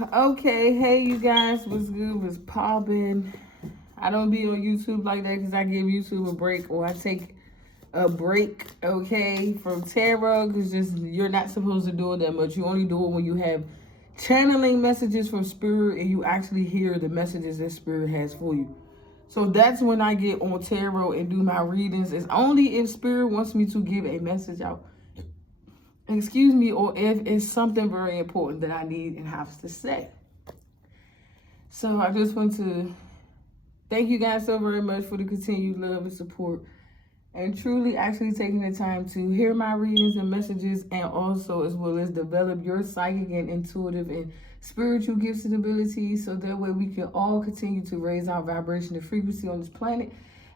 Okay, hey you guys, what's good? What's poppin'? I don't be on YouTube like that because I give YouTube a break, or I take a break, okay, from tarot, because just you're not supposed to do it that much. You only do it when you have channeling messages from spirit and you actually hear the messages that spirit has for you. So that's when I get on tarot and do my readings. It's only if spirit wants me to give a message out, excuse me, or if it's something very important that I need and have to say. So I just want to thank you guys so very much for the continued love and support, and truly actually taking the time to hear my readings and messages, and also as well as develop your psychic and intuitive and spiritual gifts and abilities, so that way we can all continue to raise our vibration and frequency on this planet,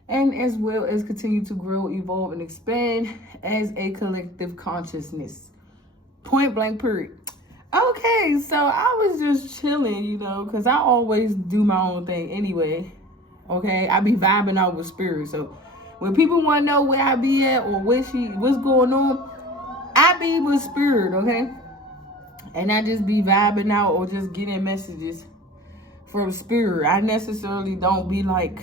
and as well as continue to grow, evolve, and expand as a collective consciousness. Point blank period. Okay, so I was just chilling, because I always do my own thing anyway. Okay, I be vibing out with spirit. So when people want to know where I be at or what's going on, I be with spirit, okay? And I just be vibing out or just getting messages from spirit. I necessarily don't be like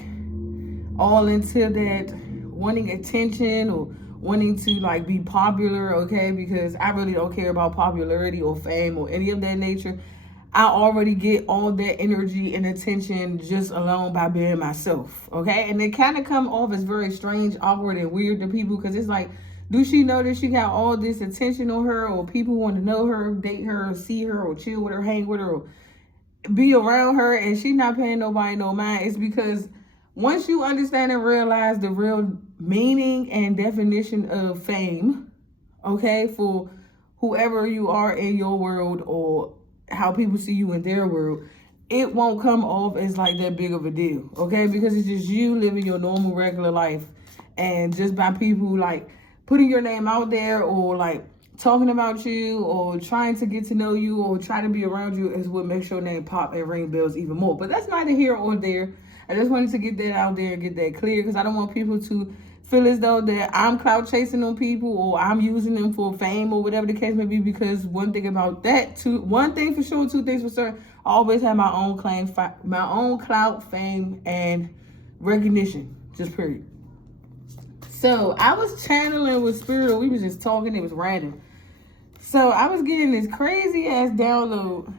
all into that wanting attention or wanting to like be popular, okay? Because I really don't care about popularity or fame or any of that nature. I already get all that energy and attention just alone by being myself, okay? And it kind of come off as very strange, awkward, and weird to people, because it's like, do she know that she got all this attention on her, or people want to know her, date her, or see her, or chill with her, hang with her, or be around her, and she not paying nobody no mind? It's because once you understand and realize the real meaning and definition of fame, okay, for whoever you are in your world or how people see you in their world, it won't come off as like that big of a deal, okay? Because it's just you living your normal, regular life, and just by people like putting your name out there or like talking about you or trying to get to know you or try to be around you is what makes your name pop and ring bells even more. But that's neither here or there. I just wanted to get that out there and get that clear, because I don't want people to feel as though that I'm clout chasing on people or I'm using them for fame or whatever the case may be. Because one thing about that, one thing for sure, two things for certain, I always have my own my own clout, fame, and recognition, just period. So I was channeling with spirit. We was just talking. It was random. So I was getting this crazy ass download.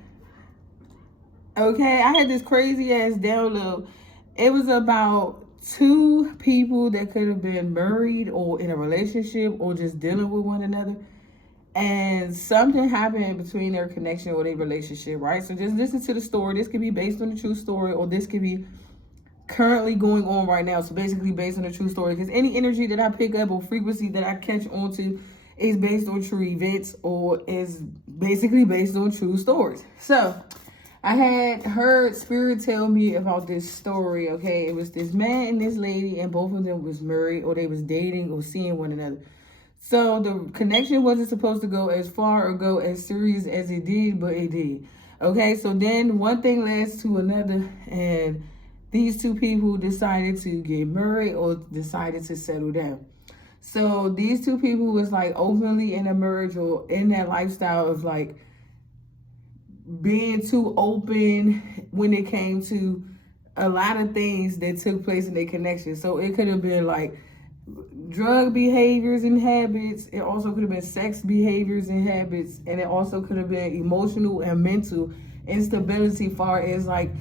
Okay, I had this crazy ass download. It was about two people that could have been married or in a relationship or just dealing with one another, and something happened between their connection or their relationship, right? So just listen to the story. This could be based on a true story, or this could be currently going on right now. So basically based on a true story, because any energy that I pick up or frequency that I catch onto is based on true events or is basically based on true stories. So I had heard spirit tell me about this story, okay? It was this man and this lady, and both of them was married, or they was dating or seeing one another. So the connection wasn't supposed to go as far or go as serious as it did, but it did. Okay, so then one thing leads to another, and these two people decided to get married or decided to settle down. So these two people was like openly in a marriage or in that lifestyle of like being too open when it came to a lot of things that took place in their connection. So it could have been like drug behaviors and habits. It also could have been sex behaviors and habits. And it also could have been emotional and mental instability far as like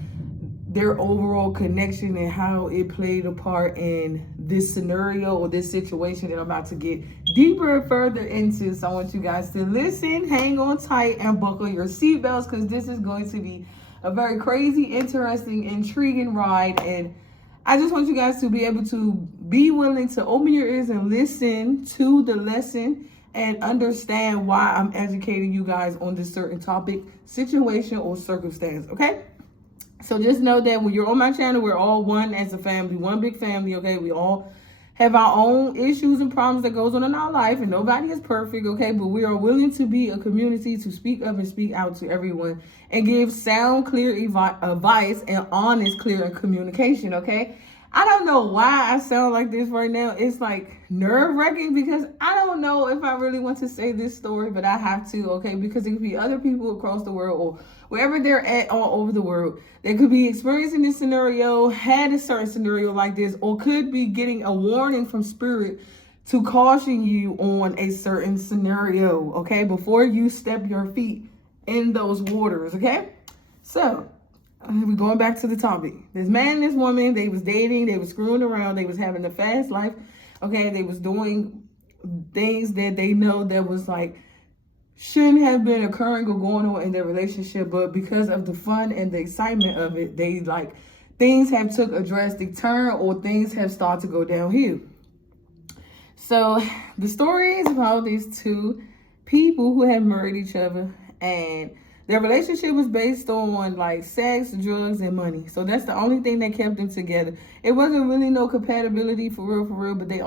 their overall connection and how it played a part in this scenario or this situation that I'm about to get deeper and further into. So I want you guys to listen, hang on tight, and buckle your seatbelts, because this is going to be a very crazy, interesting, intriguing ride. And I just want you guys to be able to be willing to open your ears and listen to the lesson and understand why I'm educating you guys on this certain topic, situation, or circumstance, okay? So just know that when you're on my channel, we're all one as a family, one big family, okay? We all have our own issues and problems that goes on in our life, and nobody is perfect, okay? But we are willing to be a community to speak up and speak out to everyone and give sound, clear advice and honest, clear communication, okay? I don't know why I sound like this right now. It's like nerve-wracking because I don't know if I really want to say this story, but I have to, okay? Because it could be other people across the world or wherever they're at all over the world that could be experiencing this scenario, had a certain scenario like this, or could be getting a warning from spirit to caution you on a certain scenario, okay? Before you step your feet in those waters, okay? So, we're going back to the topic. This man and this woman, they was dating, they was screwing around, they was having a fast life, okay? They was doing things that they know that was like, shouldn't have been occurring or going on in their relationship, but because of the fun and the excitement of it, they like, things have took a drastic turn or things have started to go downhill. So the story is about these two people who had married each other, and their relationship was based on like sex, drugs, and money. So that's the only thing that kept them together. It wasn't really no compatibility for real, but they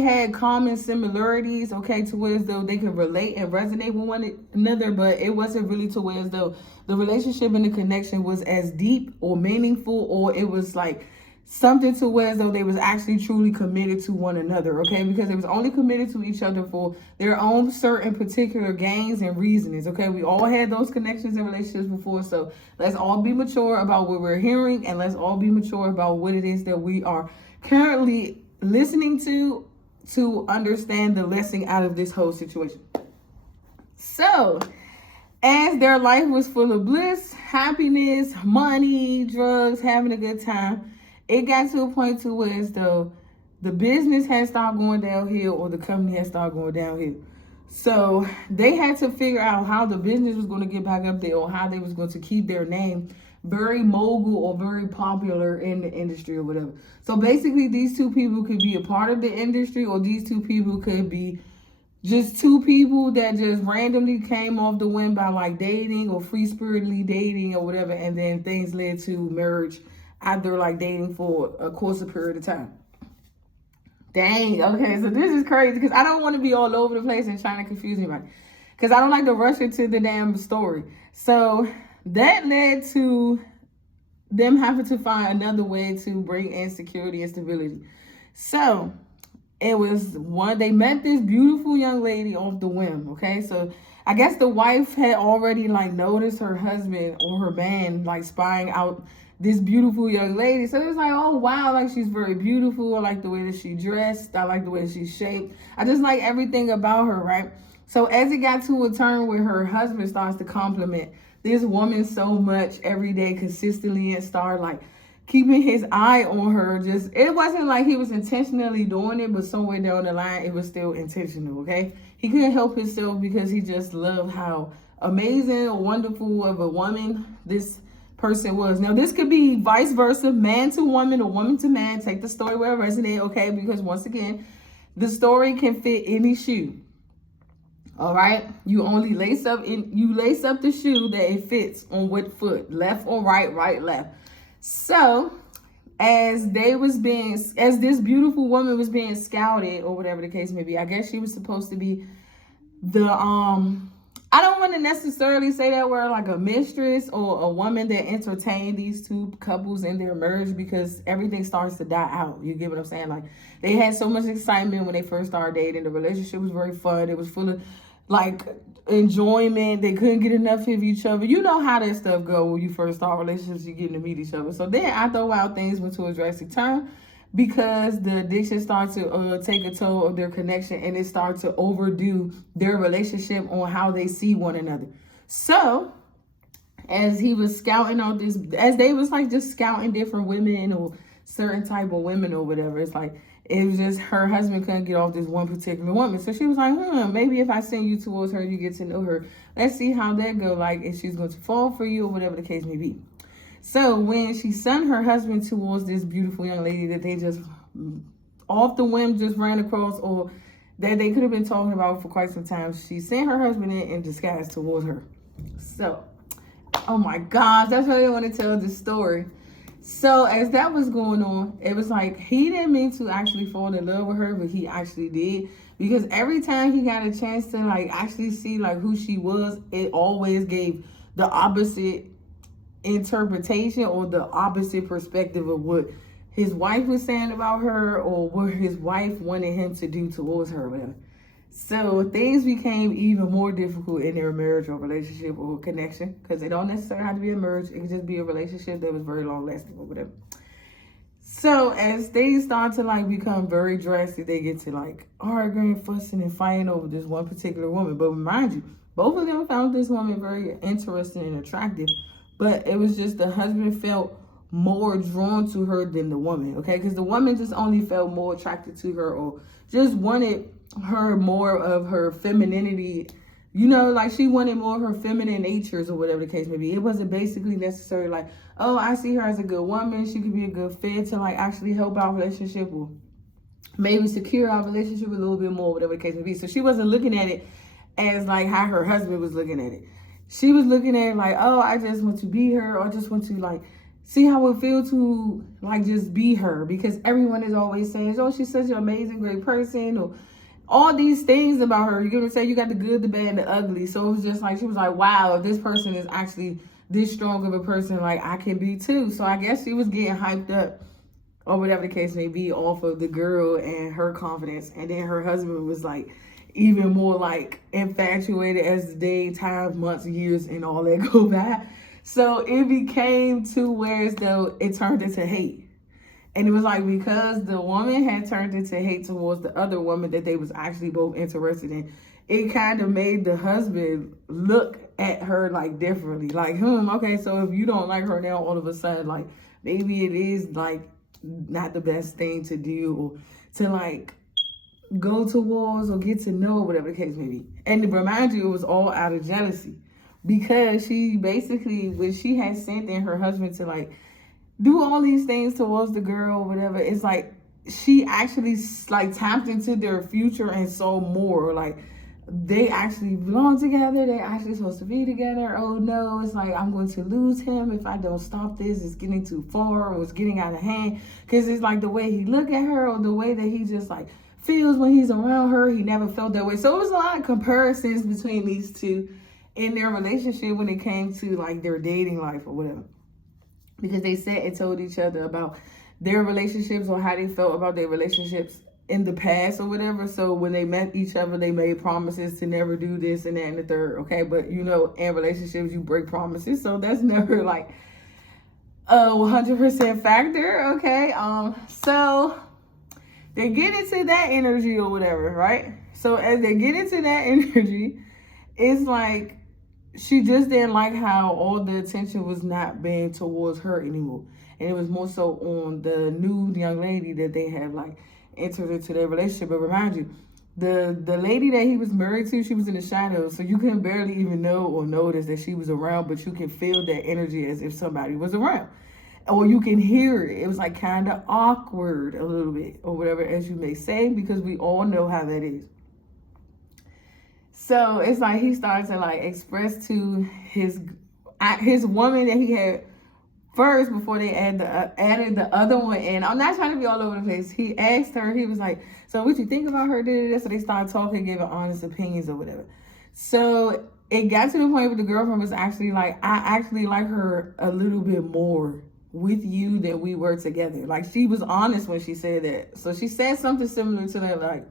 had common similarities, okay, to where as though they could relate and resonate with one another, but it wasn't really to where as though the relationship and the connection was as deep or meaningful, or it was like something to where as though they was actually truly committed to one another, okay? Because they was only committed to each other for their own certain particular gains and reasonings, okay? We all had those connections and relationships before, so let's all be mature about what we're hearing, and let's all be mature about what it is that we are currently listening to understand the lesson out of this whole situation. So, as their life was full of bliss, happiness, money, drugs, having a good time, it got to a point to where as though the business had started going downhill or the company had started going downhill. So they had to figure out how the business was going to get back up there, or how they was going to keep their name very mogul or very popular in the industry or whatever. So basically these two people could be a part of the industry, or these two people could be just two people that just randomly came off the whim by like dating or free-spiritedly dating or whatever, and then things led to marriage after like dating for a course of period of time. Dang, okay, so this is crazy because I don't want to be all over the place and trying to confuse anybody, because I don't like to rush into the damn story. So that led to them having to find another way to bring in security and stability. So it was they met this beautiful young lady off the whim, okay? So I guess the wife had already like noticed her husband or her man like spying out this beautiful young lady. So it was like, oh wow, like she's very beautiful. I like the way that she dressed. I like the way she's shaped. I just like everything about her, right? So as it got to a turn where her husband starts to compliment this woman so much every day consistently, and started like keeping his eye on her. Just, it wasn't like he was intentionally doing it, but somewhere down the line it was still intentional, okay? He couldn't help himself because he just loved how amazing or wonderful of a woman this person was. Now this could be vice versa, man to woman or woman to man. Take the story where it resonates, okay? Because once again, the story can fit any shoe. All right, you only lace up the shoe that it fits on what foot, left or right, right, left. So as this beautiful woman was being scouted or whatever the case may be, I guess she was supposed to be the I don't want to necessarily say that word, like a mistress or a woman that entertained these two couples in their marriage, because everything starts to die out. You get what I'm saying? Like, they had so much excitement when they first started dating. The relationship was very fun. It was full of like enjoyment. They couldn't get enough of each other. You know how that stuff go when you first start relationships, you're getting to meet each other. So then after a while, things went to a drastic turn, because the addiction starts to take a toll of their connection, and it starts to overdo their relationship on how they see one another. So as he was scouting out as they was like just scouting different women or certain type of women or whatever, it's like, it was just her husband couldn't get off this one particular woman. So she was like, maybe if I send you towards her, you get to know her. Let's see how that go, like if she's going to fall for you or whatever the case may be. So when she sent her husband towards this beautiful young lady that they just off the whim just ran across, or that they could have been talking about for quite some time, she sent her husband in disguise towards her. So, oh my gosh, that's why I want to tell this story. So as that was going on, it was like he didn't mean to actually fall in love with her, but he actually did. Because every time he got a chance to like actually see like who she was, it always gave the opposite interpretation or the opposite perspective of what his wife was saying about her or what his wife wanted him to do towards her, whatever. So things became even more difficult in their marriage or relationship or connection, because it don't necessarily have to be a marriage. It could just be a relationship that was very long lasting or whatever. So as things start to like become very drastic, they get to like arguing, fussing, and fighting over this one particular woman. But mind you, both of them found this woman very interesting and attractive, but it was just the husband felt more drawn to her than the woman, okay? Because the woman just only felt more attracted to her or just wanted her more of her femininity, you know, like she wanted more of her feminine natures or whatever the case may be. It wasn't basically necessarily like, oh, I see her as a good woman, she could be a good fit to like actually help our relationship or maybe secure our relationship a little bit more, whatever the case may be. So she wasn't looking at it as like how her husband was looking at it. She was looking at it like, oh, I just want to be her, or I just want to like see how it feels to like just be her, because everyone is always saying, oh, she's such an amazing, great person, or all these things about her. You're gonna say you got the good, the bad, and the ugly. So it was just like, she was like, wow, if this person is actually this strong of a person, like I can be too. So I guess she was getting hyped up or whatever the case may be off of the girl and her confidence. And then her husband was like even more like infatuated as the day, time, months, years, and all that go by. So it became to where as though it turned into hate. And it was like, because the woman had turned into hate towards the other woman that they was actually both interested in, it kind of made the husband look at her like differently. Like, okay, so if you don't like her now, all of a sudden, like maybe it is like not the best thing to do, or to like go towards or get to know, whatever the case may be. And to remind you, it was all out of jealousy, because she basically, when she had sent in her husband to like do all these things towards the girl or whatever, it's like she actually like tapped into their future and saw more. Like they actually belong together. They actually supposed to be together. Oh no, it's like I'm going to lose him if I don't stop this. It's getting too far, or it's getting out of hand. Because it's like the way he look at her, or the way that he just like feels when he's around her. He never felt that way. So it was a lot of comparisons between these two in their relationship when it came to like their dating life or whatever. Because they sat and told each other about their relationships or how they felt about their relationships in the past or whatever. So when they met each other, they made promises to never do this and that and the third, okay? But you know, in relationships, you break promises. So that's never like a 100% factor, okay? So they get into that energy or whatever, right? So as they get into that energy, it's like she just didn't like how all the attention was not being towards her anymore. And it was more so on the new young lady that they have like entered into their relationship. But remind you, the lady that he was married to, she was in the shadows. So you couldn't barely even know or notice that she was around, but you can feel that energy as if somebody was around. Or you can hear it. It was like kind of awkward a little bit, or whatever, as you may say, because we all know how that is. So it's like he started to like express to his woman that he had first before they added the other one in. I'm not trying to be all over the place. He asked her, he was like, so what you think about her? So they started talking, giving honest opinions or whatever. So it got to the point where the girlfriend was actually like, I actually like her a little bit more with you than we were together. Like she was honest when she said that. So she said something similar to that, like,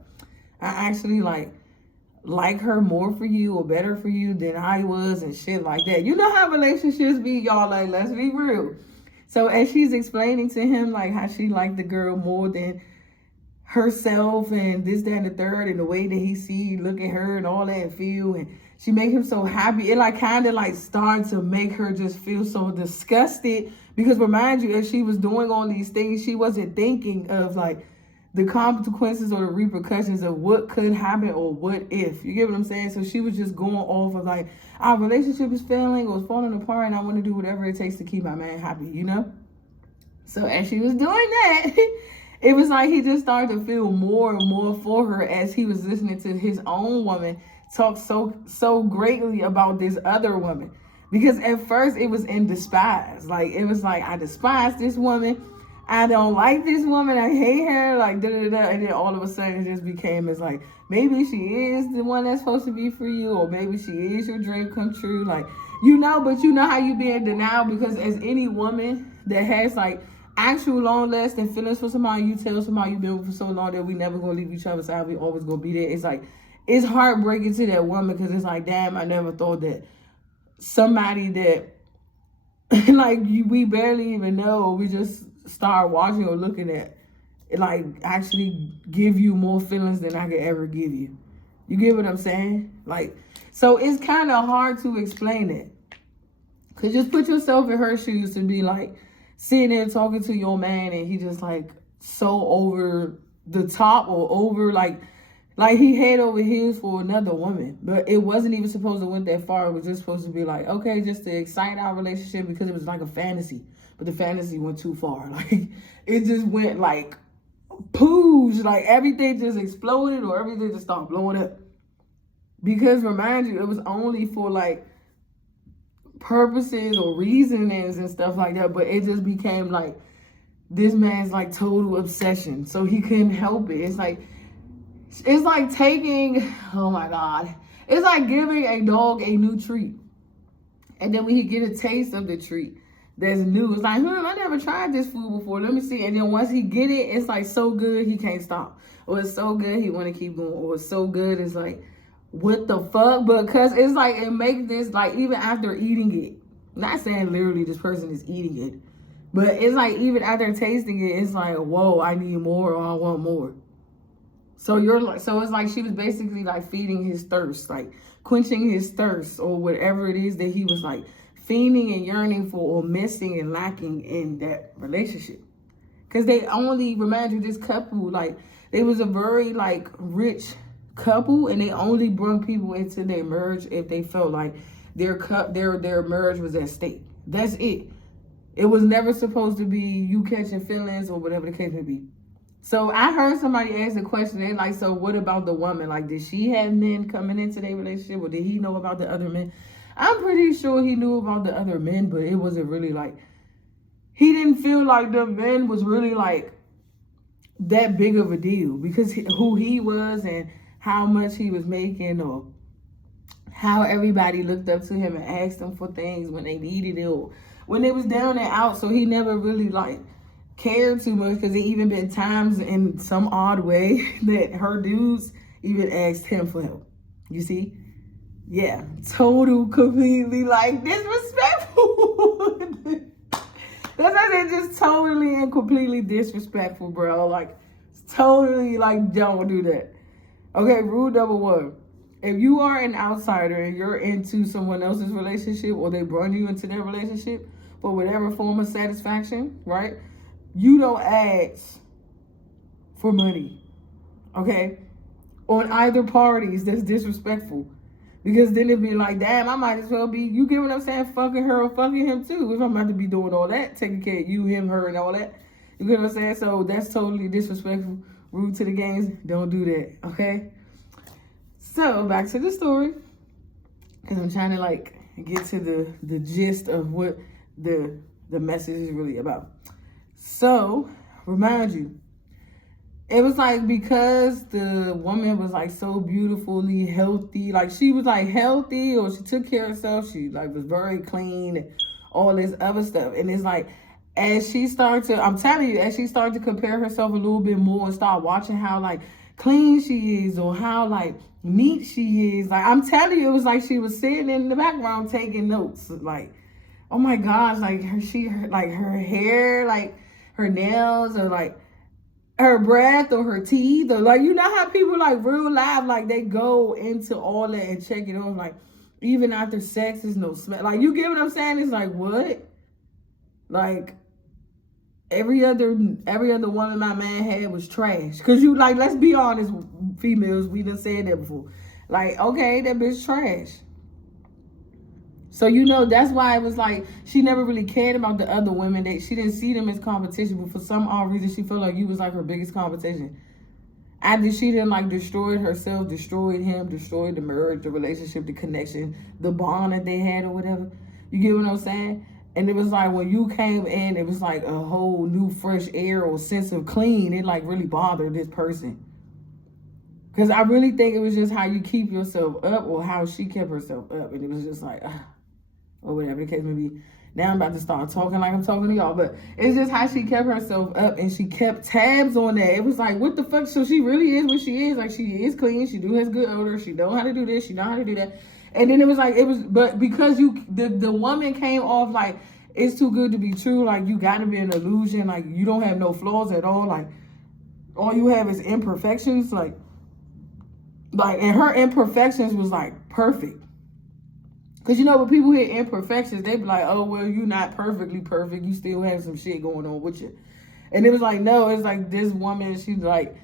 I actually like her more for you or better for you than I was, and shit like that. You know how relationships be, y'all, like, let's be real. So as she's explaining to him like how she liked the girl more than herself and this, that, and the third, and the way that he see, look at her and all that and feel, and she make him so happy, it like kind of like started to make her just feel so disgusted. Because remind you, as she was doing all these things, she wasn't thinking of like the consequences or the repercussions of what could happen or what if. You get what I'm saying? So she was just going off of like, our relationship is failing or it's falling apart, and I want to do whatever it takes to keep my man happy, you know? So as she was doing that, it was like he just started to feel more and more for her as he was listening to his own woman talk so greatly about this other woman. Because at first it was in despise. Like, it was like, I despise this woman. I don't like this woman. I hate her. Like, da da da. And then all of a sudden, it just became as like, maybe she is the one that's supposed to be for you, or maybe she is your dream come true. Like, but you know how you be in denial because as any woman that has like actual long lasting feelings for somebody, you tell somebody you've been with for so long that we never gonna leave each other's side. We always gonna be there. It's like, it's heartbreaking to that woman because it's like, damn, I never thought that somebody that like we barely even know, we just start watching or looking at, it like actually give you more feelings than I could ever give you. You get what I'm saying? Like, so it's kind of hard to explain it. Cause just put yourself in her shoes to be like sitting there talking to your man and he just like so over the top or over like he head over heels for another woman. But it wasn't even supposed to went that far. It was just supposed to be like, okay, just to excite our relationship because it was like a fantasy. But the fantasy went too far. Like, it just went like, poosh. Like, everything just exploded or everything just started blowing up. Because, remind you, it was only for like purposes or reasonings and stuff like that. But it just became like this man's like total obsession. So he couldn't help it. It's like taking, oh my God. It's like giving a dog a new treat. And then when he get a taste of the treat that's new, it's like, I never tried this food before. Let me see. And then once he get it, it's like so good, he can't stop. Or it's so good, he want to keep going. Or it's so good, it's like, what the fuck? Because it's like, it makes this, like, even after eating it, not saying literally this person is eating it, but it's like, even after tasting it, it's like, whoa, I need more or I want more. So it's like she was basically like feeding his thirst, like quenching his thirst or whatever it is that he was like fiending and yearning for or missing and lacking in that relationship. Because they only, remind you, this couple, like they was a very like rich couple and they only brought people into their marriage if they felt like their marriage was at stake. That's it. It was never supposed to be you catching feelings or whatever the case may be. So I heard somebody ask a question. They like, so what about the woman? Like, did she have men coming into their relationship or did he know about the other men? I'm pretty sure he knew about the other men, but it wasn't really like, he didn't feel like the men was really like that big of a deal because who he was and how much he was making or how everybody looked up to him and asked him for things when they needed it or when they was down and out. So he never really like cared too much because there even been times in some odd way that her dudes even asked him for help. You see? Yeah, total, completely like disrespectful. That's why I said just totally and completely disrespectful, bro. Like, totally like, don't do that. Okay, rule number 1. If you are an outsider and you're into someone else's relationship or they brought you into their relationship for whatever form of satisfaction, right? You don't ask for money, okay? On either parties, that's disrespectful. Because then it'd be like, damn, I might as well be, you get what I'm saying, fucking her or fucking him too. If I'm about to be doing all that, taking care of you, him, her, and all that. You get what I'm saying? So that's totally disrespectful. Rude to the games, don't do that, okay? So back to the story. Because I'm trying to like get to the gist of what the message is really about. So, remind you, it was like because the woman was like so beautifully healthy, like she was like healthy or she took care of herself, she like was very clean and all this other stuff. And it's like, as she started to, I'm telling you, as she started to compare herself a little bit more and start watching how like clean she is or how like neat she is, like I'm telling you, it was like she was sitting in the background taking notes. Like, oh my gosh, like her hair, like her nails or like her breath or her teeth or like, you know how people like real life, like they go into all that and check it on, like even after sex is no smell. Like, you get what I'm saying? It's like, what? Like every other woman my man had was trash. Cause you like, let's be honest, females, we done said that before. Like, okay, that bitch trash. So, you know, that's why it was like, she never really cared about the other women. She didn't see them as competition, but for some odd reason, she felt like you was like her biggest competition. After she done like destroyed herself, destroyed him, destroyed the marriage, the relationship, the connection, the bond that they had or whatever. You get what I'm saying? And it was like when you came in, it was like a whole new fresh air or sense of clean. It like really bothered this person. Because I really think it was just how you keep yourself up or how she kept herself up. And it was just like, or whatever the case may be. Now I'm about to start talking like I'm talking to y'all. But it's just how she kept herself up and she kept tabs on that. It was like, what the fuck? So she really is what she is. Like, she is clean. She do has good odor. She know how to do this. She know how to do that. And then it was like, but because the woman came off like, it's too good to be true. Like, you got to be an illusion. Like, you don't have no flaws at all. Like, all you have is imperfections. Like, and her imperfections was like perfect. Because, you know, when people hear imperfections, they be like, oh, well, you're not perfectly perfect. You still have some shit going on with you. And it was like, no, it's like this woman, she's like,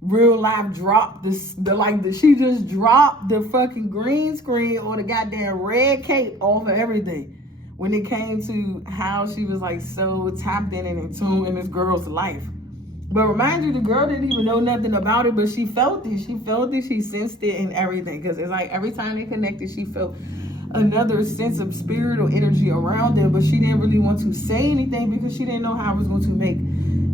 real life dropped she just dropped the fucking green screen on the goddamn red cape off of everything. When it came to how she was like so tapped in and in tune in this girl's life. But remind you, the girl didn't even know nothing about it, but she felt it. She felt it, she sensed it and everything. Because it's like every time they connected, she felt another sense of spirit or energy around them, but she didn't really want to say anything because she didn't know how it was going to make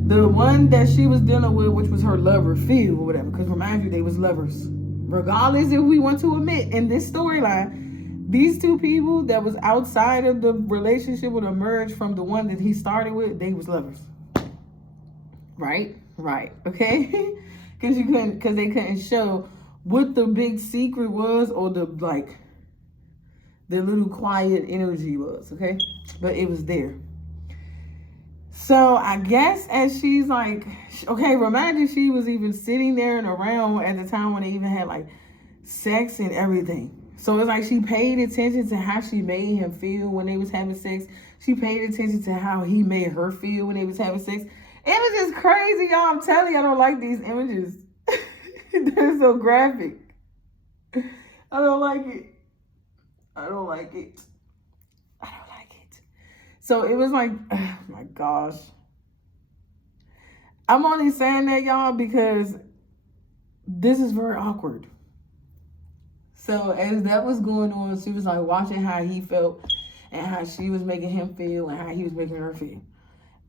the one that she was dealing with, which was her lover, feel or whatever. Because remind you, they was lovers. Regardless if we want to admit, in this storyline, these two people that was outside of the relationship would emerge from the one that he started with, they was lovers. Right? Okay? Because they couldn't show what the big secret was or the little quiet energy was, okay? But it was there. So I guess as she's like, okay, remind you, she was even sitting there and around at the time when they even had like sex and everything. So it's like she paid attention to how she made him feel when they was having sex. She paid attention to how he made her feel when they was having sex. It was just crazy, y'all. I'm telling you, I don't like these images. They're so graphic. I don't like it. So it was like, oh my gosh. I'm only saying that, y'all, because this is very awkward. So as that was going on, she was like watching how he felt and how she was making him feel and how he was making her feel.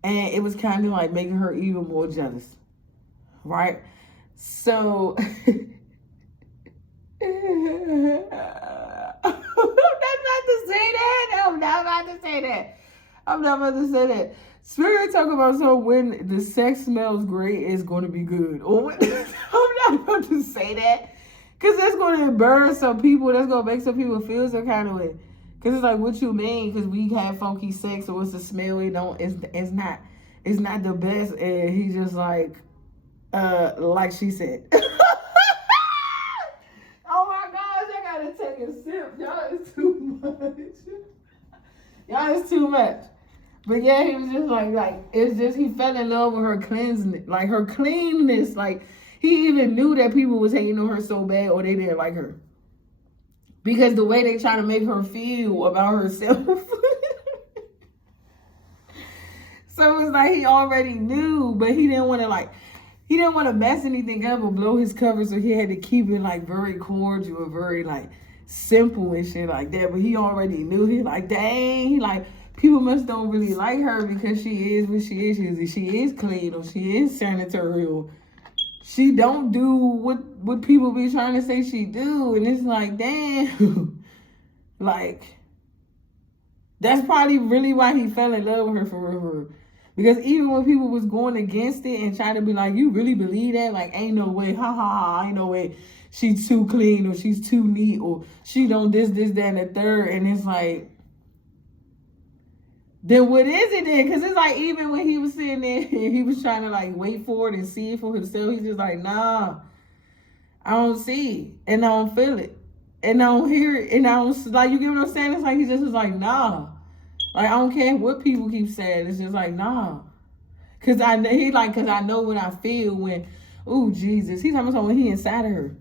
And it was kind of like making her even more jealous. Right? So I'm not about to say that. Spirit talk about, so when the sex smells great, it's going to be good. Or I'm not going to say that. Because that's going to embarrass some people. That's going to make some people feel some kind of way. Because it's like, what you mean? Because we have funky sex, or it's a smell. It's not the best. And he's just like she said. Oh my gosh, I got to take a sip. Y'all, it's too much. Y'all, it's too much. But yeah, he was just like, it's just, he fell in love with her cleansness, like her cleanness. Like, he even knew that people was hating on her so bad or they didn't like her. Because the way they try to make her feel about herself. So it's like he already knew, but he didn't want to mess anything up or blow his cover, so he had to keep it like very cordial or very like simple and shit like that. But he already knew. He like, dang, he like, people must don't really like her because she is what she is. She is clean, or she is sanitary, or she don't do what people be trying to say she do. And it's like, damn. Like, that's probably really why he fell in love with her for real. Because even when people was going against it and trying to be like, you really believe that? Like, ain't no way, ain't no way she's too clean, or she's too neat, or she don't this, that, and the third. And it's like, then what is it then? Because it's like, even when he was sitting there and he was trying to like wait for it and see it for himself, he's just like, nah, I don't see it, and I don't feel it, and I don't hear it, and I don't, like, you get what I'm saying? It's like he just was like, nah. Like, I don't care what people keep saying. It's just like, nah. Because I know what I feel when, ooh, Jesus. He's talking about when he inside of her.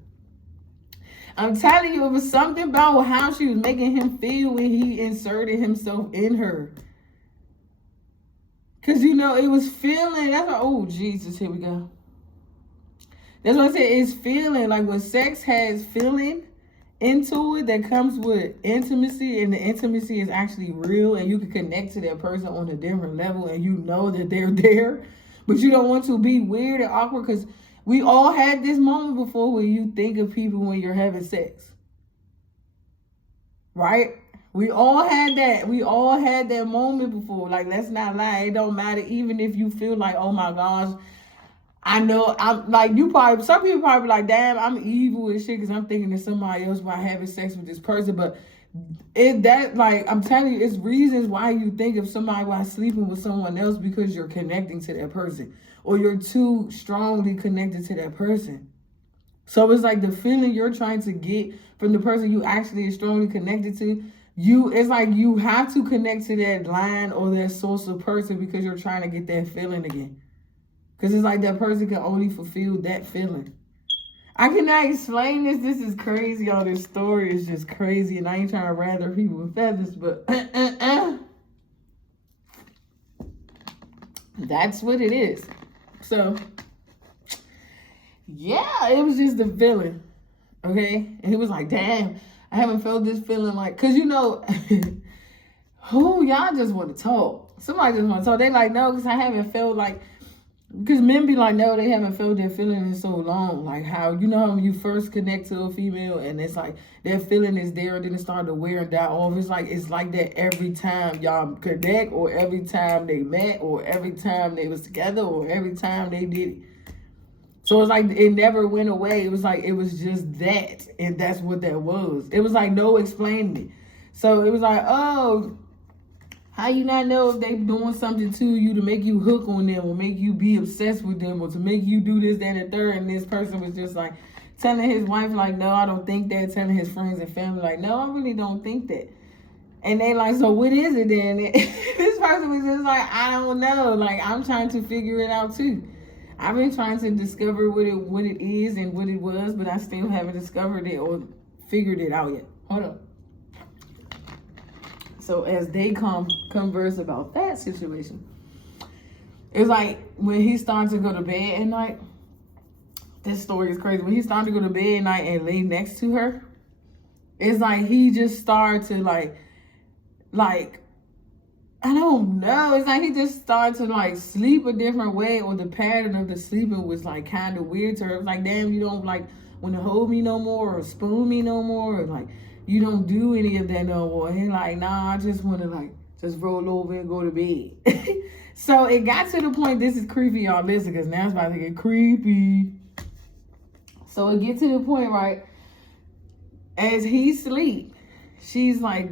I'm telling you, it was something about how she was making him feel when he inserted himself in her. Because, you know, it was feeling. That's why, oh, Jesus, here we go. That's what I said. It's feeling. Like, when sex has feeling, into it that comes with intimacy, and the intimacy is actually real, and you can connect to that person on a different level, and you know that they're there, but you don't want to be weird and awkward, because we all had this moment before where you think of people when you're having sex, right? We all had that. We all had that moment before. Like, let's not lie. It don't matter. Even if you feel like, oh my gosh, I know, I'm like, some people probably like, damn, I'm evil and shit because I'm thinking of somebody else while having sex with this person. But I'm telling you, it's reasons why you think of somebody while sleeping with someone else, because you're connecting to that person, or you're too strongly connected to that person. So it's like the feeling you're trying to get from the person you actually are strongly connected to, it's like you have to connect to that line or that source of person, because you're trying to get that feeling again. Because it's like that person can only fulfill that feeling. I cannot explain this. This is crazy. All this story is just crazy. And I ain't trying to rather people with feathers, but that's what it is. So, yeah, it was just the feeling. Okay? And he was like, damn, I haven't felt this feeling like, because y'all just want to talk. Somebody just want to talk. They like, no, because I haven't felt like, because men be like, no, they haven't felt their feeling in so long. Like how, how when you first connect to a female and it's like their feeling is there and then it started to wear and die off. It's like that every time y'all connect, or every time they met, or every time they was together, or every time they did it. So it's like it never went away. It was like, it was just that. And that's what that was. It was like no explaining it. So it was like, oh, how you not know if they doing something to you to make you hook on them, or make you be obsessed with them, or to make you do this, that, and the third? And this person was just like telling his wife, like, no, I don't think that. Telling his friends and family, like, no, I really don't think that. And they like, so what is it then? This person was just like, I don't know. Like, I'm trying to figure it out too. I've been trying to discover what it is and what it was, but I still haven't discovered it or figured it out yet. Hold on. So as they converse about that situation, it's like when he started to go to bed at night, this story is crazy. When he started to go to bed at night and lay next to her, it's like he just started to like, I don't know. It's like he just started to like sleep a different way, or the pattern of the sleeping was like kind of weird to her. It was like, damn, you don't like want to hold me no more, or spoon me no more, or like, you don't do any of that no more. And he's like, nah, I just want to like just roll over and go to bed. So it got to the point, this is creepy, y'all. Listen, because now it's about to get creepy. So it gets to the point, right, as he sleep, she's like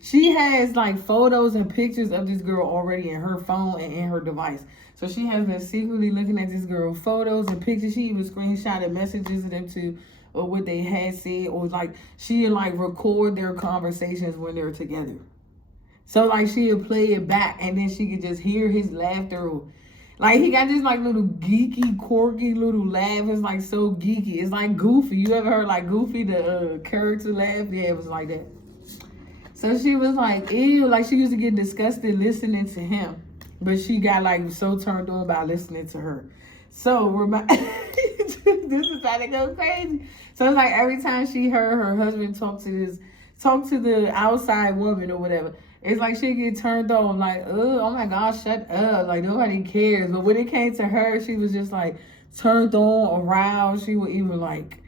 she has like photos and pictures of this girl already in her phone and in her device. So she has been secretly looking at this girl's photos and pictures. She even screenshotted messages of them to, or what they had said, or like she'd like record their conversations when they're together. So like she'd play it back, and then she could just hear his laughter. Like he got this like little geeky, quirky little laugh. It's like so geeky. It's like Goofy. You ever heard like Goofy, the character laugh? Yeah, it was like that. So she was like, ew, like she used to get disgusted listening to him, but she got like so turned on by listening to her. So this is how to go crazy. So it's like every time she heard her husband talk to the outside woman or whatever, it's like she get turned on, like, oh my gosh, shut up. Like nobody cares. But when it came to her, she was just like turned on, aroused. She would even like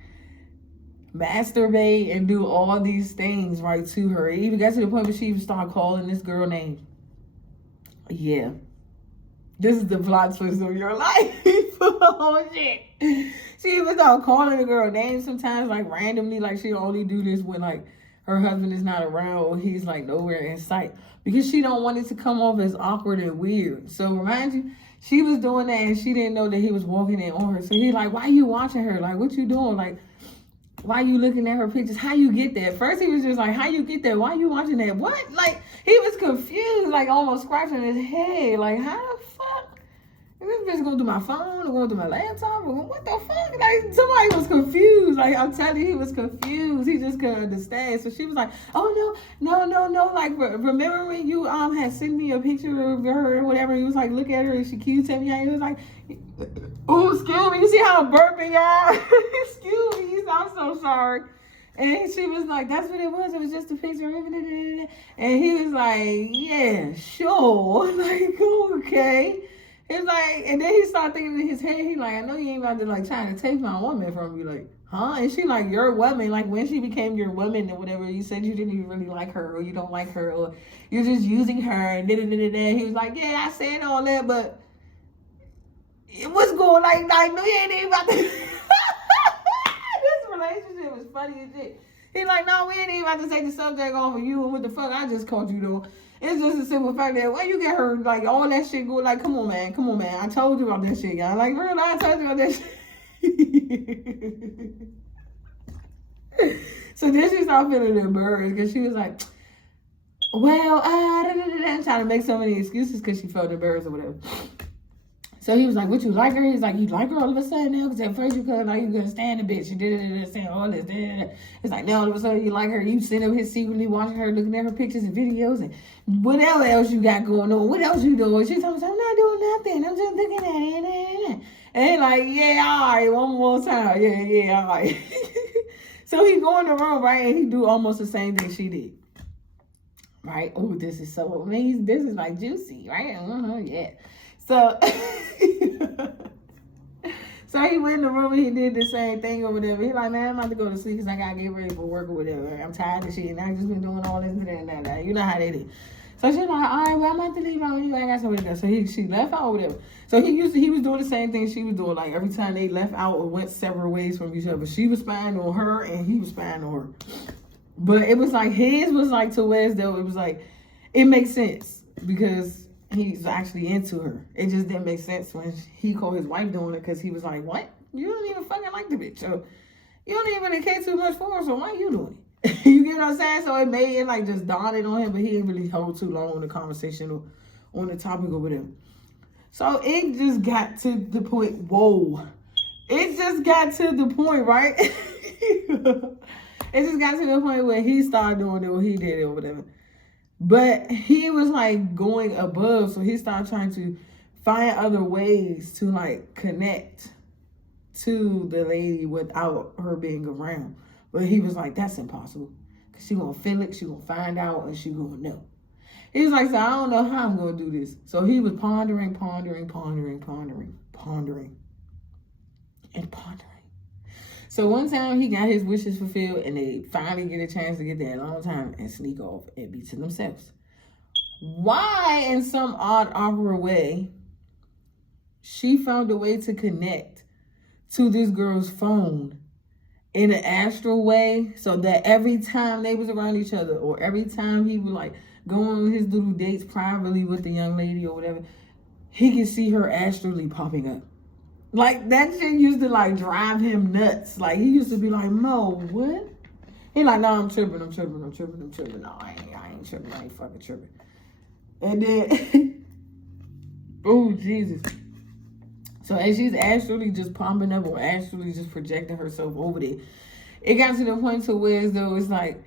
masturbate and do all these things right to her. It even got to the point where she even started calling this girl names. Yeah. This is the plot twist of your life. Oh shit. She even started calling the girl names sometimes, like randomly, like she only do this when like her husband is not around or he's like nowhere in sight, because she don't want it to come off as awkward and weird. So remind you, she was doing that and she didn't know that he was walking in on her. So he's like, why you watching her? Like, what you doing? Like, why you looking at her pictures? How you get that? First he was just like, how you get that? Why you watching that? What? Like, he was confused, like almost scratching his head. Like, how the fuck? Is this bitch going through my phone or going through my laptop? Or what the fuck? Like, somebody was confused. Like, I'm telling you, he was confused. He just couldn't understand. So she was like, oh, no. Like, remember when you had sent me a picture of her or whatever? He was like, look at her. Is she cute? Tell me how. He was like, oh, excuse me. You see how I'm burping, y'all? Excuse me. I'm so sorry. And she was like, that's what it was. It was just a picture of it. And he was like, yeah, sure. Like, okay. He's like, and then he started thinking in his head, he like, I know you ain't about to like trying to take my woman from me. Like, huh? And she like, your woman. Like, when she became your woman or whatever, you said you didn't even really like her or you don't like her or you're just using her and da-da-da-da-da. He was like, yeah, I said all that, but it was going like, I know you ain't even about to. This relationship is funny as shit. He's like, no, we ain't even about to take the subject off of you and what the fuck I just called you though. It's just a simple fact that when you get her, like all that shit go like, come on, man. I told you about that shit, y'all. Like, real, I told you about that shit. So then she started feeling embarrassed because she was like, well, trying to make so many excuses because she felt embarrassed or whatever. So he was like, what, you like her? He's like, you like her all of a sudden now? Because at first you couldn't, like, you couldn't stand the bitch. You did saying all this. It's like, now all of a sudden you like her. You sit up here secretly watching her, looking at her pictures and videos and whatever else you got going on. What else you doing? She's like, I'm not doing nothing. I'm just looking at it. And like, yeah, all right, one more time. Yeah, all right. So he go in the room, right? And he do almost the same thing she did. Right? Oh, this is so amazing. This is like juicy, right? Yeah. So, so he went in the room and he did the same thing or whatever. He like, man, I'm about to go to sleep because I got to get ready for work or whatever. I'm tired of shit and I just been doing all this and that. You know how they do. So she's like, all right, well, I'm about to leave out with you. I got somewhere to go. So she left out or whatever. So he was doing the same thing she was doing. Like every time they left out or went several ways from each other, she was spying on her and he was spying on her. But it was like, his was like to Wes though. It was like, it makes sense because he's actually into her. It just didn't make sense when he called his wife doing it because he was like, what? You don't even fucking like the bitch. So you don't even really care too much for her. So why are you doing it? You get what I'm saying? So it made it like just dawned on him, but he didn't really hold too long on the conversation or on the topic or whatever. So it just got to the point, whoa. It just got to the point, right? It just got to the point where he started doing it or he did it or whatever. But he was like going above, so he started trying to find other ways to like connect to the lady without her being around. But he was like, that's impossible. Because she gonna feel it, she gonna find out, and she gonna know. He was like, so I don't know how I'm gonna do this. So he was pondering. So one time he got his wishes fulfilled and they finally get a chance to get there a long time and sneak off and be to themselves. Why, in some odd, awkward way, she found a way to connect to this girl's phone in an astral way so that every time they was around each other or every time he would like go on his little dates privately with the young lady or whatever, he could see her astrally popping up. Like, that shit used to, like, drive him nuts. Like, he used to be like, Mo, what? He like, no, I'm tripping. No, I ain't tripping. I ain't fucking tripping. And then, oh, Jesus. So, as she's astrally just pumping up or astrally just projecting herself over there, it got to the point to where as though it's like,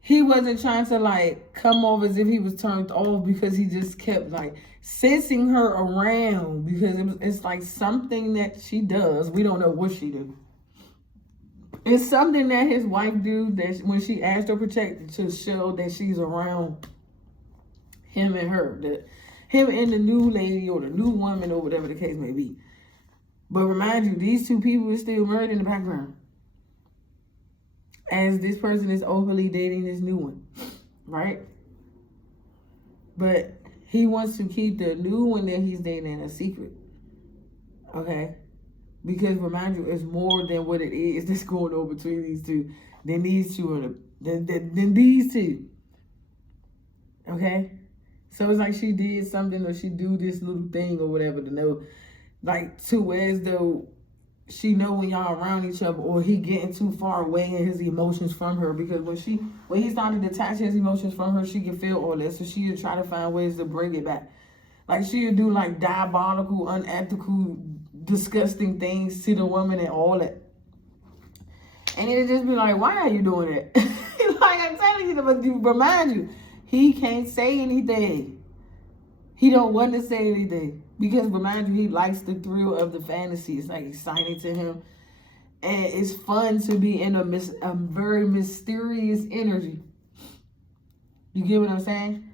he wasn't trying to, like, come off as if he was turned off because he just kept, like, sensing her around because it's like something that she does. We don't know what she do. It's something that his wife do that when she asked her protect to show that she's around him and her, that him and the new lady or the new woman or whatever the case may be. But remind you, these two people are still married in the background as this person is openly dating this new one, right? But he wants to keep the new one that he's dating a secret, okay? Because remind you, it's more than what it is that's going on between these two than these two than these two, okay? So it's like she did something or she do this little thing or whatever to know, like to where as though she know when y'all around each other or he getting too far away in his emotions from her because when he started to detach his emotions from her, she can feel all that. So she would try to find ways to bring it back. Like she would do like diabolical, unethical, disgusting things to the woman and all that. And it'd just be like, why are you doing that? Like I'm telling you, but remind you, he can't say anything. He don't want to say anything. Because remind you, he likes the thrill of the fantasy. It's like exciting to him. And it's fun to be in a very mysterious energy. You get what I'm saying?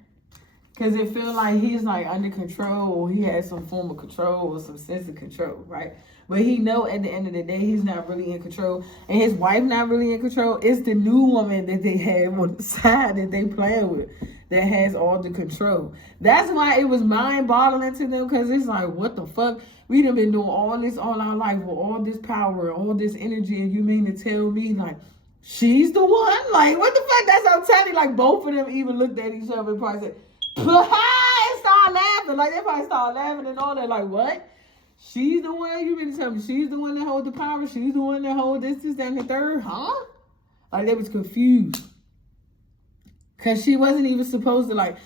Because it feels like he's like under control, or he has some form of control or some sense of control, right? But he know at the end of the day, he's not really in control. And his wife not really in control. It's the new woman that they have on the side that they playing with that has all the control. That's why it was mind-boggling to them, because it's like, what the fuck? We done been doing all this all our life with all this power, all this energy, and you mean to tell me, like, she's the one? Like, what the fuck? That's what I'm telling you. Like, both of them even looked at each other and probably said, and started laughing. Like, they probably started laughing and all that. Like, what? She's the one? You mean to tell me she's the one that holds the power? She's the one that holds this, that, and the third? Huh? Like, they was confused. Because she wasn't even supposed to, like,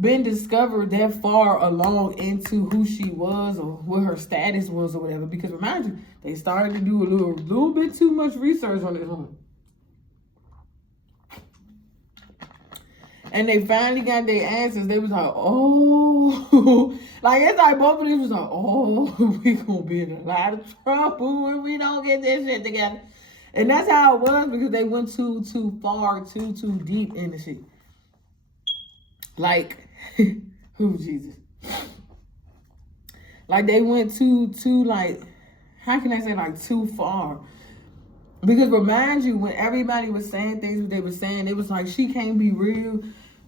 been discovered that far along into who she was or what her status was or whatever. Because remind you, they started to do a little bit too much research on this woman. And they finally got their answers. They was like, oh. Like, it's like both of them was like, oh, we gonna be in a lot of trouble when we don't get this shit together. And that's how it was, because they went too far, too deep in the shit. Like, who, Jesus? Like, they went too, like, how can I say, like, too far? Because remind you, when everybody was saying things what they were saying, it was like, she can't be real,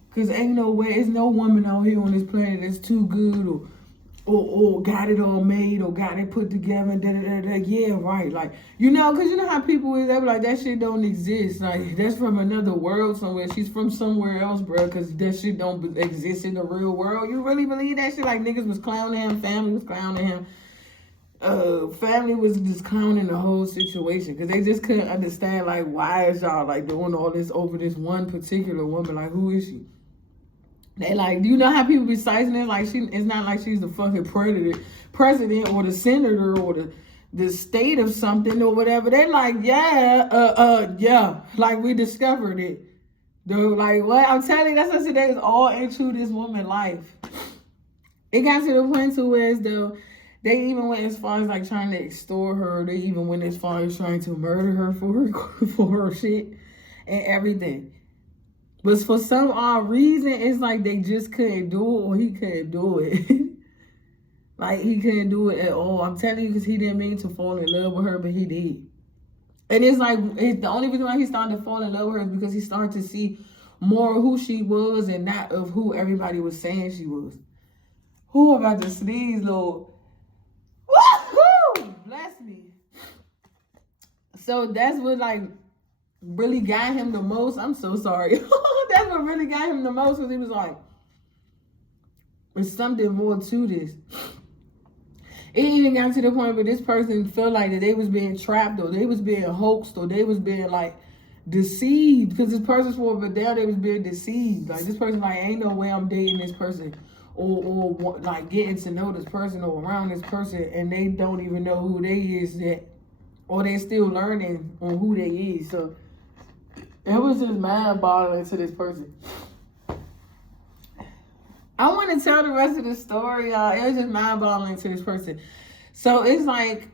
because ain't no way, there's no woman out here on this planet that's too good, or got it all made, or got it put together, yeah, right. Like, you know, because you know how people is, they be like, that shit don't exist. Like, that's from another world somewhere. She's from somewhere else, bro, because that shit don't exist in the real world. You really believe that shit? Like, niggas was clowning him, family was clowning him. Family was just clowning the whole situation, because they just couldn't understand, like, why is y'all, like, doing all this over this one particular woman? Like, who is she? They like, do you know how people be sizing it? Like, it's not like she's the fucking president or the senator or the state of something or whatever. They like, yeah, like, we discovered it. Dude, like, what? I'm telling you, that's what I said. They was all into this woman's life. It got to the point to where, as though, they even went as far as, like, trying to extort her. They even went as far as trying to murder her for her shit and everything. But for some odd reason, it's like they just couldn't do it, or he couldn't do it. Like, he couldn't do it at all. I'm telling you, because he didn't mean to fall in love with her, but he did. And it's like, the only reason why he started to fall in love with her is because he started to see more of who she was and not of who everybody was saying she was. Who about to sneeze, Lord? Woo-hoo! Bless me. So that's what, like, really got him the most. I'm so sorry. That's what really got him the most, because he was like, there's something more to this. It even got to the point where this person felt like that they was being trapped, or they was being hoaxed, or they was being, like, deceived, because this person swore but there they was being deceived. Like, this person, like, ain't no way I'm dating this person, or like getting to know this person or around this person, and they don't even know who they is yet, or they still learning on who they is. So it was just mind-boggling to this person. I want to tell the rest of the story, y'all. It was just mind-boggling to this person. So it's like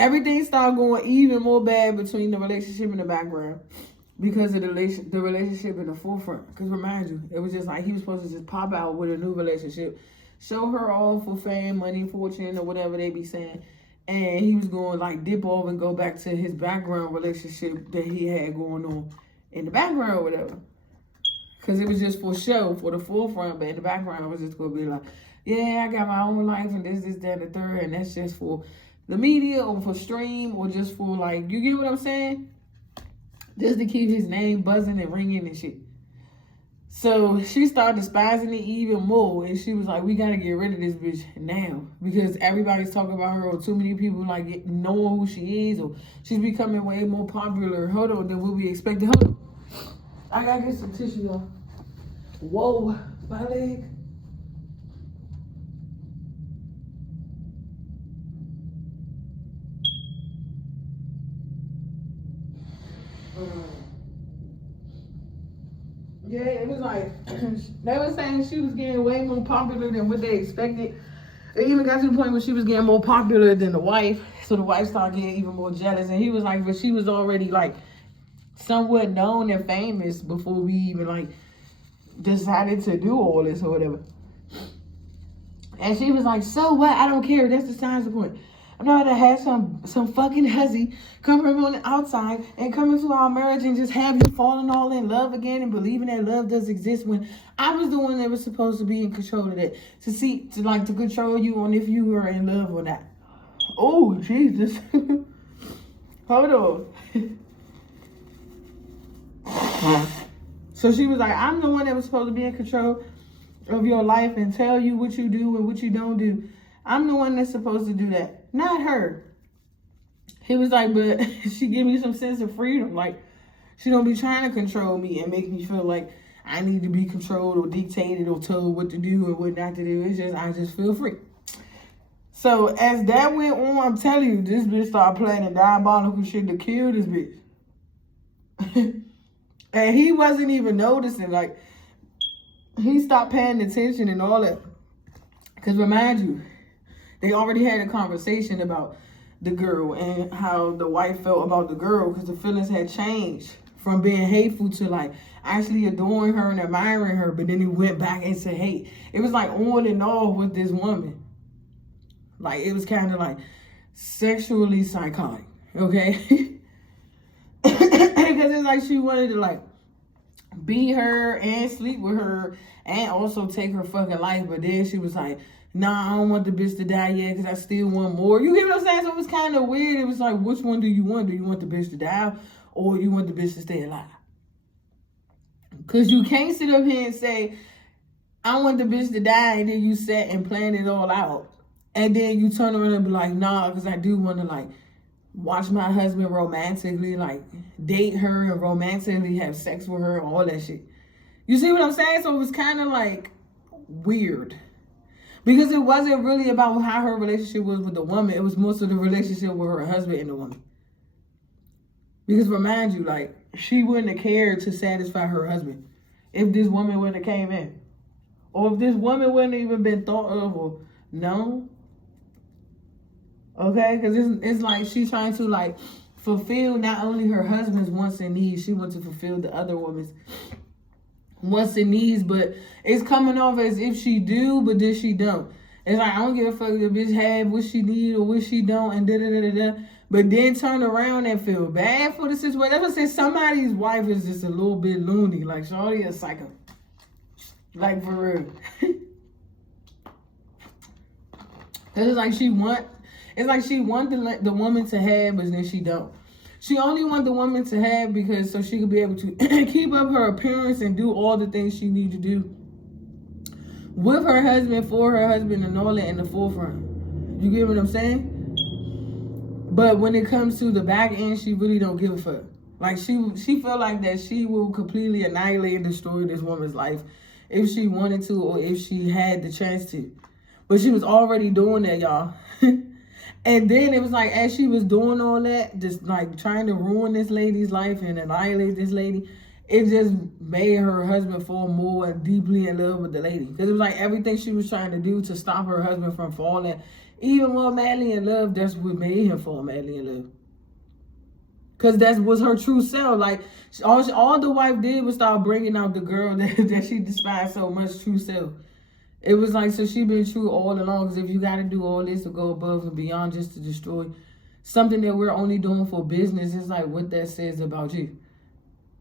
everything started going even more bad between the relationship in the background, because of the relationship in the forefront. Because remind you, it was just like he was supposed to just pop out with a new relationship, show her all for fame, money, fortune, or whatever they be saying. And he was going, like, dip off and go back to his background relationship that he had going on in the background or whatever. Because it was just for show, for the forefront. But in the background, it was just going to be like, yeah, I got my own life and this, that, and the third. And that's just for the media or for stream or just for, like, you get what I'm saying? Just to keep his name buzzing and ringing and shit. So she started despising it even more, and she was like, we gotta get rid of this bitch now, because everybody's talking about her, or too many people like knowing who she is, or she's becoming way more popular than what we expected. Hold on. I gotta get some tissue though. Whoa, my leg. Yeah, it was like, they were saying she was getting way more popular than what they expected. It even got to the point where she was getting more popular than the wife. So the wife started getting even more jealous. And he was like, but she was already like somewhat known and famous before we even like decided to do all this or whatever. And she was like, so what? I don't care. That's besides the point. I'm not gonna have some fucking hussy come from on the outside and come into our marriage and just have you falling all in love again and believing that love does exist when I was the one that was supposed to be in control of that. To control you on if you were in love or not. Oh, Jesus. Hold on. So she was like, I'm the one that was supposed to be in control of your life and tell you what you do and what you don't do. I'm the one that's supposed to do that, not her. He was like, but she give me some sense of freedom. Like, she don't be trying to control me and make me feel like I need to be controlled or dictated or told what to do or what not to do. It's just, I just feel free. So as that went on, I'm telling you, this bitch started planning diabolical shit to kill this bitch. And he wasn't even noticing. Like, he stopped paying attention and all that. Because remind you, they already had a conversation about the girl and how the wife felt about the girl, because the feelings had changed from being hateful to like actually adoring her and admiring her. But then it went back into hate. It was like on and off with this woman. Like, it was kind of like sexually psychotic, okay? Because it's like she wanted to like be her and sleep with her and also take her fucking life. But then she was like, nah, I don't want the bitch to die yet because I still want more. You get what I'm saying? So it was kind of weird. It was like, which one do you want? Do you want the bitch to die or you want the bitch to stay alive? Because you can't sit up here and say, I want the bitch to die, and then you sat and planned it all out. And then you turn around and be like, nah, because I do want to like watch my husband romantically, like date her and romantically have sex with her and all that shit. You see what I'm saying? So it was kind of like weird. Because it wasn't really about how her relationship was with the woman. It was most of the relationship with her husband and the woman. Because remind you, like, she wouldn't have cared to satisfy her husband if this woman wouldn't have came in. Or if this woman wouldn't have even been thought of or known. Okay? Because it's like she's trying to, like, fulfill not only her husband's wants and needs, she wants to fulfill the other woman's wants and needs, but it's coming off as if she do, but then she don't. It's like, I don't give a fuck if the bitch have what she need or what she don't and da-da-da-da-da. But then turn around and feel bad for the situation. That's what I say, somebody's wife is just a little bit loony. Like, shorty a psycho. Like, for real. It's like she want the woman to have, but then she don't. She only want the woman to have because so she could be able to keep up her appearance and do all the things she need to do with her husband, for her husband, and all that in the forefront. You get what I'm saying? But when it comes to the back end, she really don't give a fuck. Like, she felt like that she will completely annihilate and destroy this woman's life if she wanted to or if she had the chance to. But she was already doing that, y'all. And then it was like, as she was doing all that, just like trying to ruin this lady's life and annihilate this lady, it just made her husband fall more deeply in love with the lady. Because it was like everything she was trying to do to stop her husband from falling even more madly in love, that's what made him fall madly in love. Because that was her true self. Like, all the wife did was start bringing out the girl that she despised so much, true self. It was like, so she been true all along. Because if you got to do all this to go above and beyond just to destroy something that we're only doing for business, it's like what that says about you.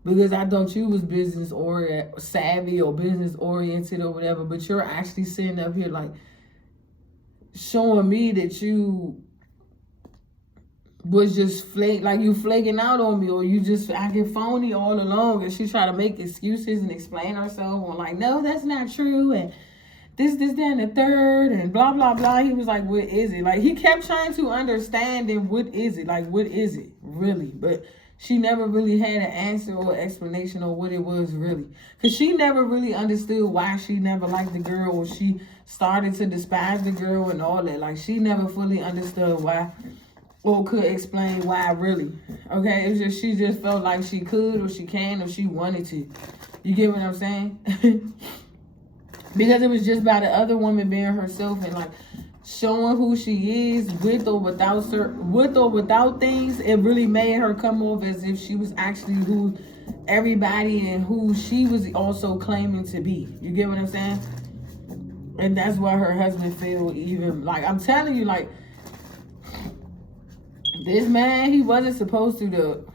Because I thought you was business or savvy or business oriented or whatever, but you're actually sitting up here like showing me that you was just flaking out on me, or you just acting phony all along. And she tried to make excuses and explain herself on like, no, that's not true, and this, that, and the third, and blah, blah, blah. He was like, what is it? Like, he kept trying to understand, and what is it? Like, what is it, really? But she never really had an answer or explanation of what it was, really. Because she never really understood why she never liked the girl, or she started to despise the girl and all that. Like, she never fully understood why, or could explain why, really. Okay? It was just, she just felt like she could, or she can, or she wanted to. You get what I'm saying? Because it was just by the other woman being herself, and like showing who she is with or without things, it really made her come off as if she was actually who everybody and who she was also claiming to be. You get what I'm saying? And that's why her husband feel even like, I'm telling you, like, this man, he wasn't supposed to do.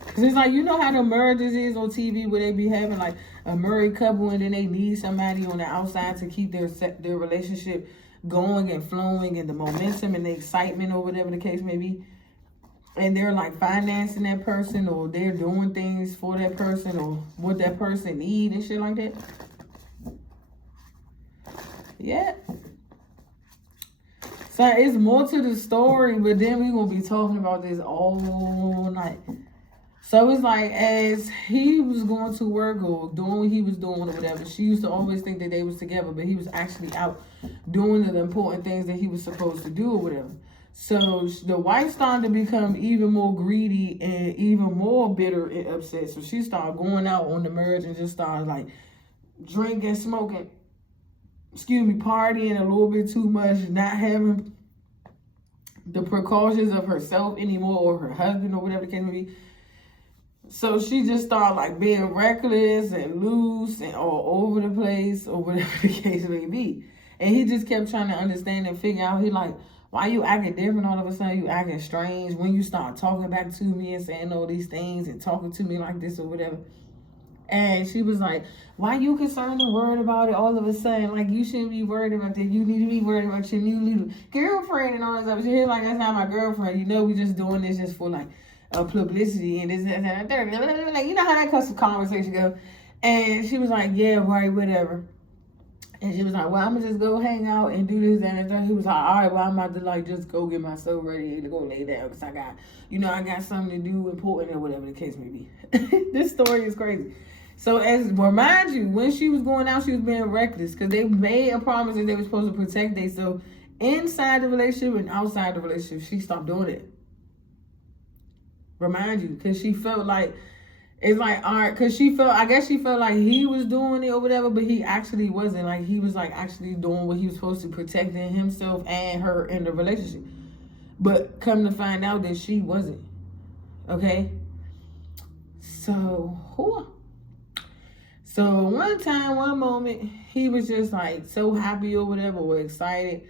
Cause it's like, you know how the marriages is on TV where they be having like a married couple and then they need somebody on the outside to keep their relationship going and flowing and the momentum and the excitement or whatever the case may be. And they're like financing that person or they're doing things for that person or what that person need and shit like that. Yeah. So it's more to the story, but then we're going to be talking about this all night. So it's like, as he was going to work or doing what he was doing or whatever, she used to always think that they was together, but he was actually out doing the important things that he was supposed to do or whatever. So the wife started to become even more greedy and even more bitter and upset. So she started going out on the marriage and just started like drinking, smoking, partying a little bit too much, not having the precautions of herself anymore or her husband or whatever the case may be. So she just started like being reckless and loose and all over the place or whatever the case may be. And he just kept trying to understand and figure out, he like, why you acting different all of a sudden? You acting strange when you start talking back to me and saying all these things and talking to me like this or whatever. And she was like, why you concerned and worried about it all of a sudden? Like, you shouldn't be worried about that. You need to be worried about your new little girlfriend and all that stuff. She's like, that's not my girlfriend. You know, we just doing this just for like publicity and this and that. Like, you know how that conversation go. And she was like, yeah, right, whatever. And she was like, well, I'm going to just go hang out and do this and that. He was like, all right, well, I'm about to like just go get myself ready to go lay down because I got something to do important or whatever the case may be. This story is crazy. So remind you, when she was going out, she was being reckless because they made a promise that they were supposed to protect themselves inside the relationship and outside the relationship. She stopped doing it. Remind you, because she felt like, it's like, all right, because I guess she felt like he was doing it or whatever, but he actually wasn't. Like, he was like actually doing what he was supposed to, protecting himself and her in the relationship. But come to find out that she wasn't. Okay? So one moment, he was just like so happy or whatever, or excited.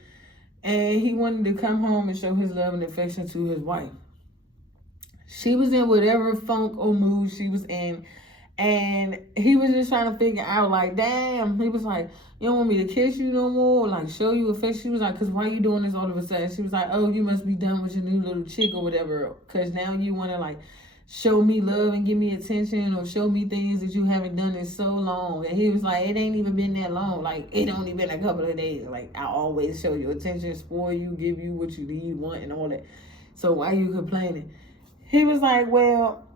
And he wanted to come home and show his love and affection to his wife. She was in whatever funk or mood she was in. And he was just trying to figure out, like, damn. He was like, you don't want me to kiss you no more? Or, like, show you affection? She was like, because why you doing this all of a sudden? She was like, oh, you must be done with your new little chick or whatever. Because now you want to, like, show me love and give me attention or show me things that you haven't done in so long. And he was like, it ain't even been that long. Like, it only been a couple of days. Like, I always show you attention, spoil you, give you what you need, want, and all that. So why you complaining? He was like, well,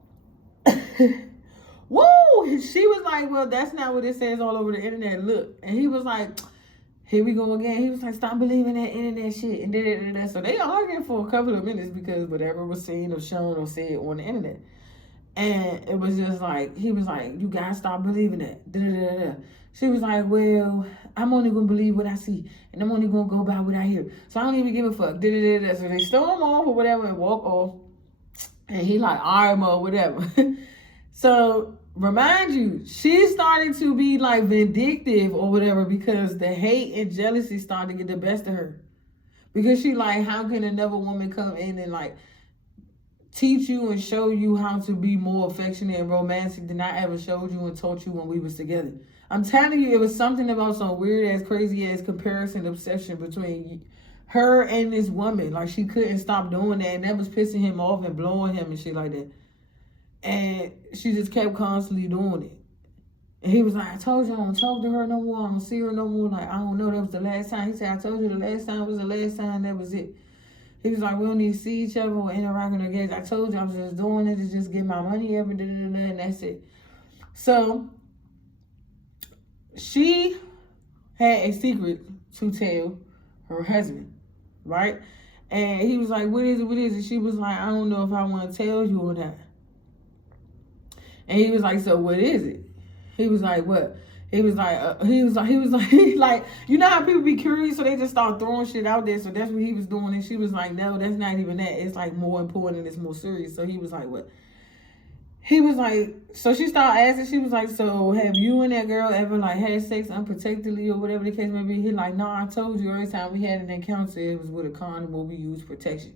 woo! She was like, well, that's not what it says all over the internet. Look. And he was like, here we go again. He was like, stop believing that internet shit. And so they argued for a couple of minutes because whatever was seen or shown or said on the internet. And it was just like, he was like, you guys stop believing that. She was like, well, I'm only going to believe what I see. And I'm only going to go by what I hear. So I don't even give a fuck. So they storm off or whatever and walk off. And he like, all right, Mo, whatever. So remind you, she started to be like vindictive or whatever because the hate and jealousy started to get the best of her. Because she like, how can another woman come in and like teach you and show you how to be more affectionate and romantic than I ever showed you and taught you when we was together? I'm telling you, it was something about some weird ass, crazy ass comparison obsession between her and this woman. Like, she couldn't stop doing that, and that was pissing him off and blowing him and shit like that. And she just kept constantly doing it. And he was like, I told you I don't talk to her no more. I don't see her no more. Like, I don't know. That was the last time. He said, I told you the last time was the last time. That was it. He was like, we don't need to see each other or interact with again. I told you I was just doing it to just get my money every day, and that's it. So she had a secret to tell her husband. Right? And he was like, what is it? She was like, I don't know if I want to tell you or not. And he was like, so what is it? He was like, what? He was like, like, you know how people be curious, so they just start throwing shit out there. So that's what he was doing. And she was like, no, that's not even that. It's like more important and it's more serious. So he was like, what? He was like, so she started asking, she was like, so have you and that girl ever like had sex unprotectedly or whatever the case may be? He like, no, I told you every time we had an encounter, it was with a condom or we used protection.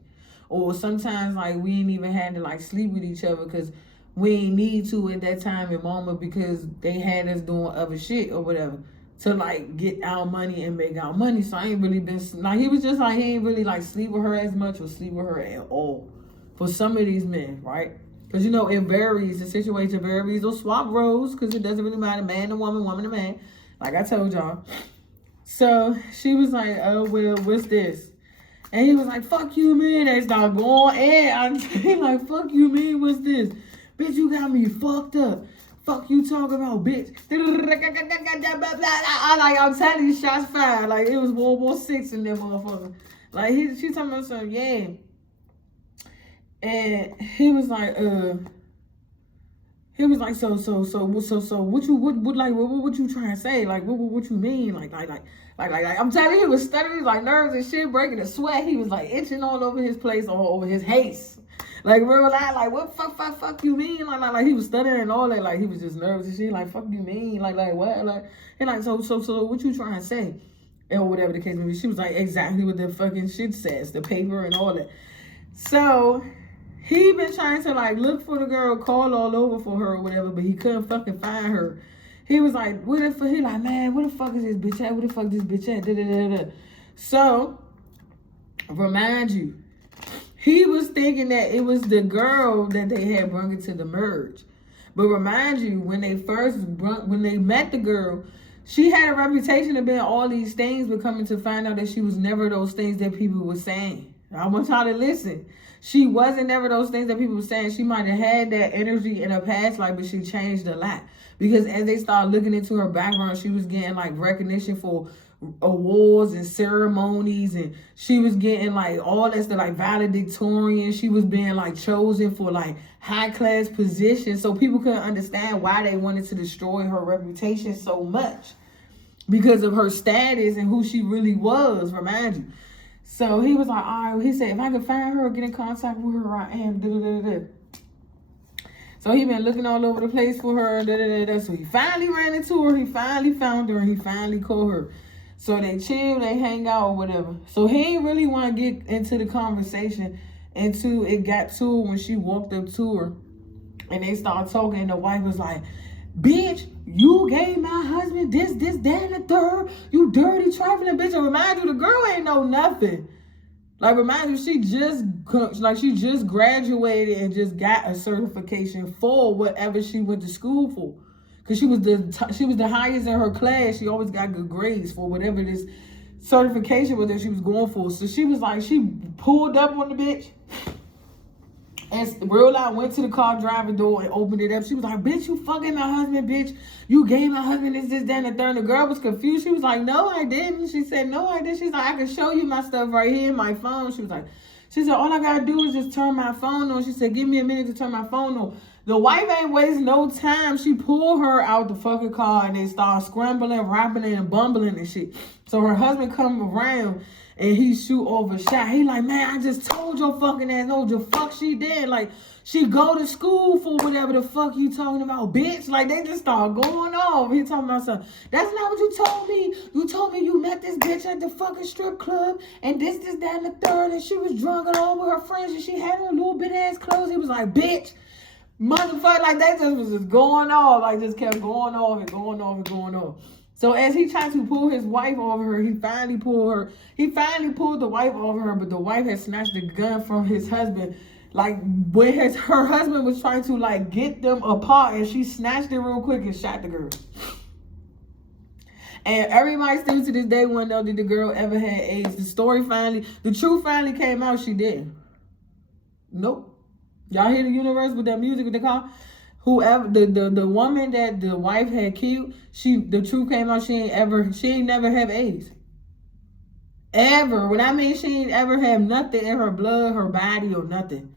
Or sometimes like we ain't even had to like sleep with each other because we ain't need to at that time and moment because they had us doing other shit or whatever to like get our money and make our money. So I ain't really been, like, he was just like, he ain't really like sleep with her as much or sleep with her at all for some of these men, right? Because, you know, it varies. The situation varies. They'll swap roles because it doesn't really matter. Man to woman, woman to man. Like I told y'all. So she was like, oh, well, what's this? And he was like, fuck you, man. They start going in. I'm like, fuck you, man. What's this? Bitch, you got me fucked up. Fuck you talking about, bitch. Like, I'm telling you, shots fired. Like, it was World War VI in there, motherfucker. Like, she talking about something, yeah. And he was like, so what you trying to say? Like, what you mean? Like, I'm telling you, he was stuttering, like nerves and shit, breaking a sweat. He was like itching all over his place, all over his face. Like, real life, like, what fuck you mean? Like, he was stuttering and all that. Like, he was just nervous and shit. Like, fuck you mean? Like, what? Like, and like, so, what you trying to say? Or whatever the case may be. She was like, exactly what the fucking shit says, the paper and all that. So, he been trying to, like, look for the girl, call all over for her or whatever, but he couldn't fucking find her. He was like, he like, man, where the fuck is this bitch at? Where the fuck this bitch at? Da, da, da, da. So, remind you, he was thinking that it was the girl that they had brought into the merge. But remind you, when they met the girl, she had a reputation of being all these things, but coming to find out that she was never those things that people were saying. I want y'all to listen. She wasn't never those things that people were saying. She might have had that energy in her past life, but she changed a lot. Because as they started looking into her background, she was getting like recognition for awards and ceremonies, and she was getting like all that stuff, like valedictorian. She was being like chosen for like high class positions, so people couldn't understand why they wanted to destroy her reputation so much because of her status and who she really was. Remind you. So he was like, all right. He said, if I could find her or get in contact with her, I am. Da, da, da, da. So he been looking all over the place for her. Da, da, da, da. So he finally ran into her. He finally found her. And he finally called her. So they chill, they hang out or whatever. So he ain't really want to get into the conversation until it got to her when she walked up to her. And they started talking. And the wife was like, bitch, you gave my husband this, that, and the third. You dirty, trifling bitch. And remind you, the girl ain't know nothing. Like, remind you, she just graduated and just got a certification for whatever she went to school for. Because she was the highest in her class. She always got good grades for whatever this certification was that she was going for. So she was like, she pulled up on the bitch. And real loud went to the car driver door and opened it up. She was like, bitch, you fucking my husband, bitch. You gave my husband this, that, and the third. And the girl was confused. She was like, no, I didn't. She said, no, I didn't. She's like, I can show you my stuff right here in my phone. She said, all I got to do is just turn my phone on. She said, give me a minute to turn my phone on. The wife ain't waste no time. She pulled her out the fucking car and they started scrambling, rapping, and bumbling and shit. So her husband come around and he shoot over a shot. He like, man, I just told your fucking ass, no, the fuck she did. Like, she go to school for whatever the fuck you talking about, bitch. Like, they just start going off. He talking about something. That's not what you told me. You told me you met this bitch at the fucking strip club and this, that, and the third. And she was drunk along with her friends and she had on little bit ass clothes. He was like, bitch. Motherfucker, like that just was just going off, like just kept going off and going off and going off. So as he tried to pull his wife over her, he finally pulled the wife over her, but the wife had snatched the gun from his husband. Like when her husband was trying to like get them apart, and she snatched it real quick and shot the girl. And everybody still to this day wouldn't know that the girl ever had AIDS. The truth finally came out, she didn't. Nope. Y'all hear the universe with that music with the car? Whoever the woman that the wife had killed, the truth came out, she ain't never have AIDS. Ever. When I mean she ain't ever have nothing in her blood, her body, or nothing.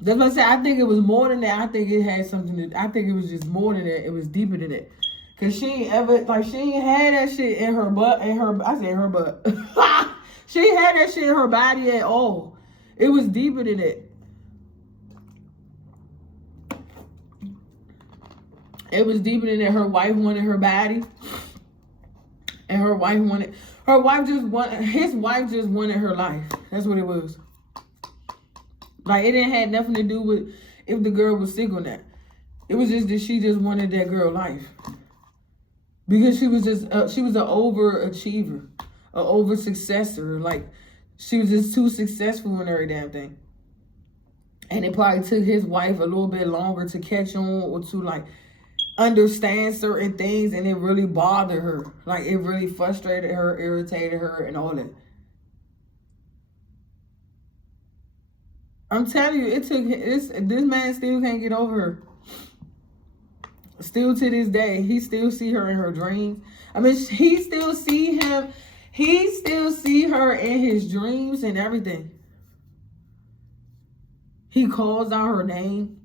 That's what I said. I think it was more than that. I think it had something to, I think it was just more than that. It was deeper than that. Cause she ain't ever, like, she ain't had that shit in her butt, I said her butt. She ain't had that shit in her body at all. It was deeper than that. It was deeper than that. Her wife wanted her body. And his wife just wanted her life. That's what it was. Like, it didn't have nothing to do with if the girl was sick or not. It was just that she just wanted that girl life. Because she was just, she was an overachiever, an over successor. Like, she was just too successful in every damn thing. And it probably took his wife a little bit longer to catch on or to, like, understand certain things, and it really bothered her. Like, it really frustrated her, irritated her, and all that. I'm telling you, it took this man still can't get over her. Still to this day, he still see her in her dreams. I mean, he still see her in his dreams and everything. He calls out her name.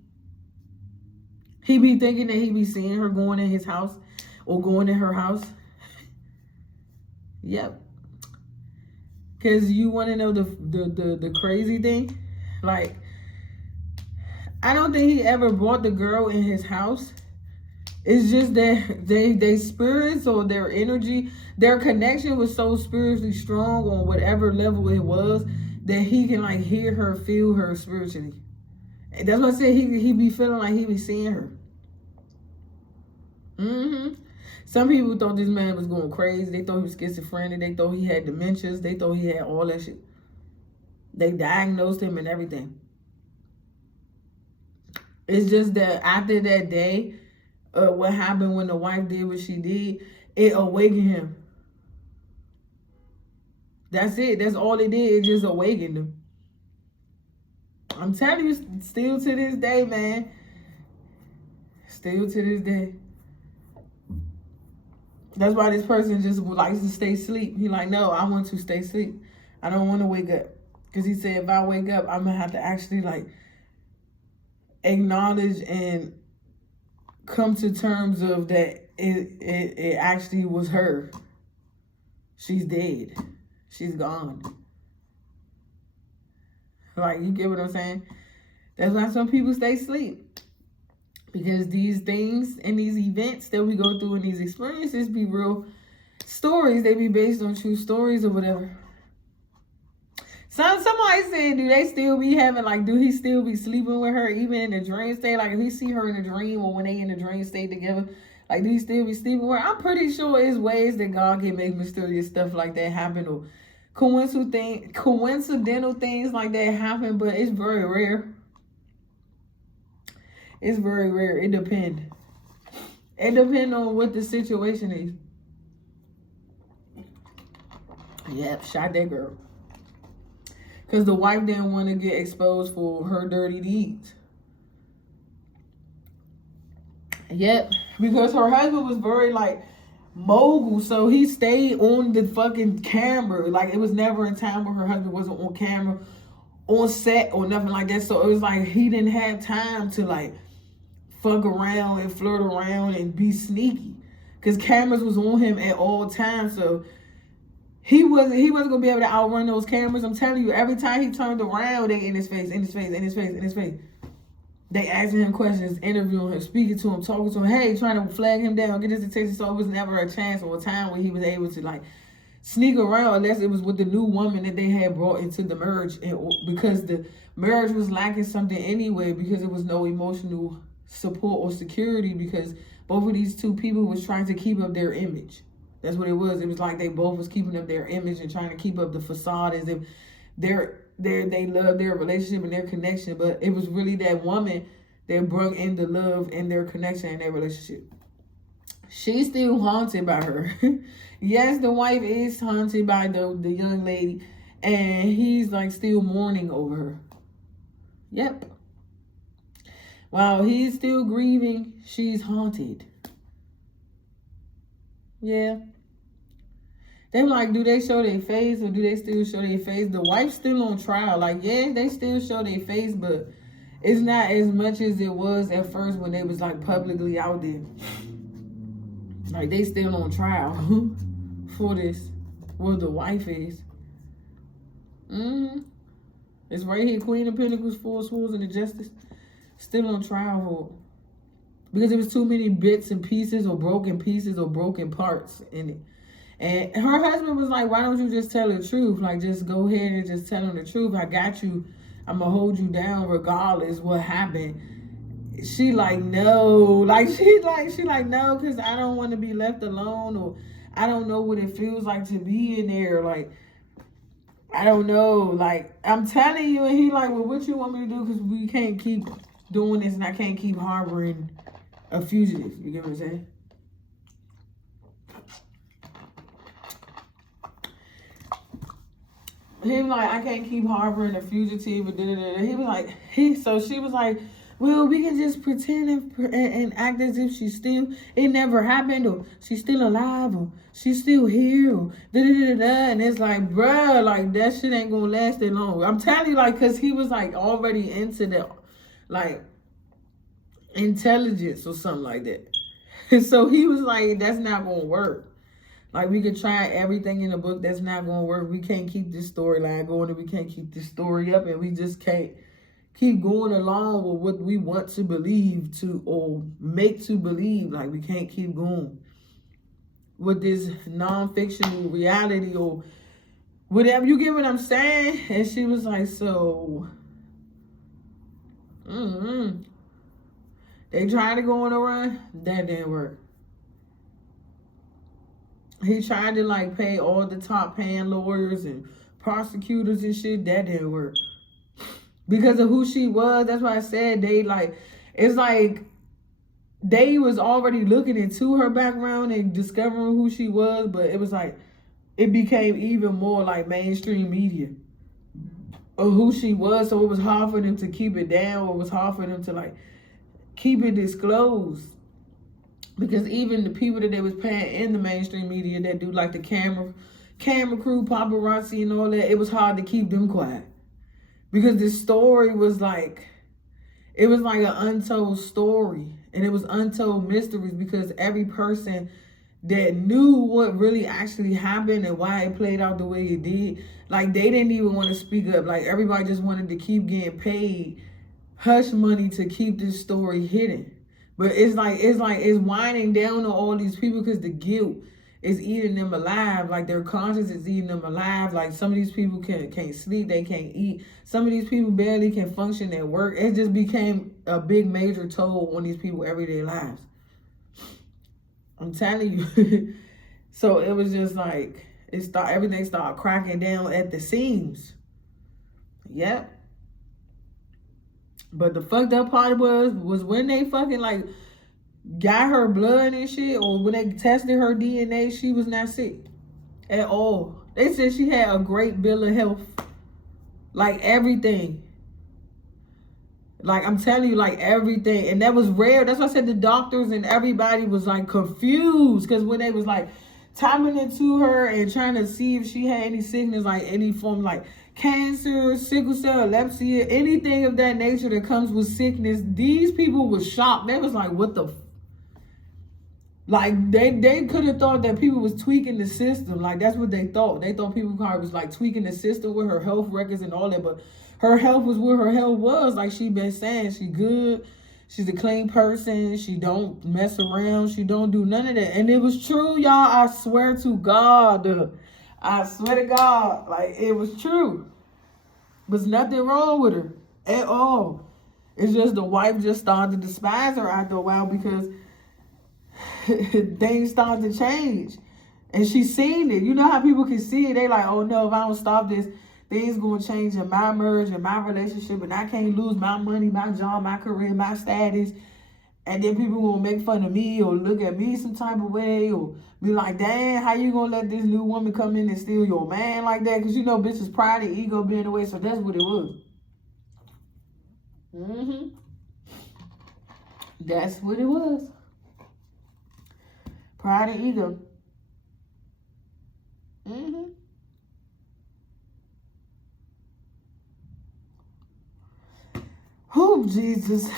He be thinking that he be seeing her going in his house or going in her house. Yep. Because you want to know the crazy thing? Like, I don't think he ever brought the girl in his house. It's just that they spirits or their energy, their connection was so spiritually strong on whatever level it was that he can, like, hear her, feel her spiritually. And that's what I said. He be feeling like he be seeing her. Some people thought this man was going crazy. They thought he was schizophrenic. They thought he had dementias. They thought he had all that shit. They diagnosed him and everything. It's just that after that day, what happened when the wife did what she did, it awakened him. That's it. That's all it did. It just awakened him. I'm telling you, still to this day, man. Still to this day. That's why this person just likes to stay asleep. He like, no, I want to stay asleep. I don't want to wake up. Because he said, if I wake up, I'm going to have to actually, like, acknowledge and come to terms of that it actually was her. She's dead. She's gone. Like, you get what I'm saying? That's why some people stay asleep. Because these things and these events that we go through and these experiences be real stories. They be based on true stories or whatever. Somebody said, do they still be having, like, do he still be sleeping with her even in the dream state? Like, if he see her in a dream or when they in the dream state together, like, do he still be sleeping with her? I'm pretty sure it's ways that God can make mysterious stuff like that happen, or coincidental things like that happen, but it's very rare. It's very rare. It depends. It depends on what the situation is. Yep, shot that girl. Because the wife didn't want to get exposed for her dirty deeds. Yep, because her husband was very, like, mogul, so he stayed on the fucking camera. Like, it was never a time where her husband wasn't on camera, on set, or nothing like that. So it was like he didn't have time to, like, fuck around and flirt around and be sneaky. Because cameras was on him at all times, so he wasn't going to be able to outrun those cameras. I'm telling you, every time he turned around, they in his face, in his face, in his face, in his face. They asking him questions, interviewing him, speaking to him, talking to him, hey, trying to flag him down, get his attention. So it was never a chance or a time where he was able to, like, sneak around, unless it was with the new woman that they had brought into the marriage. And because the marriage was lacking something anyway, because there was no emotional support or security, because both of these two people was trying to keep up their image. That's what it was. It was like they both was keeping up their image and trying to keep up the facade as if they love their relationship and their connection. But it was really that woman that brought in the love and their connection and their relationship. She's still haunted by her. Yes, the wife is haunted by the young lady, and he's, like, still mourning over her. Yep. While he's still grieving, she's haunted. Yeah. They were like, do they show their face or do they still show their face? The wife's still on trial. Like, yeah, they still show their face, but It's not as much as it was at first when they was like publicly out there. Like they still on trial for this. Well, the wife is. It's right here, Queen of Pentacles, Four Swords, and the Justice. Still on trial for it. Because there was too many bits and pieces or broken parts in it. And her husband was like, why don't you just tell the truth? Like, just go ahead and just tell him the truth. I got you. I'm going to hold you down regardless what happened. She like, no. Like, she like, no, because I don't want to be left alone, or I don't know what it feels like to be in there. Like, I don't know. Like, I'm telling you. And he like, well, what you want me to do? Because we can't keep doing this, and I can't keep harboring a fugitive. You get what I'm saying? He was like, I can't keep harboring a fugitive. Or He was like, so she was like, well, we can just pretend and act as if it never happened, or she's still alive, or she's still here, or And it's like, bruh, like, that shit ain't gonna last that long. I'm telling you, like, because he was, like, already into that, like, intelligence or something like that. So he was like, that's not gonna work. Like, we could try everything in the book. That's not going to work. We can't keep this storyline going, and we can't keep this story up, and we just can't keep going along with what we want to believe or make to believe. Like, we can't keep going with this non-fictional reality or whatever. You get what I'm saying? And she was like, so, they tried to go on a run. That didn't work. He tried to like pay all the top paying lawyers and prosecutors and shit. That didn't work. Because of who she was. That's why I said it's like they was already looking into her background and discovering who she was. But it was like, it became even more like mainstream media of who she was. So it was hard for them to keep it down. Or it was hard for them to like keep it disclosed. Because even the people that they was paying in the mainstream media that do like the camera crew, paparazzi and all that, it was hard to keep them quiet. Because this story was like, it was like an untold story. And it was untold mysteries because every person that knew what really actually happened and why it played out the way it did, like they didn't even want to speak up. Like everybody just wanted to keep getting paid hush money to keep this story hidden. But it's winding down on all these people because the guilt is eating them alive. Like their conscience is eating them alive. Like some of these people can't sleep, they can't eat. Some of these people barely can function at work. It just became a big major toll on these people everyday lives. I'm telling you. So it was just like everything started cracking down at the seams. Yep. But the fucked up part was when they fucking like got her blood and shit, or when they tested her DNA, she was not sick at all. They said she had a great bill of health. Like everything. Like I'm telling you, like everything. And that was rare. That's why I said the doctors and everybody was like confused. Because when they was like tapping into her and trying to see if she had any sickness, like any form, like cancer, sickle cell, epilepsy, anything of that nature that comes with sickness, these people were shocked. They was like, what the like they could have thought that people was tweaking the system. Like that's what they thought. They thought people probably was like tweaking the system with her health records and all that. But her health was where her health was. Like she been saying, she good. She's a clean person. She don't mess around. She don't do none of that. And it was true, y'all. I swear to God. I swear to God. Like it was true. There's nothing wrong with her at all. It's just the wife just started to despise her after a while because things started to change. And she seen it. You know how people can see it? They like, oh no, if I don't stop this, things gonna change in my marriage and my relationship, and I can't lose my money, my job, my career, my status. And then people gonna make fun of me or look at me some type of way or be like, dang, how you gonna let this new woman come in and steal your man like that? Because you know, bitches' pride and ego be in the way, so that's what it was. That's what it was. Pride and ego. Whew, Woo, Jesus.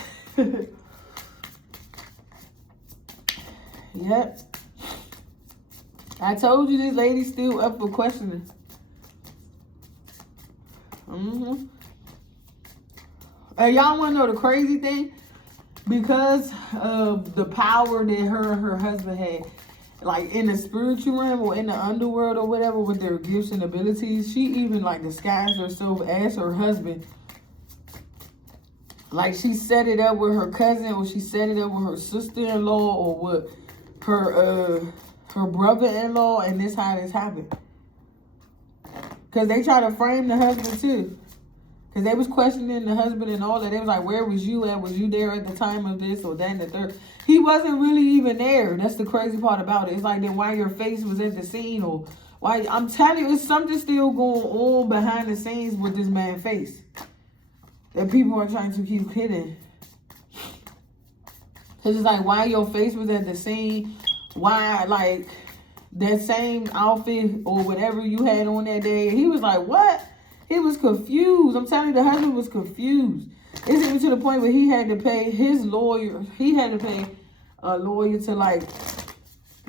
Yep. I told you this lady's still up for questioning. And y'all want to know the crazy thing? Because of the power that her and her husband had, like in the spiritual realm or in the underworld or whatever, with their gifts and abilities, she even like disguised herself as her husband. Like she set it up with her cousin, or she set it up with her sister-in-law, or with her brother-in-law, and this how this happened. Because they try to frame the husband too. Because they was questioning the husband and all that. They was like, where was you at? Was you there at the time of this or that and the third? He wasn't really even there. That's the crazy part about it. It's like, then why your face was at the scene, or why? I'm telling you, it's something still going on behind the scenes with this man's face that people are trying to keep hidden. Because it's like, why your face was at the scene? Why, like, that same outfit or whatever you had on that day? He was like, what? He was confused. I'm telling you, the husband was confused. It's even to the point where he had to pay his lawyer. He had to pay a lawyer to, like,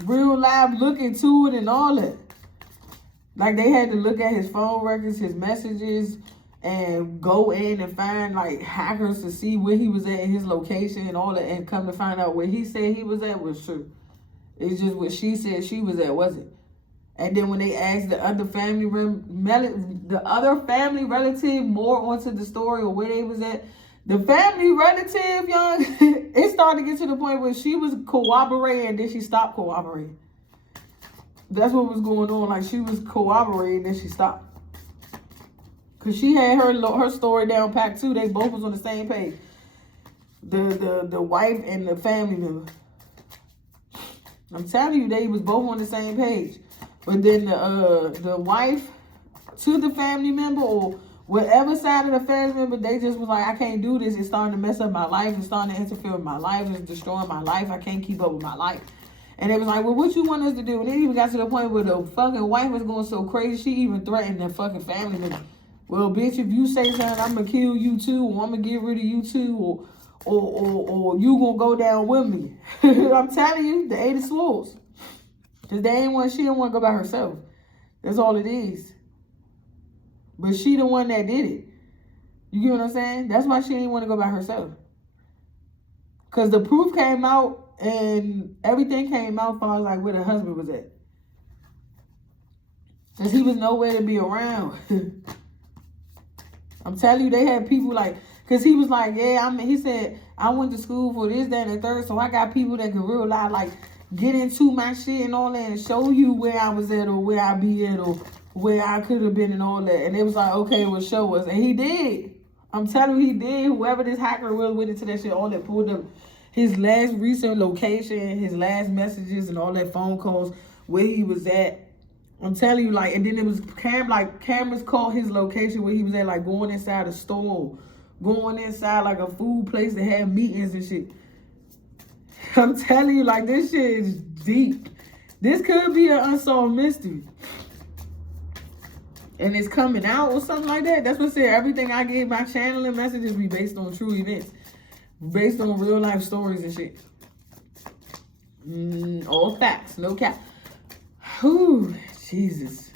real live look into it and all that. Like, they had to look at his phone records, his messages, and go in and find, like, hackers to see where he was at in his location and all that. And come to find out where he said he was at was true. It's just what she said she was at wasn't. And then when they asked the other family relative more onto the story or where they was at, the family relative, y'all, it started to get to the point where she was cooperating and then she stopped cooperating. That's what was going on. Like, she was cooperating and then she stopped. Because she had her story down packed too. They both was on the same page. The wife and the family member. I'm telling you, they was both on the same page. But then the wife to the family member, or whatever side of the family member, they just was like, I can't do this. It's starting to mess up my life. It's starting to interfere with my life. It's destroying my life. I can't keep up with my life. And they was like, well, what you want us to do? And it even got to the point where the fucking wife was going so crazy, she even threatened the fucking family member. Well, bitch, if you say something, I'm going to kill you too, or I'm going to get rid of you too, or you going to go down with me. I'm telling you, the 8 of Swords. Because she didn't want to go by herself. That's all it is. But she the one that did it. You get what I'm saying? That's why she didn't want to go by herself. Because the proof came out and everything came out for like where the husband was at. Because he was nowhere to be around. I'm telling you, they had people like, because he was like, yeah, he said, I went to school for this, that, and the third, so I got people that can real life, like, get into my shit and all that and show you where I was at or where I be at or where I could have been and all that. And they was like, okay, well, show us. And he did. I'm telling you, he did. Whoever this hacker was with into that shit, all that, pulled up his last recent location, his last messages and all that phone calls, where he was at. I'm telling you, like, and then it was cameras caught his location where he was at, like, going inside a store, going inside, like, a food place that had meetings and shit. I'm telling you, like, this shit is deep. This could be an unsolved mystery. And it's coming out or something like that. That's what I said. Everything I get, my channel and messages be based on true events. Based on real life stories and shit. All facts, no cap. Whew, Jesus.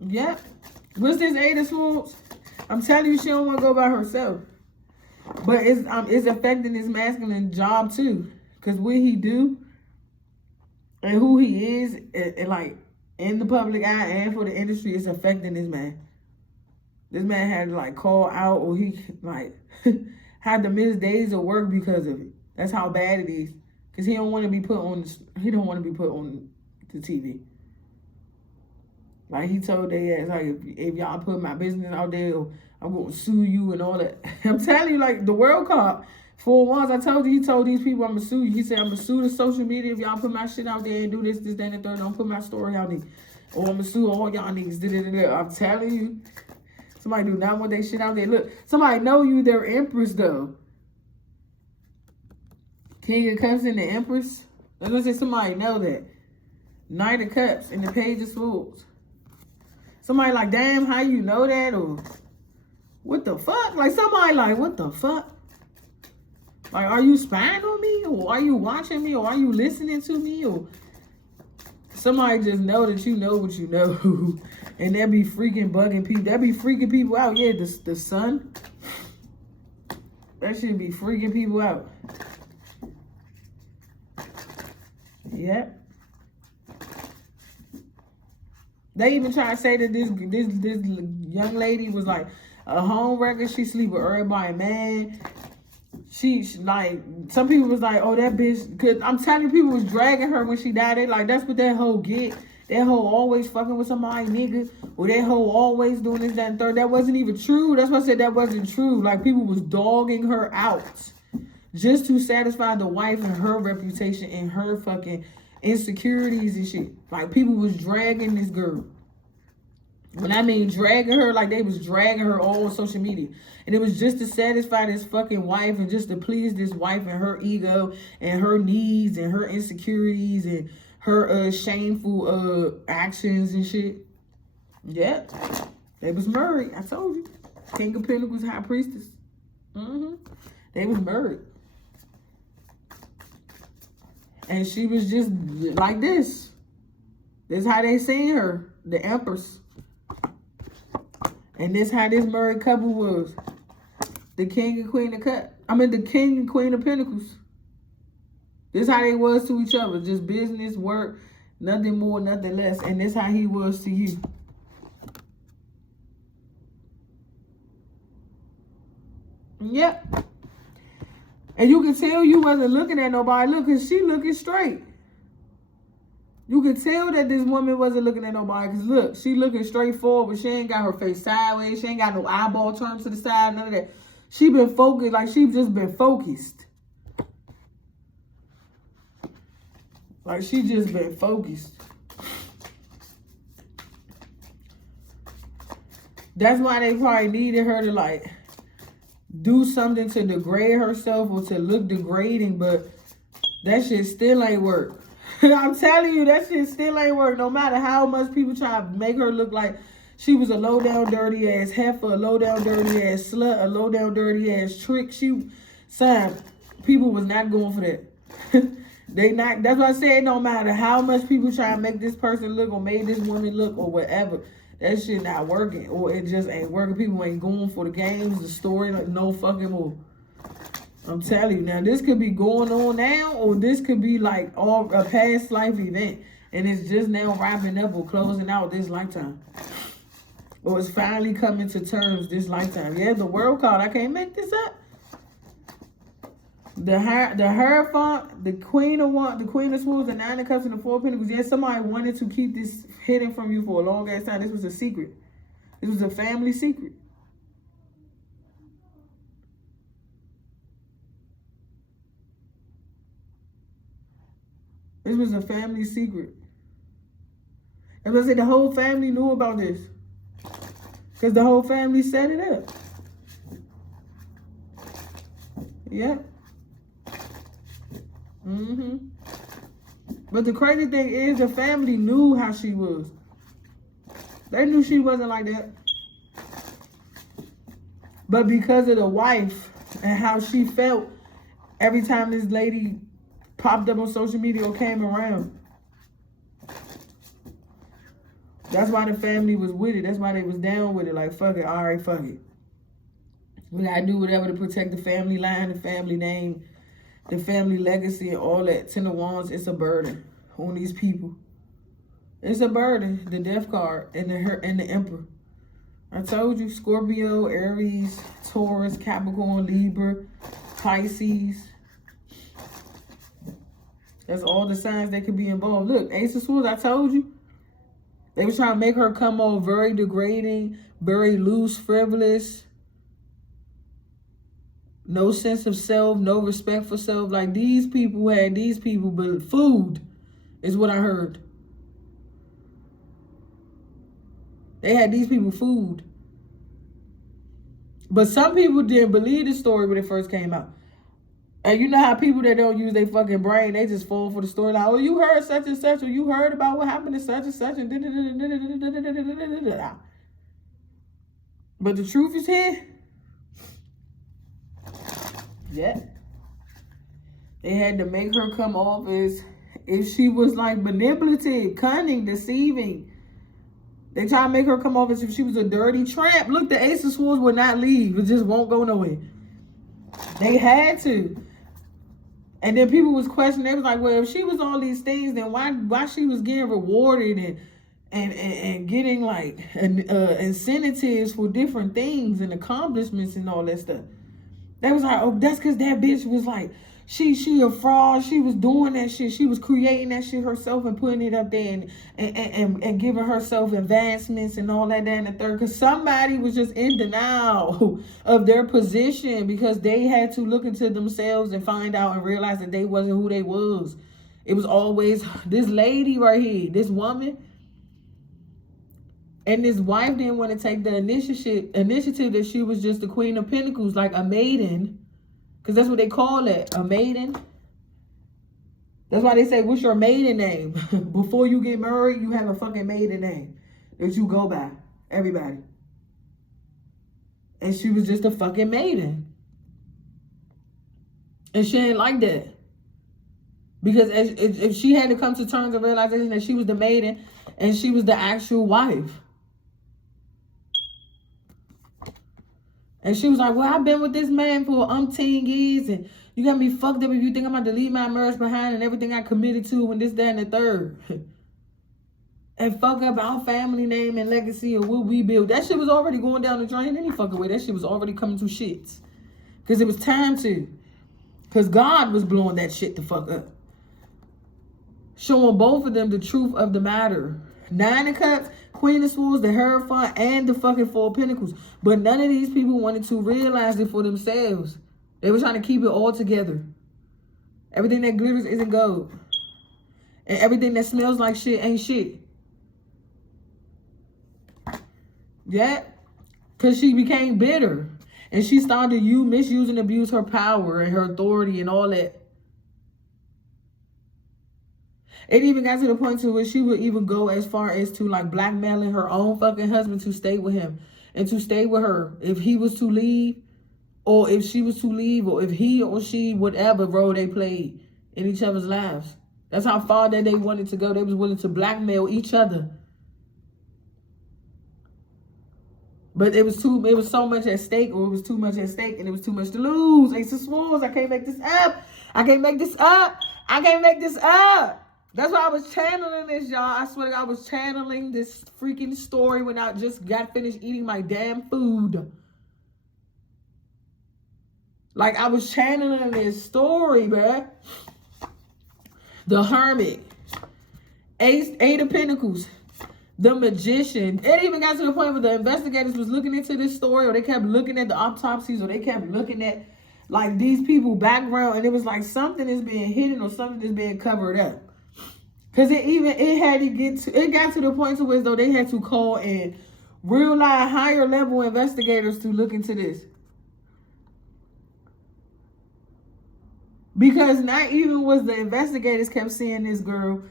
Yep. What's this 8 of Swords? I'm telling you, she don't want to go by herself. But it's affecting his masculine job too. Because what he do and who he is, and like in the public eye and for the industry, is affecting this man. This man had to like call out, or he like had to miss days of work because of it. That's how bad it is. Because he don't want to be put on the TV. Like he told their ass, like, if y'all put my business out there, I'm going to sue you and all that. I'm telling you, like, the World Cup, for once, I told you, he told these people, I'm going to sue you. He said, I'm going to sue the social media if y'all put my shit out there and do this, that, and the third. Don't put my story out there. Or I'm going to sue all y'all niggas. I'm telling you, somebody do not want their shit out there. Look, somebody know you, they're Empress, though. King of Cups and the Empress. Let's just say somebody know that. Knight of Cups and the Page of Swords. Somebody like, damn, how you know that? Or What the fuck? Like, somebody like, what the fuck? Like, are you spying on me? Or are you watching me? Or are you listening to me? Or somebody just know that you know what you know. And that be freaking bugging people. That be freaking people out. Yeah, the sun. That should be freaking people out. Yep. They even try to say that this young lady was like a home wrecker. She sleep with everybody, man. She like, some people was like, oh, that bitch, cause I'm telling you, people was dragging her when she died. They like, that's what that hoe get. That hoe always fucking with somebody, nigga. Or that hoe always doing this, that, and third. That wasn't even true. That's why I said that wasn't true. Like, people was dogging her out just to satisfy the wife and her reputation and her fucking insecurities and shit. Like, people was dragging this girl. When I mean dragging her, like they was dragging her all on social media. And it was just to satisfy this fucking wife and just to please this wife and her ego and her needs and her insecurities and her shameful actions and shit. Yeah. They was married. I told you. King of Pentacles, High Priestess. They was married. And she was just like this. This how they seen her. The Empress. And this how this married couple was. The King and Queen of Cups. I mean, the King and Queen of Pentacles. This how they was to each other. Just business, work, nothing more, nothing less. And this how he was to you. Yep. And you can tell you wasn't looking at nobody. Look, cause she looking straight. You can tell that this woman wasn't looking at nobody. Because look, she looking straight forward. She ain't got her face sideways. She ain't got no eyeball turned to the side. None of that. She been focused. Like, she just been focused. Like, she just been focused. That's why they probably needed her to, like, do something to degrade herself or to look degrading. But that shit still ain't work. I'm telling you, that shit still ain't work. No matter how much people try to make her look like she was a low-down, dirty-ass heifer, a low-down, dirty-ass slut, a low-down, dirty-ass trick. People was not going for that. That's why I said no matter how much people try to make this person look or made this woman look or whatever, that shit not working. Or it just ain't working. People ain't going for the games, the story, like no fucking more. I'm telling you, now this could be going on now, or this could be like a past life event, and it's just now wrapping up or closing out this lifetime, or it's finally coming to terms this lifetime. Yeah, the World card. I can't make this up. The Hierophant, the Queen of Swords, the Nine of Cups, and the Four of Pentacles. Yeah, somebody wanted to keep this hidden from you for a long ass time. This was a secret. This was a family secret. This was a family secret. And I said the whole family knew about this. Because the whole family set it up. Yeah. But the crazy thing is the family knew how she was. They knew she wasn't like that. But because of the wife and how she felt every time this lady popped up on social media or came around. That's why the family was with it. That's why they was down with it. Like, fuck it. All right, fuck it. We gotta do whatever to protect the family line, the family name, the family legacy, and all that. Ten of Wands, it's a burden on these people. It's a burden. The Death card and the Emperor. I told you, Scorpio, Aries, Taurus, Capricorn, Libra, Pisces. That's all the signs that could be involved. Look, Ace of Swords, I told you. They were trying to make her come off very degrading, very loose, frivolous. No sense of self, no respect for self. Like, these people had these people, but food is what I heard. They had these people food. But some people didn't believe the story when it first came out. And you know how people that don't use their fucking brain, they just fall for the story. Like, oh, you heard such and such, or you heard about what happened to such and such, and da-da-da-da-da-da-da-da-da-da-da-da-da. But the truth is here. Yeah. They had to make her come off as if she was like manipulative, cunning, deceiving. They try to make her come off as if she was a dirty tramp. Look, the Ace of Swords would not leave. It just won't go nowhere. They had to. And then people was questioning. They was like, well, if she was all these things, then why she was getting rewarded and getting like incentives for different things and accomplishments and all that stuff. They was like, oh, that's because that bitch was like, she a fraud. She was doing that shit. She was creating that shit herself and putting it up there and giving herself advancements and all that and the third. Because somebody was just in denial of their position because they had to look into themselves and find out and realize that they wasn't who they was. It was always this lady right here, this woman. And this wife didn't want to take the initiative that she was just the Queen of Pentacles, like a maiden. Because that's what they call it, a maiden. That's why they say, what's your maiden name? Before you get married, you have a fucking maiden name that you go by. Everybody. And she was just a fucking maiden. And she ain't like that. Because if she had to come to terms of realization that she was the maiden and she was the actual wife. And she was like, well, I've been with this man for umpteen years and you got me fucked up if you think I'm going to leave my marriage behind and everything I committed to and this, that, and the third. And fuck up our family name and legacy and what we built. That shit was already going down the drain any fucking way. That shit was already coming to shits. Because it was time to. Because God was blowing that shit the fuck up. Showing both of them the truth of the matter. 9 of Cups, Queen of Swords, the Hierophant, and the fucking 4 of Pentacles. But none of these people wanted to realize it for themselves. They were trying to keep it all together. Everything that glitters isn't gold. And everything that smells like shit ain't shit. Yeah. Because she became bitter. And she started to misuse and abuse her power and her authority and all that. It even got to the point to where she would even go as far as to like blackmailing her own fucking husband to stay with him and to stay with her if he was to leave or if she was to leave or if he or she, whatever role they played in each other's lives. That's how far that they wanted to go. They was willing to blackmail each other. But it was so much at stake, or it was too much at stake and it was too much to lose. Ace of Swords, I can't make this up. I can't make this up. I can't make this up. That's why I was channeling this, y'all. I swear to God, I was channeling this freaking story when I just got finished eating my damn food. Like, I was channeling this story, bruh. The Hermit. 8 of Pentacles. The Magician. It even got to the point where the investigators was looking into this story, or they kept looking at the autopsies, or they kept looking at, like, these people's background, and it was like something is being hidden or something is being covered up. Because it got to the point to where as though they had to call in real live higher level investigators to look into this. Because not even was the investigators kept seeing this girl.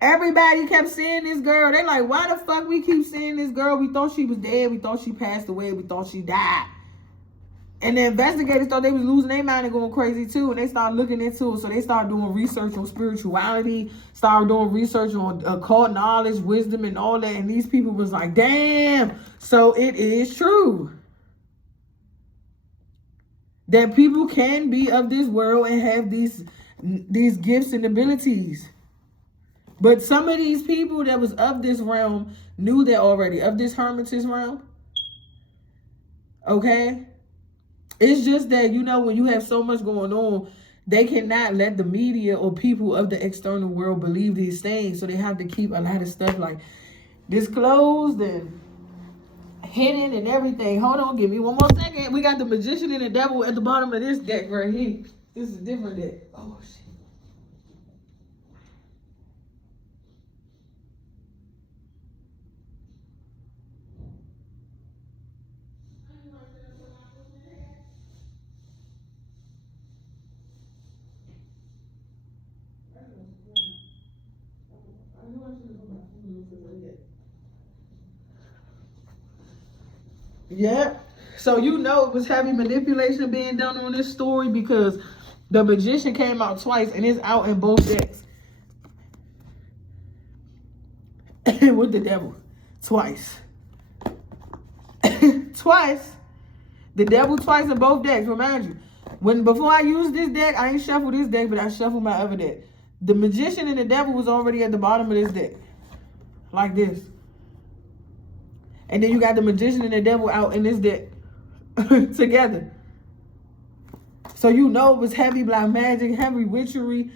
Everybody kept seeing this girl. They like, why the fuck we keep seeing this girl? We thought she was dead. We thought she passed away. We thought she died. And the investigators thought they was losing their mind and going crazy too. And they started looking into it. So they started doing research on spirituality, started doing research on occult knowledge, wisdom, and all that. And these people was like, damn. So it is true that people can be of this world and have these gifts and abilities. But some of these people that was of this realm knew that already, of this hermitage realm. Okay? It's just that, you know, when you have so much going on, they cannot let the media or people of the external world believe these things. So they have to keep a lot of stuff like disclosed and hidden and everything. Hold on, give me one more second. We got the Magician and the Devil at the bottom of this deck right here. This is a different deck. Oh, shit. Yeah. So you know it was heavy manipulation being done on this story because the magician came out twice and it's out in both decks. With the devil. Twice. Twice. The devil twice in both decks. Remind you. Before I used this deck, I ain't shuffled this deck, but I shuffled my other deck. The magician and the devil was already at the bottom of this deck. Like this. And then you got the magician and the devil out in this deck. Together. So you know it was heavy black magic, heavy witchery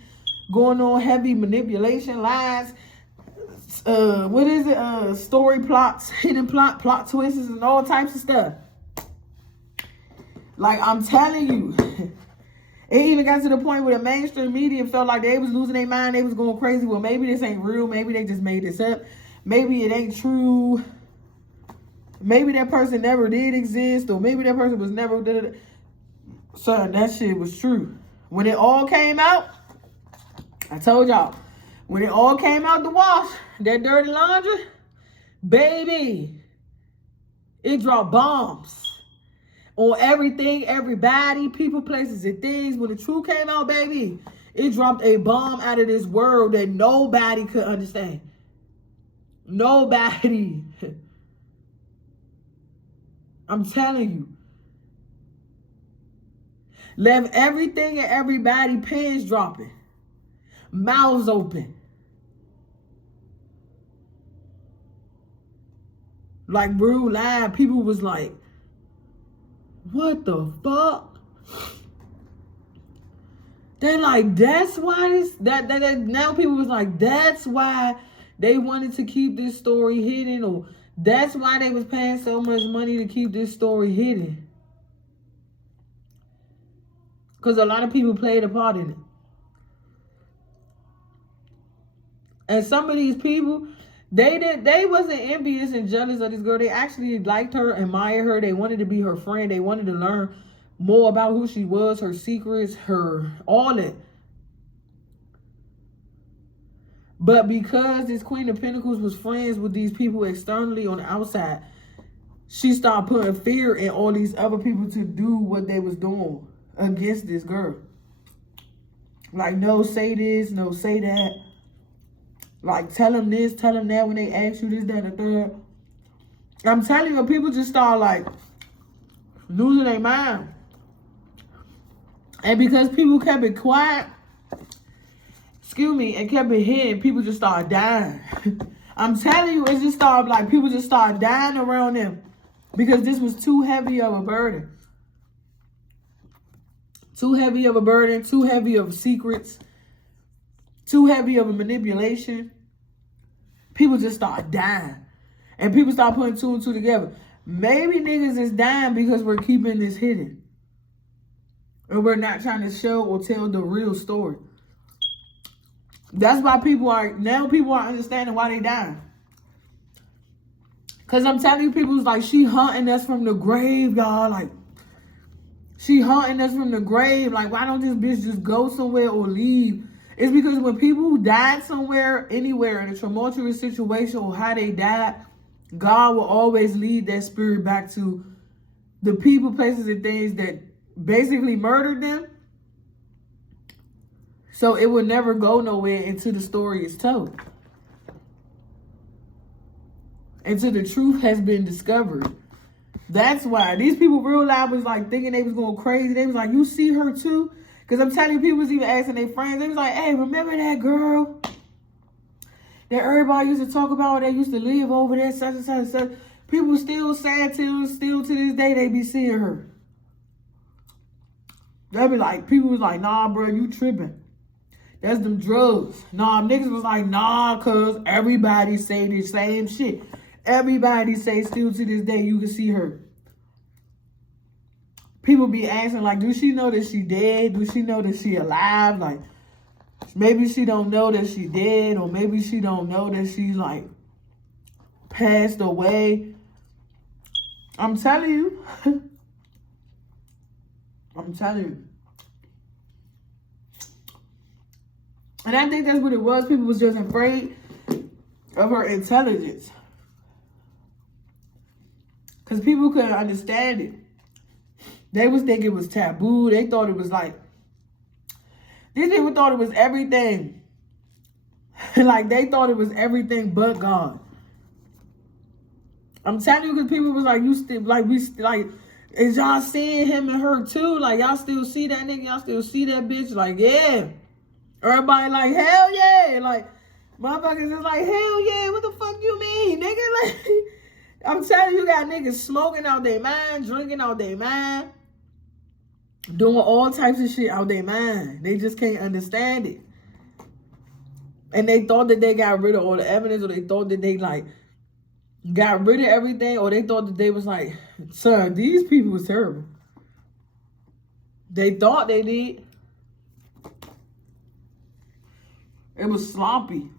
going on, heavy manipulation, lies. What is it? Story plots, hidden plot twists, and all types of stuff. Like, I'm telling you. It even got to the point where the mainstream media felt like they was losing their mind. They was going crazy. Well, maybe this ain't real. Maybe they just made this up. Maybe it ain't true. Maybe that person never did exist. Or maybe that person was never... Son, that shit was true. When it all came out, I told y'all. When it all came out the wash, that dirty laundry, baby, it dropped bombs on everything, everybody, people, places, and things. When the truth came out, baby, it dropped a bomb out of this world that nobody could understand. Nobody. I'm telling you. Left everything and everybody pants dropping. Mouths open. Like real live. People was like, what the fuck? They like, that's why this, that now people was like, that's why they wanted to keep this story hidden, or that's why they was paying so much money to keep this story hidden. Because a lot of people played a part in it. And some of these people, they wasn't envious and jealous of this girl. They actually liked her, admired her. They wanted to be her friend. They wanted to learn more about who she was, her secrets, her all that. But because this Queen of Pentacles was friends with these people externally on the outside, she started putting fear in all these other people to do what they was doing against this girl. Like, no, say this, no, say that. Like, tell them this, tell them that when they ask you this, that, and the third. I'm telling you, people just start, like, losing their mind. And because people kept it quiet, and kept it hidden, people just started dying. I'm telling you, it just started, like, people just started dying around them. Because this was too heavy of a burden. Too heavy of a burden, too heavy of secrets, too heavy of a manipulation. People just start dying. And people start putting two and two together. Maybe niggas is dying because we're keeping this hidden. And we're not trying to show or tell the real story. That's why people are understanding why they dying. Because I'm telling you, people was like, she hunting us from the grave, y'all. Like, she hunting us from the grave. Like, why don't this bitch just go somewhere or leave? It's because when people died somewhere, anywhere, in a tumultuous situation or how they died, God will always lead that spirit back to the people, places, and things that basically murdered them. So it will never go nowhere until the story is told. Until the truth has been discovered. That's why these people real life was like thinking they was going crazy. They was like, you see her too? Because I'm telling you, people was even asking their friends. They was like, hey, remember that girl that everybody used to talk about? They used to live over there, such and such and such. People still sad still to this day they be seeing her. They be like, people was like, nah, bro, you tripping. That's them drugs. Nah, niggas was like, nah, cuz everybody say the same shit. Everybody say still to this day you can see her. People be asking, like, do she know that she dead? Do she know that she alive? Like, maybe she don't know that she dead, or maybe she don't know that she's, like, passed away. I'm telling you. I'm telling you. And I think that's what it was. People was just afraid of her intelligence. Because people couldn't understand it. They was thinking it was taboo. They thought it was like, these people thought it was everything. Like, they thought it was everything but God. I'm telling you, because people was like, you still, like, is y'all seeing him and her too? Like, y'all still see that nigga? Y'all still see that bitch? Like, yeah. Everybody like, hell yeah. Like, motherfuckers is like, hell yeah. What the fuck you mean, nigga? Like, I'm telling you, got niggas smoking out their mind, drinking out their mind, doing all types of shit out their mind. They just can't understand it. And they thought that they got rid of all the evidence, or they thought that they, like, got rid of everything, or they thought that they was like, son, these people was terrible. They thought they did. It was sloppy.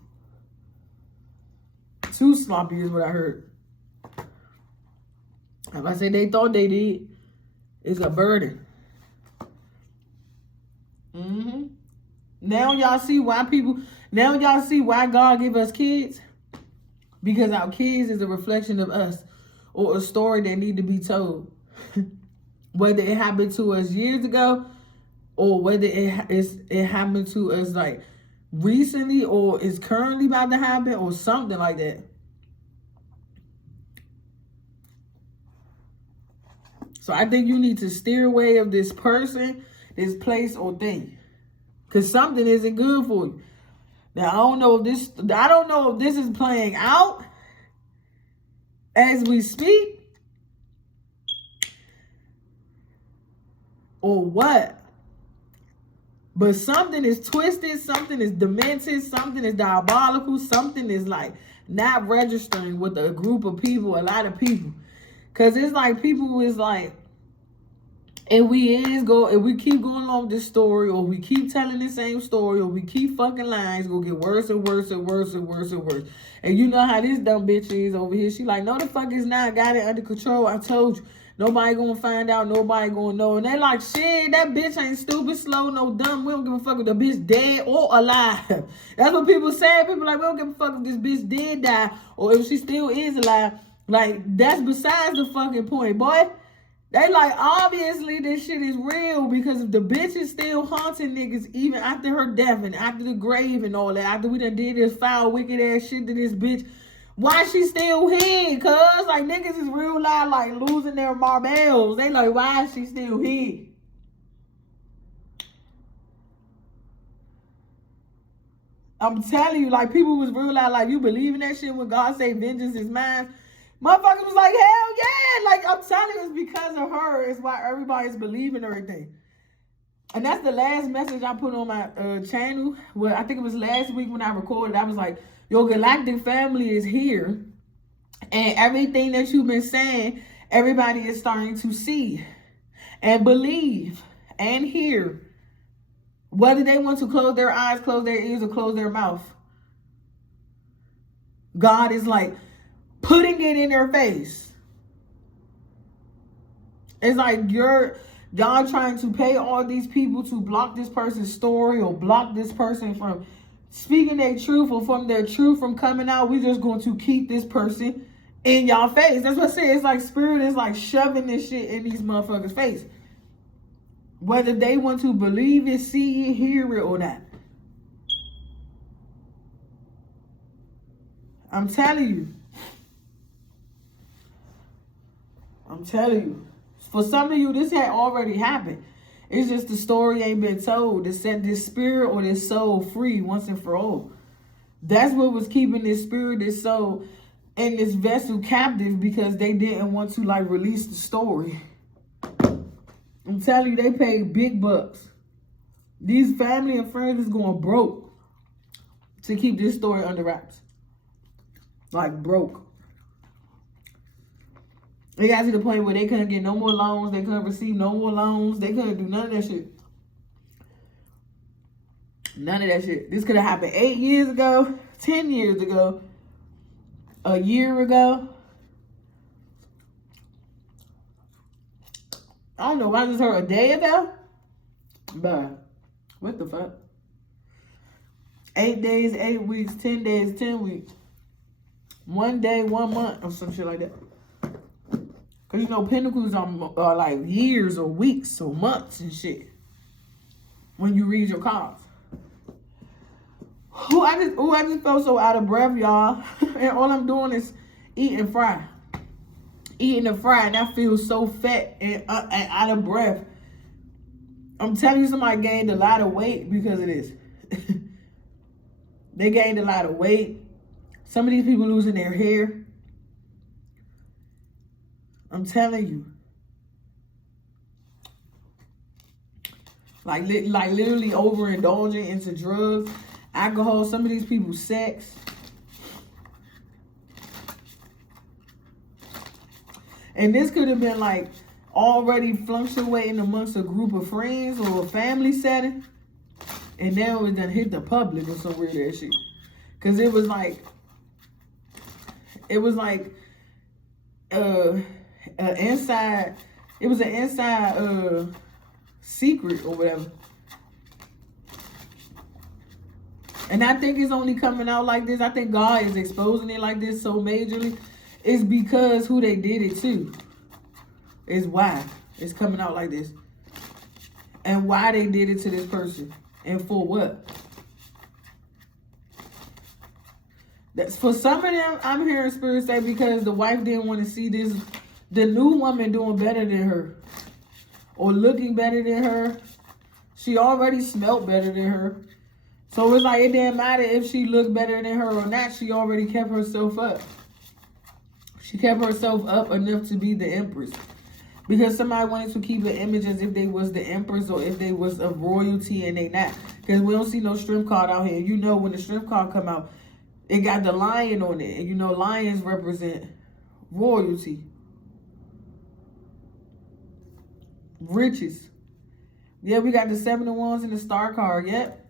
Too sloppy is what I heard. If I say they thought they did, it's a burden. Now y'all see why God give us kids? Because our kids is a reflection of us, or a story that need to be told. Whether it happened to us years ago, or whether it happened to us like recently, or is currently about to happen, or something like that. So I think you need to steer away of this person, this place, or thing, because something isn't good for you. Now, I don't know if this is playing out as we speak, or what. But something is twisted, something is demented, something is diabolical, something is like not registering with a group of people, a lot of people. Because it's like people is like, if we keep going along with this story, or we keep telling the same story, or we keep fucking lying, it's gonna get worse and worse and worse and worse and worse. And you know how this dumb bitch is over here. She like, no, the fuck is not. Got it under control. I told you. Nobody gonna find out. Nobody gonna know. And they like, shit, that bitch ain't stupid, slow, no dumb. We don't give a fuck if the bitch dead or alive. That's what people say. People like, we don't give a fuck if this bitch did die, or if she still is alive. Like, that's besides the fucking point, boy. They like, obviously this shit is real, because if the bitch is still haunting niggas even after her death and after the grave and all that, after we done did this foul, wicked ass shit to this bitch, why she still here? Cause like niggas is real loud, like losing their marbles. They like, why is she still here? I'm telling you, like, people was real loud, like, you believe in that shit when God say vengeance is mine? Motherfuckers was like, hell yeah. Like, I'm telling you, it's because of her. It's why everybody's believing everything. And that's the last message I put on my channel. Well, I think it was last week when I recorded. I was like, your galactic family is here. And everything that you've been saying, everybody is starting to see and believe and hear. Whether they want to close their eyes, close their ears, or close their mouth. God is like putting it in their face. It's like y'all trying to pay all these people to block this person's story, or block this person from speaking their truth, or from their truth from coming out. We're just going to keep this person in y'all face. That's what I say. It's like spirit is like shoving this shit in these motherfuckers' face. Whether they want to believe it, see it, hear it, or not. I'm telling you. For some of you, this had already happened. It's just the story ain't been told to set this spirit or this soul free once and for all. That's what was keeping this spirit, this soul, and this vessel captive, because they didn't want to like release the story. I'm telling you, they paid big bucks. These family and friends is going broke to keep this story under wraps. Like broke. It got to the point where they couldn't get no more loans. They couldn't receive no more loans. They couldn't do none of that shit. None of that shit. This could have happened 8 years ago, 10 years ago, a year ago. I don't know. I just heard a day ago. But what the fuck? 8 days, 8 weeks, 10 days, 10 weeks. 1 day, 1 month, or some shit like that. Because, you know, pentacles are like years or weeks or months and shit when you read your cards. I just felt so out of breath, y'all. And all I'm doing is eating fry. Eating the fry, and I feel so fat and out of breath. I'm telling you, somebody gained a lot of weight because of this. They gained a lot of weight. Some of these people losing their hair. I'm telling you. Like literally overindulging into drugs, alcohol, some of these people sex. And this could have been like already fluctuating amongst a group of friends or a family setting. And now it done hit the public or some weird ass shit. Cause it was like an inside secret or whatever. And I think it's only coming out like this. I think God is exposing it like this so majorly. It's because who they did it to is why it's coming out like this. And why they did it to this person. And for what? That's for some of them, I'm hearing Spirit say because the wife didn't want to see this, the new woman doing better than her. Or looking better than her. She already smelled better than her. So it's like it didn't matter if she looked better than her or not. She already kept herself up. She kept herself up enough to be the empress. Because somebody wanted to keep an image as if they was the empress or if they was of royalty and they not. Because we don't see no shrimp card out here. You know when the shrimp card come out, it got the lion on it. And you know lions represent royalty. Riches. Yeah, we got the 7 of Wands and the star card. Yep.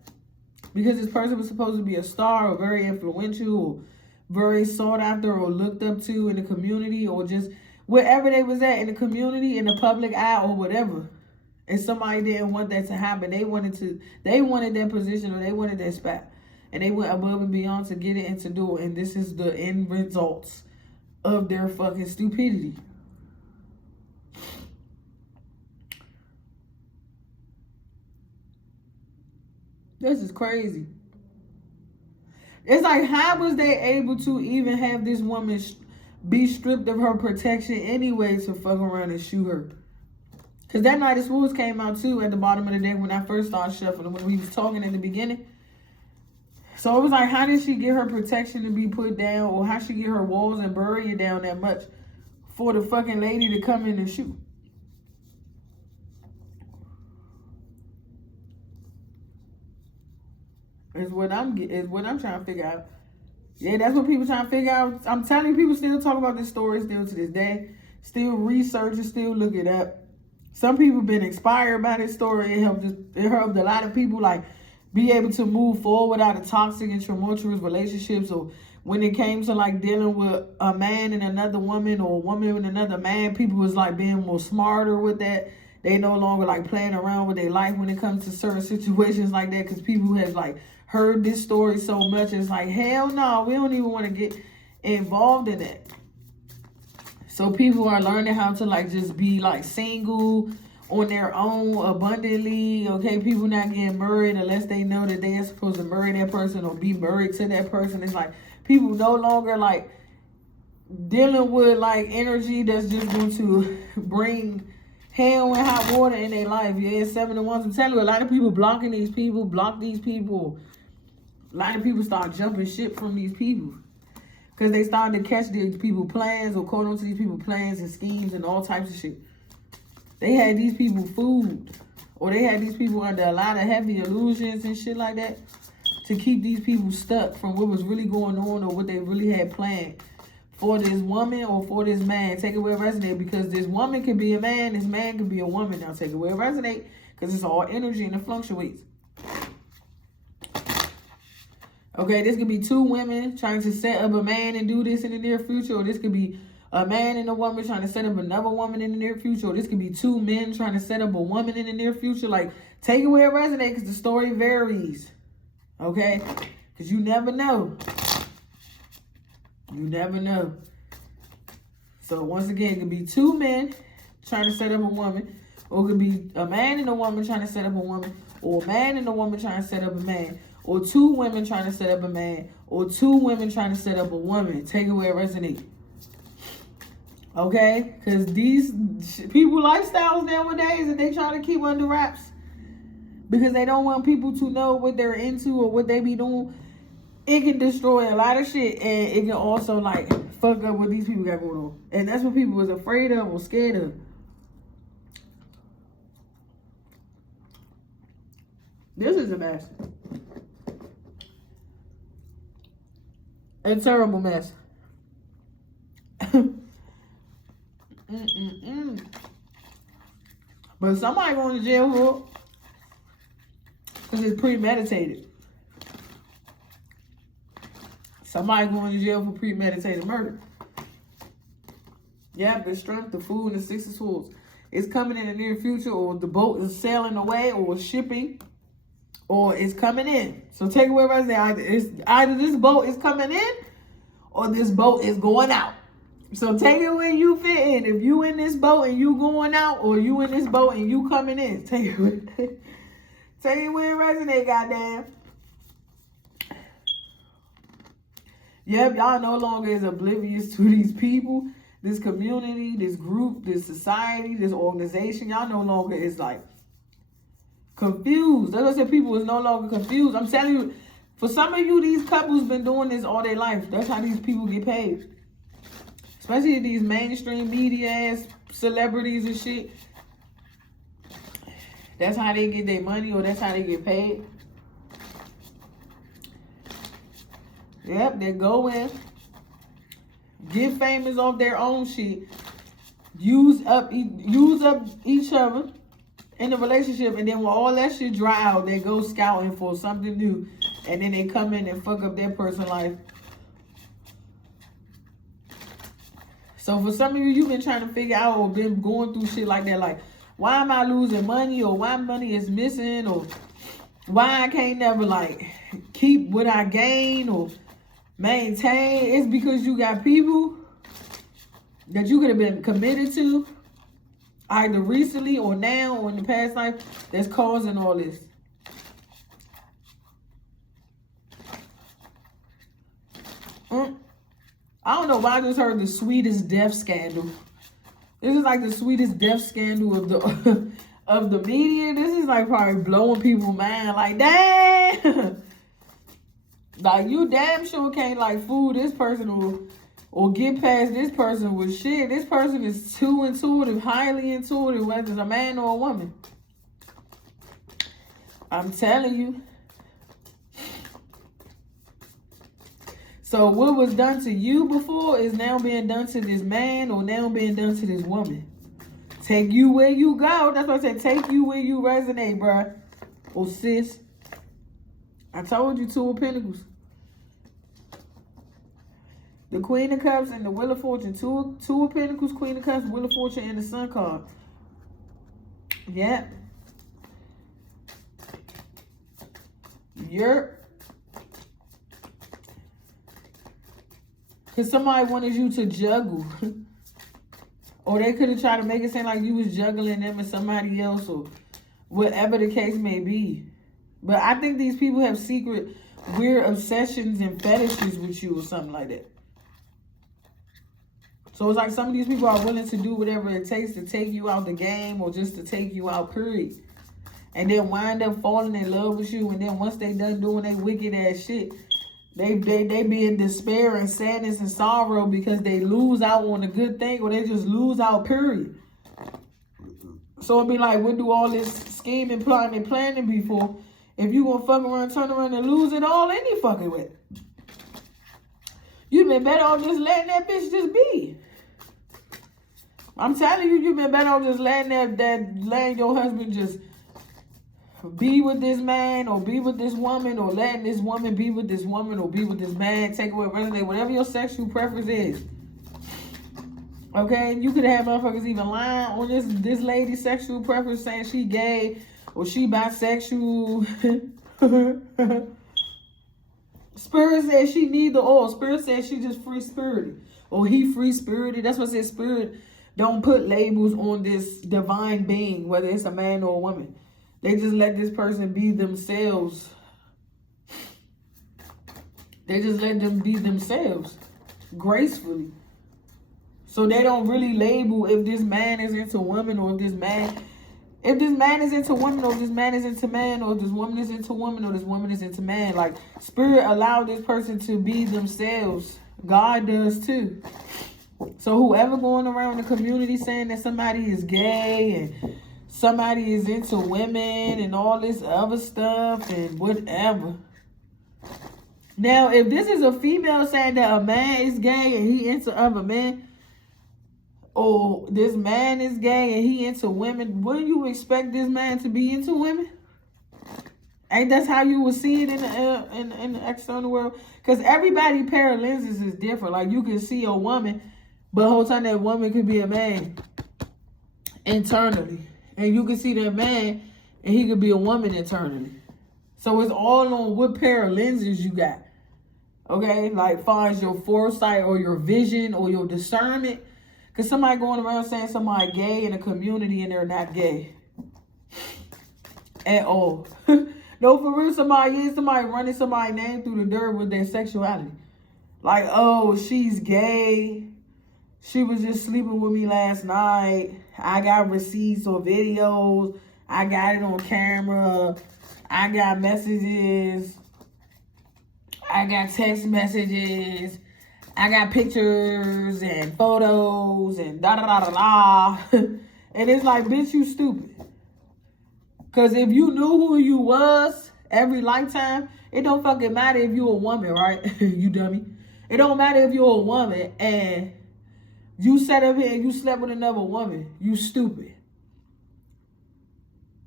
Because this person was supposed to be a star or very influential or very sought after or looked up to in the community or just wherever they was at in the community, in the public eye or whatever. And somebody didn't want that to happen. They wanted that position or they wanted that spot. And they went above and beyond to get it and to do it. And this is the end results of their fucking stupidity. This is crazy. It's like, how was they able to even have this woman be stripped of her protection anyway to fuck around and shoot her? Because that Knight of Swords came out too at the bottom of the deck when I first started shuffling, when we was talking in the beginning. So it was like, how did she get her protection to be put down, or how she get her walls and bury it down that much for the fucking lady to come in and shoot? Is what I'm trying to figure out. Yeah, that's what people trying to figure out. I'm telling you, people still talk about this story still to this day. Still research and still look it up. Some people been inspired by this story. It helped a lot of people like be able to move forward out of toxic and tumultuous relationships. Or when it came to like dealing with a man and another woman or a woman and another man, people was like being more smarter with that. They no longer like playing around with their life when it comes to certain situations like that, because people have like heard this story so much. It's like, hell no, we don't even want to get involved in that. So people are learning how to like just be like single on their own abundantly. Okay, people not getting married unless they know that they are supposed to marry that person or be married to that person. It's like people no longer like dealing with like energy that's just going to bring hell and hot water in their life. Yeah, 7 of Wands. I'm telling you, a lot of people blocking these people, block these people. A lot of people start jumping ship from these people because they starting to catch these people plans or caught on to these people plans and schemes and all types of shit. They had these people fooled, or they had these people under a lot of heavy illusions and shit like that to keep these people stuck from what was really going on or what they really had planned for this woman or for this man. Take it where it resonates, because this woman could be a man, this man could be a woman. Now take it where it resonates, because it's all energy and it fluctuates. Okay, this could be 2 women trying to set up a man and do this in the near future, or this could be a man and a woman trying to set up another woman in the near future, or this could be 2 men trying to set up a woman in the near future. Like, take it where it resonates, because the story varies. Okay? Because you never know. You never know. So once again, it could be two men trying to set up a woman, or it could be a man and a woman trying to set up a woman, or a man and a woman trying to set up a man, or two women trying to set up a man, or two women trying to set up a woman. Take it where it resonates. Okay? Because these people lifestyles nowadays, and they try to keep under wraps because they don't want people to know what they're into or what they be doing. It can destroy a lot of shit, and it can also like fuck up what these people got going on. And that's what people was afraid of or scared of. This is a mess. A terrible mess. But somebody going to jail for it because it's premeditated. Somebody going to jail for premeditated murder. Yeah, the strength, the food, and the 6 of Swords. It's coming in the near future, or the boat is sailing away, or shipping, or it's coming in. So take it where I say, either this boat is coming in, or this boat is going out. So take it where you fit in. If you in this boat and you going out, or you in this boat and you coming in, take it where, take it where it resonates, goddamn. Yep, y'all no longer is oblivious to these people, this community, this group, this society, this organization. Y'all no longer is like confused. That's what I said, people is no longer confused. I'm telling you, for some of you, these couples been doing this all their life. That's how these people get paid. Especially these mainstream media ass celebrities and shit. That's how they get their money, or that's how they get paid. Yep, they go in, get famous off their own shit, use up each other in the relationship, and then when all that shit dry out, they go scouting for something new, and then they come in and fuck up their personal life. So for some of you, you've been trying to figure out or been going through shit like that, like, why am I losing money, or why money is missing, or why I can't never like keep what I gain or maintain. It's because you got people that you could have been committed to either recently or now or in the past life that's causing all this. I don't know why I just heard the sweetest death scandal. This is like the sweetest death scandal of the of the media. This is like probably blowing people's mind. Like, damn. Like, you damn sure can't like fool this person or get past this person with shit. This person is too intuitive, highly intuitive, whether it's a man or a woman. I'm telling you. So what was done to you before is now being done to this man, or now being done to this woman. Take you where you go. That's what I said. Take you where you resonate, bruh. Or sis. I told you, 2 of Pentacles. The Queen of Cups and the Wheel of Fortune. Two of Pentacles, Queen of Cups, Wheel of Fortune, and the Sun card. Yep. Yep. Because somebody wanted you to juggle. Or they could have tried to make it seem like you was juggling them and somebody else, or whatever the case may be. But I think these people have secret weird obsessions and fetishes with you or something like that. So it's like some of these people are willing to do whatever it takes to take you out the game, or just to take you out, period. And then wind up falling in love with you. And then once they done doing their wicked ass shit, they be in despair and sadness and sorrow because they lose out on a good thing, or they just lose out, period. So it'd be like, what do all this scheming, plotting, and planning be for if you gonna fuck around, turn around, and lose it all any fucking way? You've been better off just letting that bitch just be. I'm telling you, you've been better off just letting letting your husband just be with this man, or be with this woman, or letting this woman be with this woman, or be with this man. Take away, resonate, whatever your sexual preference is. Okay, you could have motherfuckers even lying on this lady's sexual preference, saying she gay or she bisexual. Spirit says she need the oil. Spirit says she just free spirited. Or he free spirited. That's what I said. Spirit don't put labels on this divine being, whether it's a man or a woman. They just let this person be themselves. They just let them be themselves gracefully. So they don't really label if this man is into women or if this man is into women or if this man is into man or if this woman is into woman or this woman is into man. Like, Spirit allowed this person to be themselves. God does too. So whoever going around the community saying that somebody is gay and somebody is into women and all this other stuff and whatever. Now, if this is a female saying that a man is gay and he into other men, or this man is gay and he into women, wouldn't you expect this man to be into women? Ain't that's how you would see it in the external world? Because everybody pair of lenses is different. Like, you can see a woman, but the whole time that woman could be a man internally. And you can see that man and he could be a woman internally. So it's all on what pair of lenses you got. Okay? Like, far as your foresight or your vision or your discernment. Because somebody going around saying somebody gay in a community and they're not gay. At all. No, for real, somebody running somebody's name through the dirt with their sexuality. Like, oh, she's gay. She was just sleeping with me last night. I got receipts or videos. I got it on camera. I got messages. I got text messages. I got pictures and photos and da-da-da-da-da. And it's like, bitch, you stupid. Because if you knew who you was every lifetime, it don't fucking matter if you a woman, right? You dummy. It don't matter if you're a woman and you sat up here and you slept with another woman. You stupid.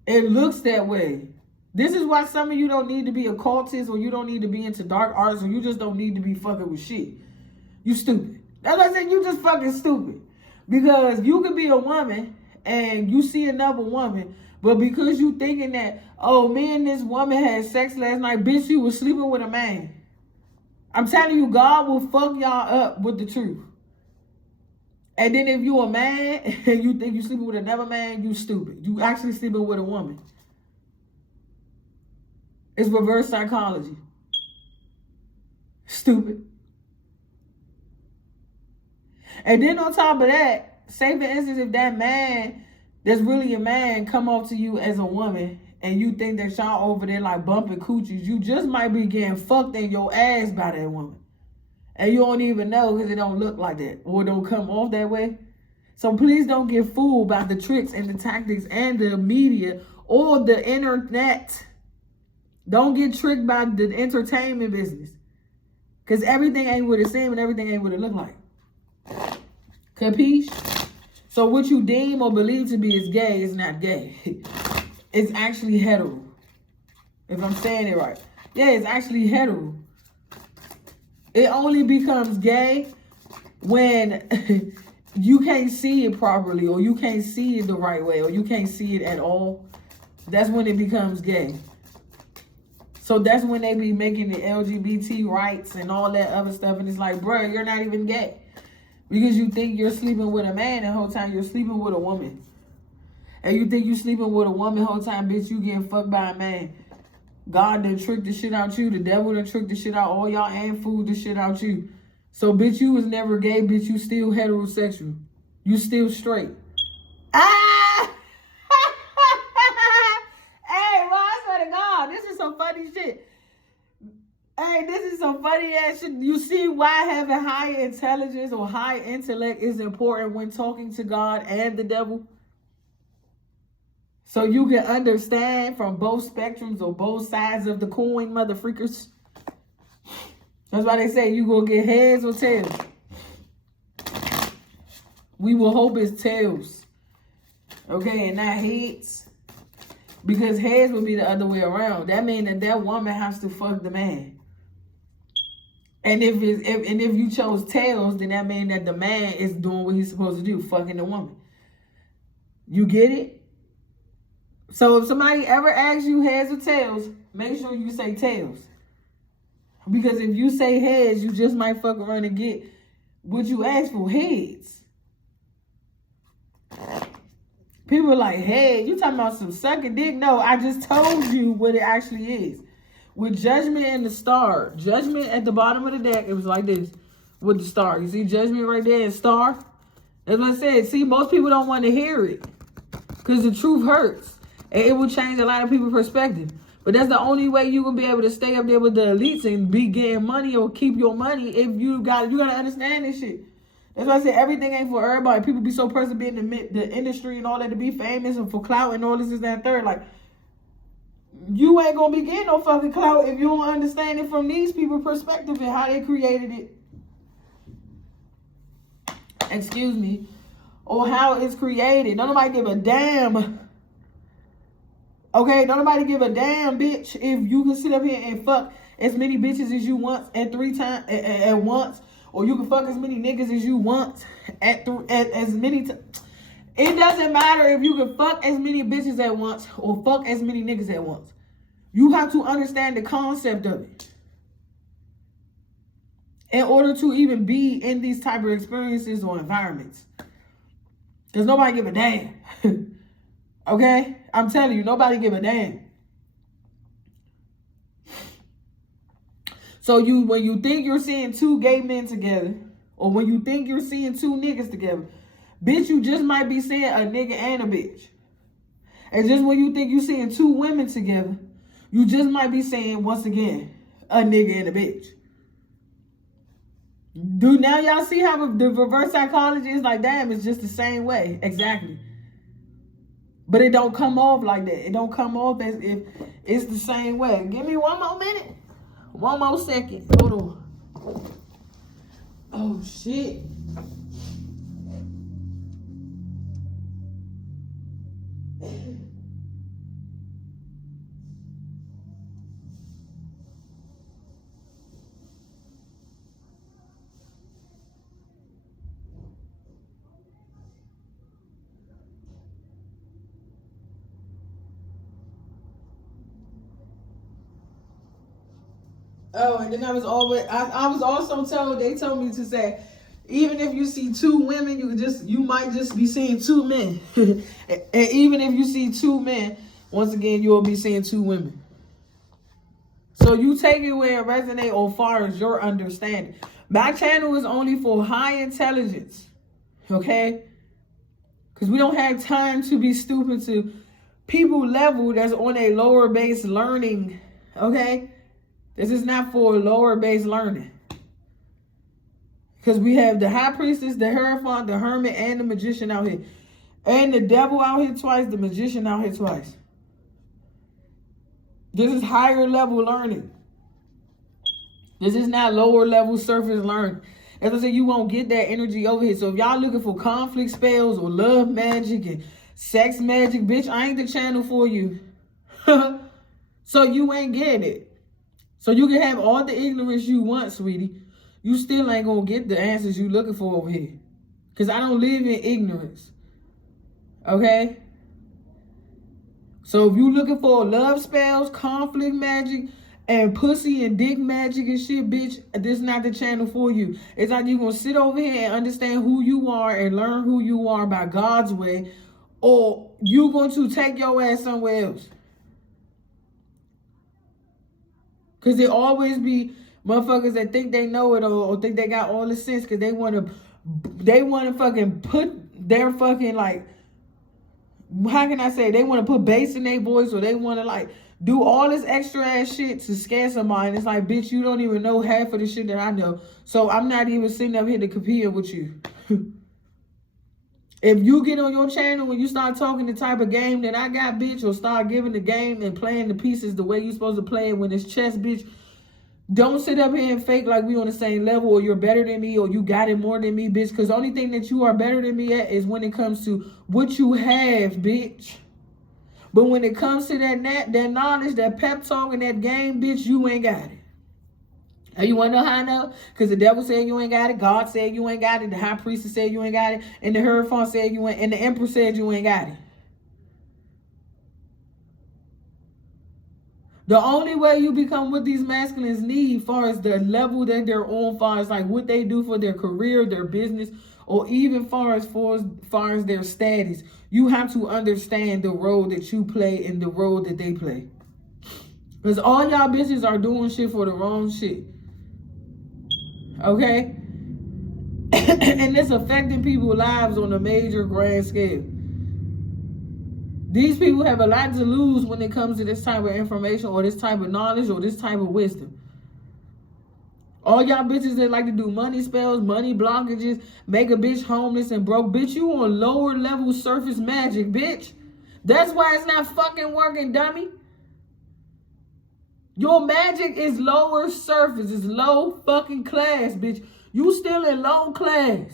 It looks that way. This is why some of you don't need to be occultists or you don't need to be into dark arts or you just don't need to be fucking with shit. You stupid. That's what I said. You just fucking stupid. Because you could be a woman and you see another woman, but because you thinking that, oh, me and this woman had sex last night, bitch, you was sleeping with a man. I'm telling you, God will fuck y'all up with the truth. And then if you a man and you think you sleeping with another man, you stupid. You actually sleeping with a woman. It's reverse psychology. Stupid. And then on top of that, say for instance, if that man that's really a man come up to you as a woman and you think that y'all over there like bumping coochies, you just might be getting fucked in your ass by that woman. And you don't even know because it don't look like that or it don't come off that way. So please don't get fooled by the tricks and the tactics and the media or the internet. Don't get tricked by the entertainment business. Because everything ain't what it seems and everything ain't what it look like. Capiche? So what you deem or believe to be is gay is not gay. It's actually hetero. If I'm saying it right. Yeah, it's actually hetero. It only becomes gay when you can't see it properly or you can't see it the right way or you can't see it at all. That's when it becomes gay. So that's when they be making the LGBT rights and all that other stuff. And it's like, bro, you're not even gay. Because you think you're sleeping with a man the whole time you're sleeping with a woman. And you think you're sleeping with a woman the whole time, bitch, you getting fucked by a man. God done tricked the shit out you. The devil done tricked the shit out all y'all and fooled the shit out you. So, bitch, you was never gay, bitch. You still heterosexual. You still straight. Ah! Hey, well, I swear to God, this is some funny shit. Hey, this is some funny ass shit. You see why having high intelligence or high intellect is important when talking to God and the devil? So you can understand from both spectrums or both sides of the coin, mother freakers. That's why they say you gonna get heads or tails. We will hope it's tails. Okay, and not heads. Because heads would be the other way around. That means that that woman has to fuck the man. And if you chose tails, then that means that the man is doing what he's supposed to do, fucking the woman. You get it? So if somebody ever asks you heads or tails, make sure you say tails. Because if you say heads, you just might fuck around and get what you asked for, heads. People are like, hey, you talking about some sucking dick? No, I just told you what it actually is. With Judgment and the star. Judgment at the bottom of the deck, it was like this with the star. You see Judgment right there and star? That's what I said. See, most people don't want to hear it. Because the truth hurts. And it will change a lot of people's perspective. But that's the only way you can be able to stay up there with the elites and be getting money or keep your money. If you gotta understand this shit. That's why I said everything ain't for everybody. People be so pressed to be in the industry and all that, to be famous and for clout and all this, that, and third. Like, you ain't gonna be getting no fucking clout if you don't understand it from these people's perspective and how they created it. Excuse me. Or how it's created. Don't nobody give a damn. Okay, don't nobody give a damn, bitch, if you can sit up here and fuck as many bitches as you want at 3 times at once, or you can fuck as many niggas as you want at as many times. It doesn't matter if you can fuck as many bitches at once or fuck as many niggas at once. You have to understand the concept of it in order to even be in these type of experiences or environments. Because nobody give a damn. Okay? I'm telling you, nobody give a damn. So when you think you're seeing 2 gay men together, or when you think you're seeing 2 niggas together, bitch, you just might be seeing a nigga and a bitch. And just when you think you're seeing 2 women together, you just might be seeing, once again, a nigga and a bitch. Dude, now y'all see how the reverse psychology is like, damn, it's just the same way. Exactly. But it don't come off like that. It don't come off as if it's the same way. Give me 1 more minute. 1 more second. Hold on. Oh, shit. Oh, and then I was also told, they told me to say, even if you see 2 women, you might just be seeing 2 men. And even if you see 2 men, once again, you'll be seeing 2 women. So you take it where it resonates or far as your understanding. My channel is only for high intelligence. Okay? Because we don't have time to be stupid to people level that's on a lower base learning. Okay? This is not for lower base learning. Because we have the high priestess, the hierophant, the hermit, and the magician out here. And the devil out here twice, the magician out here twice. This is higher level learning. This is not lower level surface learning. As I said, you won't get that energy over here. So if y'all looking for conflict spells or love magic and sex magic, bitch, I ain't the channel for you. So you ain't getting it. So you can have all the ignorance you want, sweetie. You still ain't going to get the answers you looking for over here. Because I don't live in ignorance. Okay? So if you looking for love spells, conflict magic, and pussy and dick magic and shit, bitch, this is not the channel for you. It's like you're going to sit over here and understand who you are and learn who you are by God's way. Or you going to take your ass somewhere else. Because there always be motherfuckers that think they know it or think they got all the sense because they want to fucking put their fucking, like, how can I say, they want to put bass in their voice, or they want to, like, do all this extra ass shit to scare somebody. It's like, bitch, you don't even know half of the shit that I know. So I'm not even sitting up here to compete with you. If you get on your channel and you start talking the type of game that I got, bitch, or start giving the game and playing the pieces the way you're supposed to play it when it's chess, bitch, don't sit up here and fake like we on the same level or you're better than me or you got it more than me, bitch, because the only thing that you are better than me at is when it comes to what you have, bitch. But when it comes to that knowledge, that pep talk, and that game, bitch, you ain't got it. And you want to know how I know? Because the devil said you ain't got it. God said you ain't got it. The high priest said you ain't got it. And the hierophant said you ain't. And the emperor said you ain't got it. The only way you become what these masculines need, far as the level that they're on, far as like what they do for their career, their business, or even far as their status, you have to understand the role that you play and the role that they play. Because all y'all bitches are doing shit for the wrong shit. Okay? And it's affecting people's lives on a major grand scale. These people have a lot to lose when it comes to this type of information or this type of knowledge or this type of wisdom. All y'all bitches that like to do money spells, money blockages, make a bitch homeless and broke. Bitch, you on lower level surface magic, bitch. That's why it's not fucking working, dummy. Your magic is lower surface. It's low fucking class, bitch. You still in low class.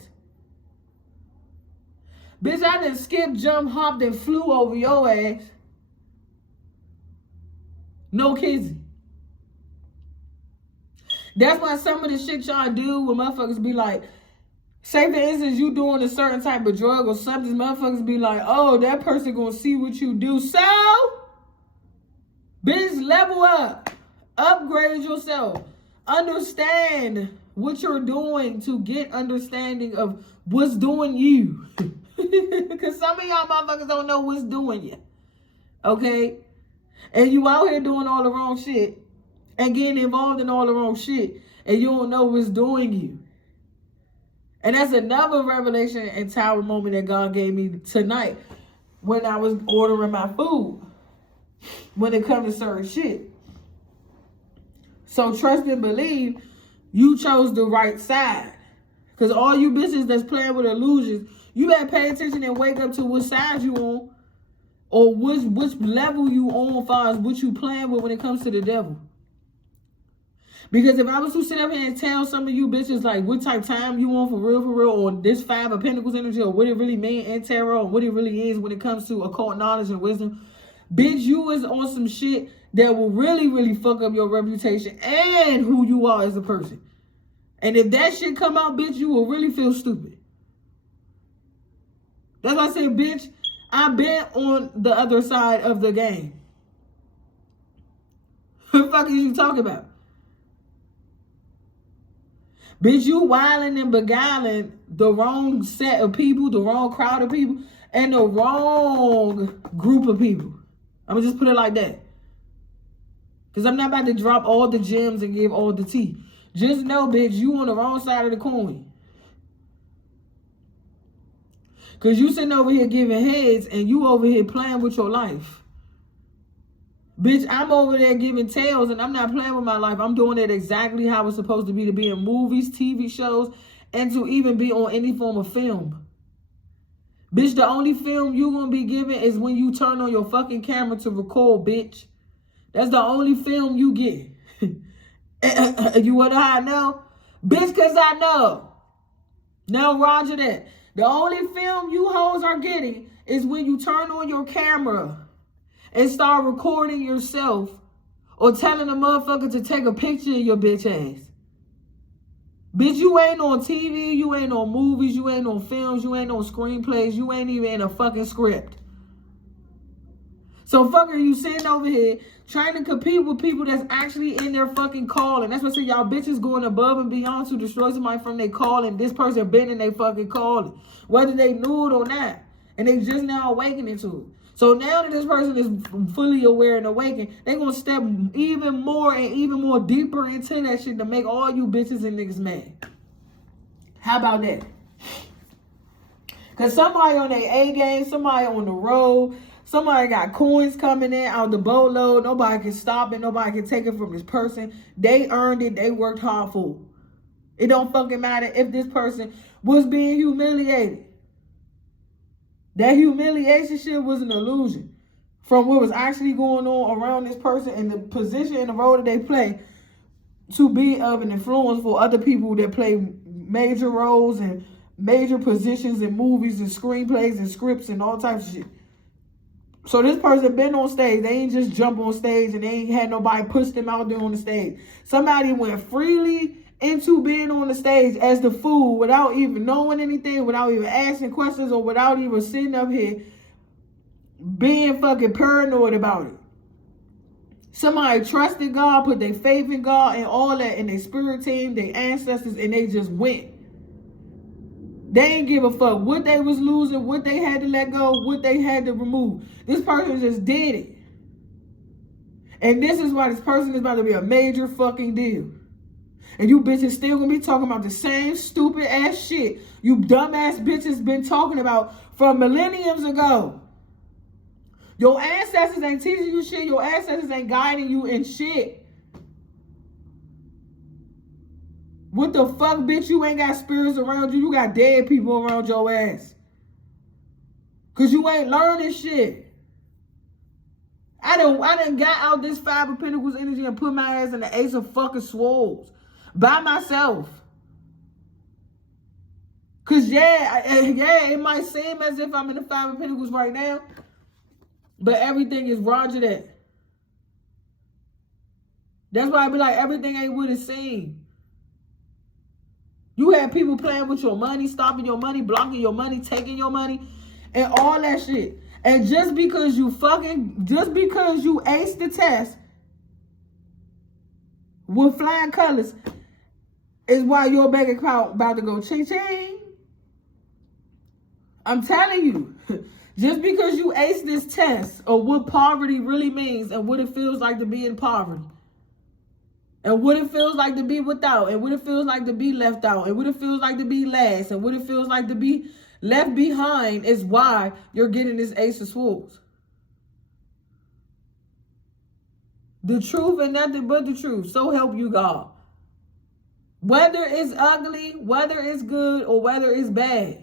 Bitch, I done skipped, jumped, hopped, and flew over your ass. No kizzy. That's why some of the shit y'all do when motherfuckers be like, say for instance, you doing a certain type of drug or something, motherfuckers be like, oh, that person gonna see what you do. So, bitch, level up. Upgrade yourself. Understand what you're doing to get understanding of what's doing you. Because some of y'all motherfuckers don't know what's doing you. Okay? And you out here doing all the wrong shit and getting involved in all the wrong shit and you don't know what's doing you. And that's another revelation and tower moment that God gave me tonight when I was ordering my food when it comes to certain shit. So trust and believe you chose the right side. Because all you bitches that's playing with illusions, you better pay attention and wake up to what side you on or which level you on as far as what you playing with when it comes to the devil. Because if I was to sit up here and tell some of you bitches like what type of time you on for real, or this 5 of Pentacles energy, or what it really means in tarot, or what it really is when it comes to occult knowledge and wisdom, bitch, you is on some shit that will really, really fuck up your reputation and who you are as a person. And if that shit come out, bitch, you will really feel stupid. That's why I said, bitch, I've been on the other side of the game. What the fuck is you talking about? Bitch, you wilding and beguiling the wrong set of people, the wrong crowd of people, and the wrong group of people. I'm gonna just put it like that. Because I'm not about to drop all the gems and give all the tea. Just know, bitch, you on the wrong side of the coin. Because you sitting over here giving heads and you over here playing with your life. Bitch, I'm over there giving tails and I'm not playing with my life. I'm doing it exactly how it's supposed to be in movies, TV shows, and to even be on any form of film. Bitch, the only film you gonna be giving is when you turn on your fucking camera to record, bitch. That's the only film you get. You wonder how I know? Bitch, because I know. Now, roger that. The only film you hoes are getting is when you turn on your camera and start recording yourself or telling a motherfucker to take a picture of your bitch ass. Bitch, you ain't on TV, you ain't on movies, you ain't on films, you ain't on screenplays, you ain't even in a fucking script. So fucker, you sitting over here trying to compete with people that's actually in their fucking calling. That's what I say, y'all bitches going above and beyond to destroy somebody from their calling. This person been in their fucking calling, whether they knew it or not. And they just now awakening to it. So now that this person is fully aware and awakened, they going to step even more and even more deeper into that shit to make all you bitches and niggas mad. How about that? Because somebody on their A game, somebody on the road, somebody got coins coming in out the boatload. Nobody can stop it. Nobody can take it from this person. They earned it. They worked hard for it. It don't fucking matter if this person was being humiliated. That humiliation shit was an illusion from what was actually going on around this person and the position and the role that they play to be of an influence for other people that play major roles and major positions in movies and screenplays and scripts and all types of shit. So this person been on stage. They ain't just jump on stage and they ain't had nobody push them out there on the stage. Somebody went freely into being on the stage as the fool without even knowing anything, without even asking questions, or without even sitting up here being fucking paranoid about it. Somebody trusted God, put their faith in God and all that, and their spirit team, their ancestors, and they just went. They ain't give a fuck what they was losing, what they had to let go, what they had to remove. This person just did it. And this is why this person is about to be a major fucking deal. And you bitches still gonna be talking about the same stupid ass shit you dumbass bitches been talking about from millenniums ago. Your ancestors ain't teaching you shit. Your ancestors ain't guiding you in shit. What the fuck, bitch? You ain't got spirits around you. You got dead people around your ass. Because you ain't learning shit. I done got out this Five of Pentacles energy and put my ass in the Ace of fucking Swords. By myself. Because, yeah, it might seem as if I'm in the Five of Pentacles right now. But everything is Roger that. That's why I be like, everything ain't what it seems. You have people playing with your money, stopping your money, blocking your money, taking your money, and all that shit. And just because you aced the test with flying colors is why your bank account about to go ching-ching. I'm telling you. Just because you ace this test of what poverty really means and what it feels like to be in poverty. And what it feels like to be without. And what it feels like to be left out. And what it feels like to be last. And what it feels like to be left behind is why you're getting this Ace of Swords. The truth and nothing but the truth. So help you God. Whether it's ugly, whether it's good, or whether it's bad.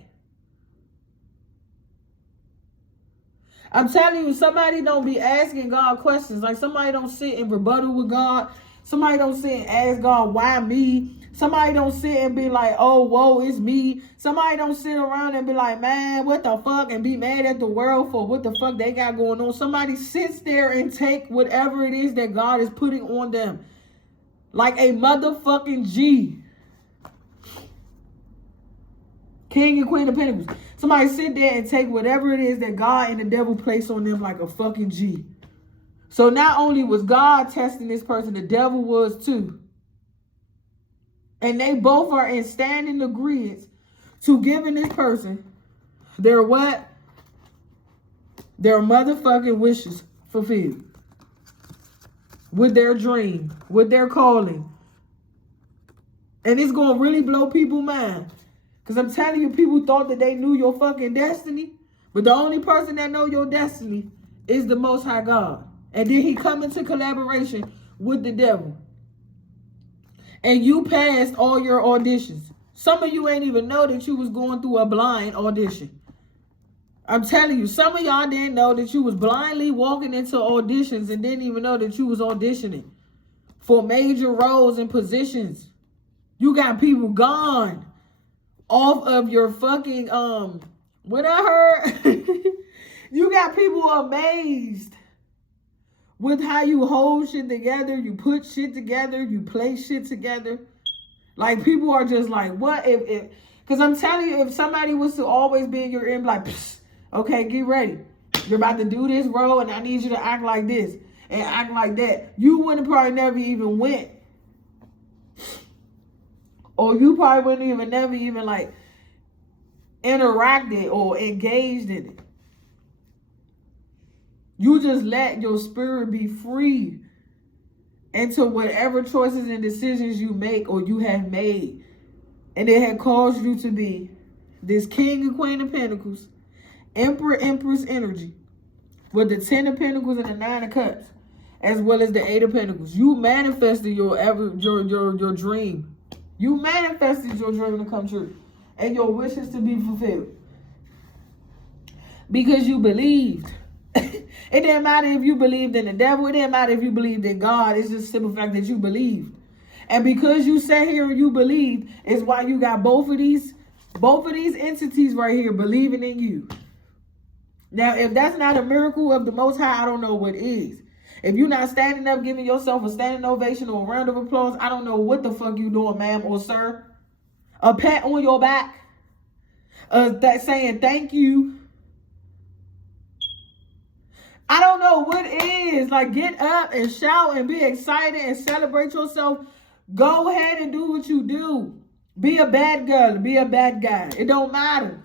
I'm telling you, somebody don't be asking God questions. Like somebody don't sit and rebuttal with God. Somebody don't sit and ask God, why me? Somebody don't sit and be like, oh, whoa, it's me. Somebody don't sit around and be like, man, what the fuck? And be mad at the world for what the fuck they got going on. Somebody sits there and take whatever it is that God is putting on them. Like a motherfucking G. King and Queen of Pentacles. Somebody sit there and take whatever it is that God and the devil place on them like a fucking G. So not only was God testing this person, the devil was too. And they both are in standing agreement to giving this person their what? Their motherfucking wishes fulfilled. With their dream. With their calling. And it's going to really blow people's mind. Because I'm telling you, people thought that they knew your fucking destiny. But the only person that know your destiny is the Most High God. And then he come into collaboration with the devil. And you passed all your auditions. Some of you ain't even know that you was going through a blind audition. I'm telling you, some of y'all didn't know that you was blindly walking into auditions and didn't even know that you was auditioning for major roles and positions. You got people gone off of your fucking, what I heard, you got people amazed with how you hold shit together, you put shit together, you play shit together. Like, people are just like, what if because I'm telling you, if somebody was to always be in your ear and be like, okay, get ready. You're about to do this role, and I need you to act like this and act like that. You wouldn't probably never even went. Or you probably wouldn't even never even like interacted or engaged in it. You just let your spirit be free into whatever choices and decisions you make or you have made. And it had caused you to be this King and Queen of Pentacles, Emperor, Empress energy, with the 10 of Pentacles and the 9 of Cups, as well as the 8 of Pentacles. You manifested your dream. You manifested your dream to come true and your wishes to be fulfilled. Because you believed. It didn't matter if you believed in the devil. It didn't matter if you believed in God. It's just the simple fact that you believed. And because you sat here and you believed is why you got both of these entities right here believing in you. Now, if that's not a miracle of the Most High, I don't know what is. If you're not standing up, giving yourself a standing ovation or a round of applause, I don't know what the fuck you doing, ma'am or sir. A pat on your back. That saying thank you. I don't know what it is. Like, get up and shout and be excited and celebrate yourself. Go ahead and do what you do. Be a bad girl. Be a bad guy. It don't matter.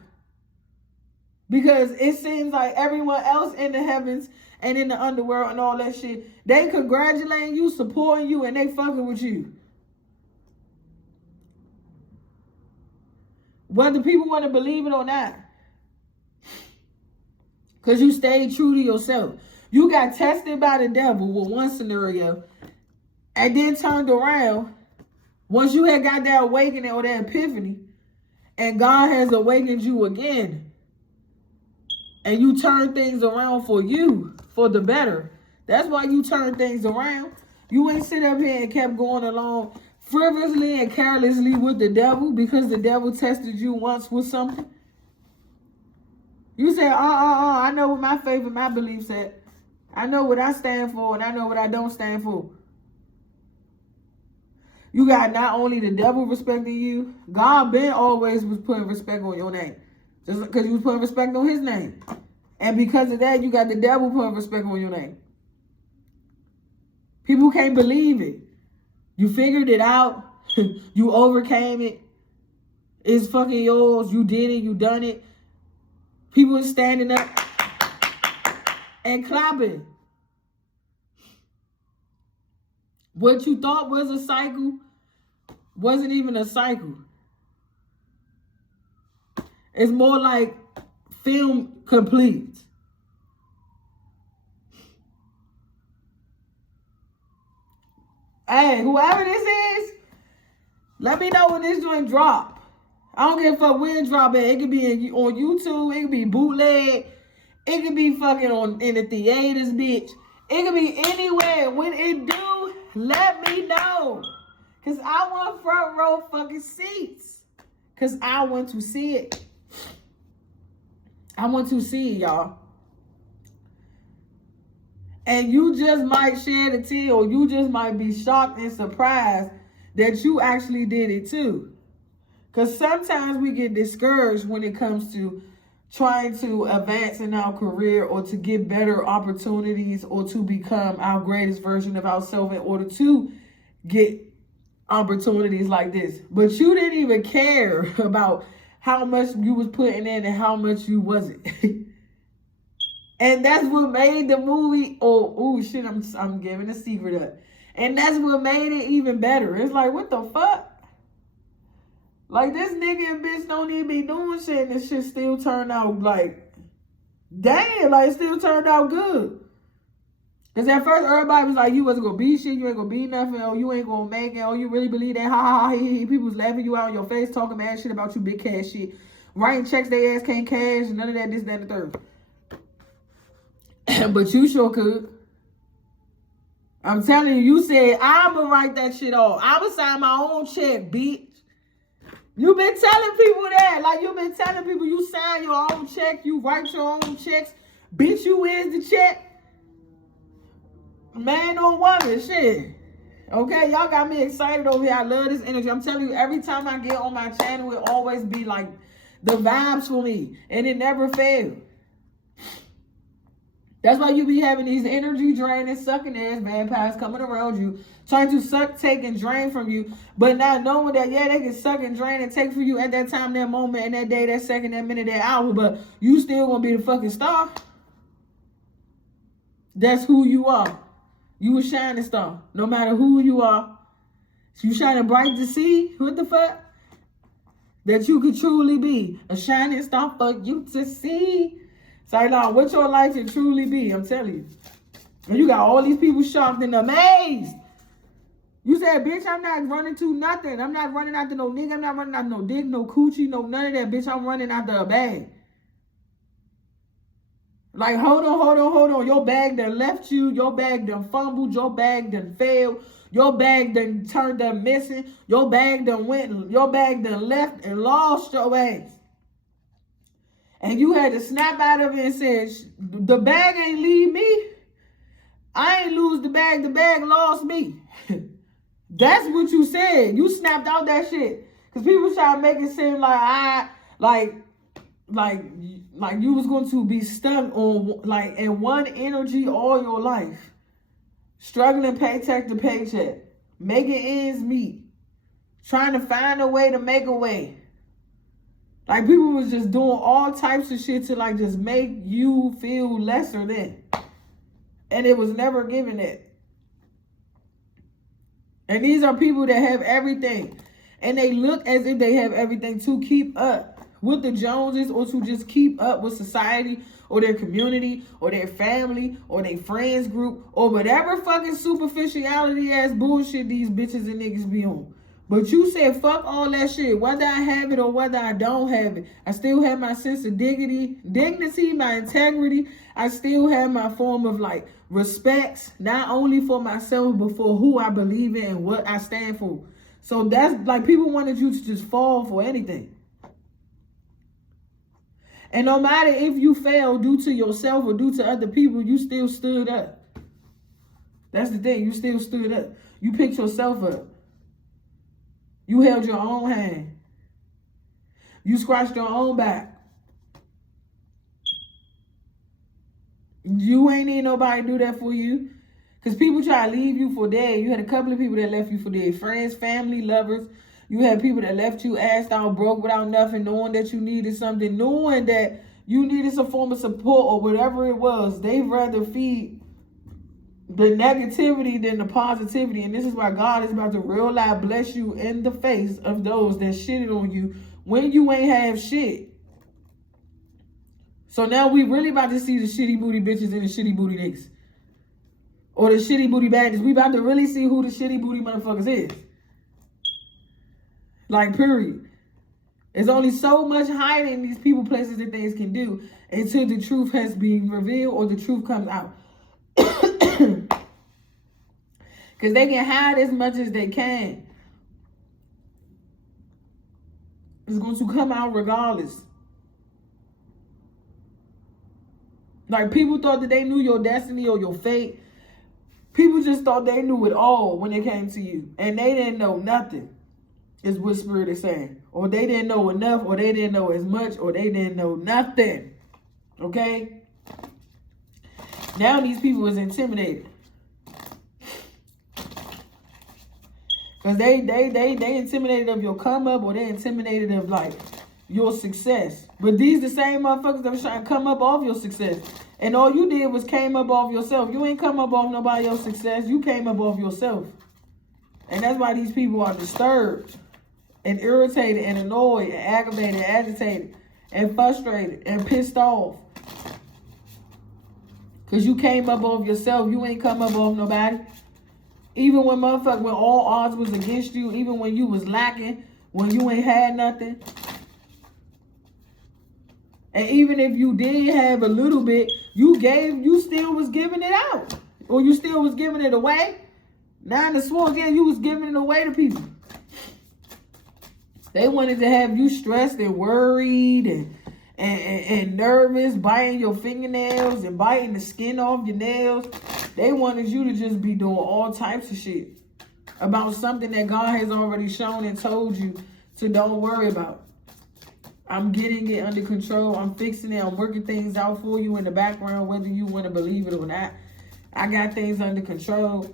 Because it seems like everyone else in the heavens and in the underworld and all that shit, they congratulating you, supporting you, and they fucking with you. Whether people want to believe it or not. Because you stayed true to yourself. You got tested by the devil with one scenario and then turned around once you had got that awakening or that epiphany and God has awakened you again and you turn things around for you, for the better. That's why you turn things around. You ain't sit up here and kept going along frivolously and carelessly with the devil because the devil tested you once with something. You say, I know what my faith and my beliefs at. I know what I stand for and I know what I don't stand for. You got not only the devil respecting you, God been always was putting respect on your name. Just because you was putting respect on his name. And because of that, you got the devil putting respect on your name. People can't believe it. You figured it out. You overcame it. It's fucking yours. You did it. You done it. People are standing up and clapping. What you thought was a cycle wasn't even a cycle. It's more like film complete. Hey, whoever this is, let me know when this joint drop. I don't give a fuck when it drop it. It could be on YouTube. It could be bootleg. It could be fucking in the theaters, bitch. It could be anywhere. When it do, let me know. Because I want front row fucking seats. Because I want to see it. I want to see it, y'all. And you just might shed a tear or you just might be shocked and surprised that you actually did it too. Because sometimes we get discouraged when it comes to trying to advance in our career or to get better opportunities or to become our greatest version of ourselves in order to get opportunities like this. But you didn't even care about how much you was putting in and how much you wasn't. And that's what made the movie, oh shit, I'm giving a secret up. And that's what made it even better. It's like, what the fuck? Like, this nigga and bitch don't even be doing shit and this shit still turned out like, damn, like it still turned out good. Because at first everybody was like, you wasn't going to be shit, you ain't going to be nothing, oh, you ain't going to make it, oh, you really believe that, ha ha ha, he. People was laughing you out in your face, talking mad shit about you, big cash shit. Writing checks they ass can't cash, none of that, this, that, and the third. But you sure could. I'm telling you, you said, I'ma write that shit off. I'ma sign my own check, bitch. You been telling people that. Like, you been telling people you sign your own check, you write your own checks. Bitch, you is the check. Man or woman, shit. Okay, y'all got me excited over here. I love this energy. I'm telling you, every time I get on my channel, it always be like the vibes for me. And it never fails. That's why you be having these energy draining, sucking ass vampires coming around you, trying to suck, take, and drain from you, but not knowing that, yeah, they can suck and drain and take from you at that time, that moment, and that day, that second, that minute, that hour, but you still gonna be the fucking star. That's who you are. You a shining star, no matter who you are. You shining bright to see, what the fuck? That you could truly be a shining star for you to see. Say, Lord, what your life can truly be, I'm telling you. And you got all these people shocked and amazed. You said, bitch, I'm not running to nothing. I'm not running after no nigga. I'm not running after no dick, no coochie, no none of that, bitch. I'm running after a bag. Like, hold on. Your bag done left you. Your bag done fumbled. Your bag done failed. Your bag done turned up missing. Your bag done left and lost your ass. And you had to snap out of it and say, the bag ain't leave me. I ain't lose the bag lost me. That's what you said. You snapped out that shit. Because people try to make it seem like like you was going to be stuck on like in one energy all your life, struggling paycheck to paycheck, making ends meet, trying to find a way to make a way. Like people was just doing all types of shit to like just make you feel lesser than, and it was never given it. And these are people that have everything, and they look as if they have everything to keep up with the Joneses, or to just keep up with society or their community or their family or their friends group or whatever fucking superficiality ass bullshit these bitches and niggas be on. But you said fuck all that shit. Whether I have it or whether I don't have it, I still have my sense of dignity, my integrity. I still have my form of like respect, not only for myself but for who I believe in and what I stand for. So that's like people wanted you to just fall for anything. And no matter if you fail due to yourself or due to other people, you still stood up. That's the thing. You still stood up. You picked yourself up. You held your own hand. You scratched your own back. You ain't need nobody to do that for you. Because people try to leave you for dead. You had a couple of people that left you for dead. Friends, family, lovers. You had people that left you assed out, broke without nothing, knowing that you needed something, knowing that you needed some form of support or whatever it was. They'd rather feed the negativity than the positivity. And this is why God is about to real life bless you in the face of those that shitted on you when you ain't have shit. So now we really about to see the shitty booty bitches and the shitty booty niggas. Or the shitty booty badges. We about to really see who the shitty booty motherfuckers is. Like, period. There's only so much hiding these people, places, and things can do until the truth has been revealed or the truth comes out. Because they can hide as much as they can. It's going to come out regardless. Like, people thought that they knew your destiny or your fate. People just thought they knew it all when it came to you. And they didn't know nothing. Is what Spirit is saying. Or they didn't know enough, or they didn't know as much, or they didn't know nothing. Okay? Now these people is intimidated. Because they intimidated of your come up, or they intimidated of like your success. But these the same motherfuckers that was trying to come up off your success. And all you did was came up off yourself. You ain't come up off nobody else's success. You came up off yourself. And that's why these people are disturbed and irritated and annoyed and aggravated and agitated and frustrated and pissed off. Because you came up off yourself. You ain't come up off nobody. Even when when all odds was against you, even when you was lacking, when you ain't had nothing. And even if you did have a little bit, you still was giving it out. Or you still was giving it away. Now in the swore again, you was giving it away to people. They wanted to have you stressed and worried and nervous, biting your fingernails and biting the skin off your nails. They wanted you to just be doing all types of shit about something that God has already shown and told you to don't worry about. I'm getting it under control. I'm fixing it. I'm working things out for you in the background, whether you want to believe it or not. I got things under control.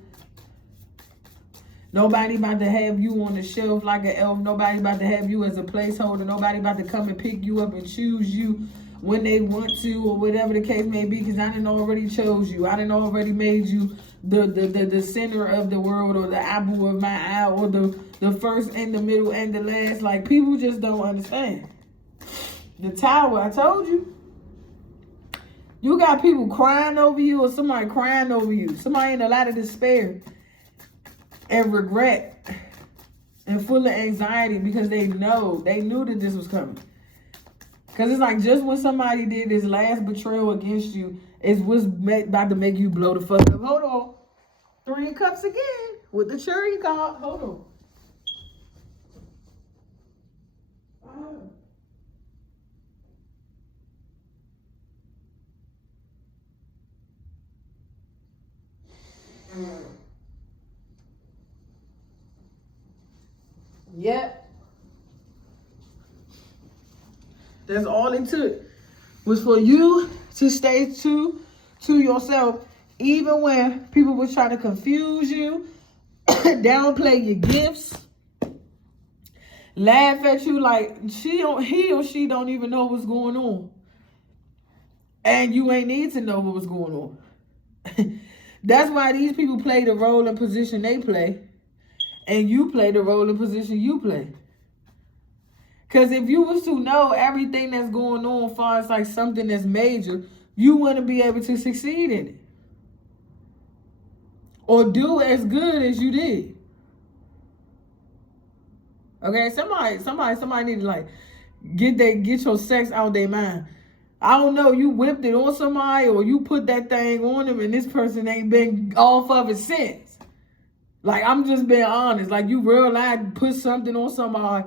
Nobody about to have you on the shelf like an elf. Nobody about to have you as a placeholder. Nobody about to come and pick you up and choose you when they want to or whatever the case may be, because I done already chose you. I done already made you the center of the world, or the apple of my eye, or the first and the middle and the last. Like, people just don't understand. The tower, I told you. You got people crying over you, or somebody crying over you. Somebody in a lot of despair and regret and full of anxiety because they knew that this was coming. Because it's like, just when somebody did this last betrayal against you, is what's about to make you blow the fuck up. Hold on. 3 of Cups again with the cherry card. Hold on. Yep. That's all it took. Was for you to stay true to yourself, even when people were trying to confuse you, downplay your gifts, laugh at you like he or she don't even know what's going on. And you ain't need to know what was going on. That's why these people play the role and position they play, and you play the role and position you play. Because if you was to know everything that's going on as far as like something that's major, you wouldn't be able to succeed in it. Or do as good as you did. Okay, somebody need to like get your sex out their mind. I don't know, you whipped it on somebody or you put that thing on them and this person ain't been off of it since. Like, I'm just being honest. Like, you realize put something on somebody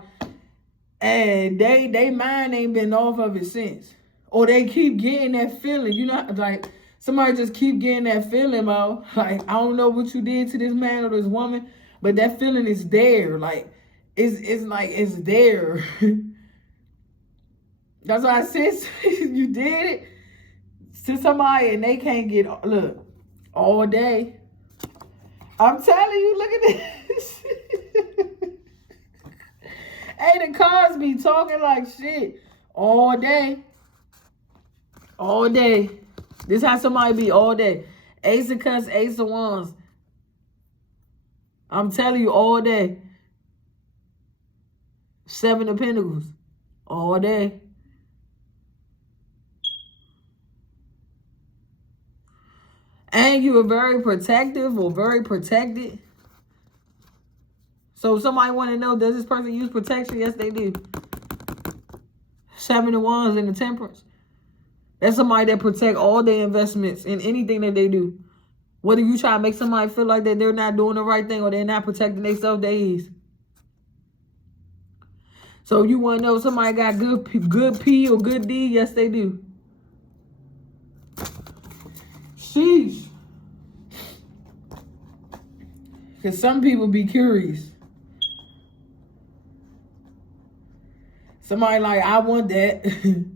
and they mind ain't been off of it since. Or they keep getting that feeling. You know, like, somebody just keep getting that feeling, Mo. Like, I don't know what you did to this man or this woman, but that feeling is there. Like, it's like, it's there. That's why I said you did it to somebody and they can't get, look, all day. I'm telling you, look at this. Hey, the cars be talking like shit all day. All day. This how somebody be all day. Ace of Cups, Ace of Wands. I'm telling you, all day. Seven of Pentacles. All day. And you are very protective or very protected. So if somebody want to know, does this person use protection? Yes, they do. Seven of Wands and the Temperance. That's somebody that protect all their investments in anything that they do. Whether you try to make somebody feel like that they're not doing the right thing or they're not protecting themselves, they is. So you want to know if somebody got good P or good D? Yes, they do. Sheesh. Because some people be curious. Somebody like, I want that.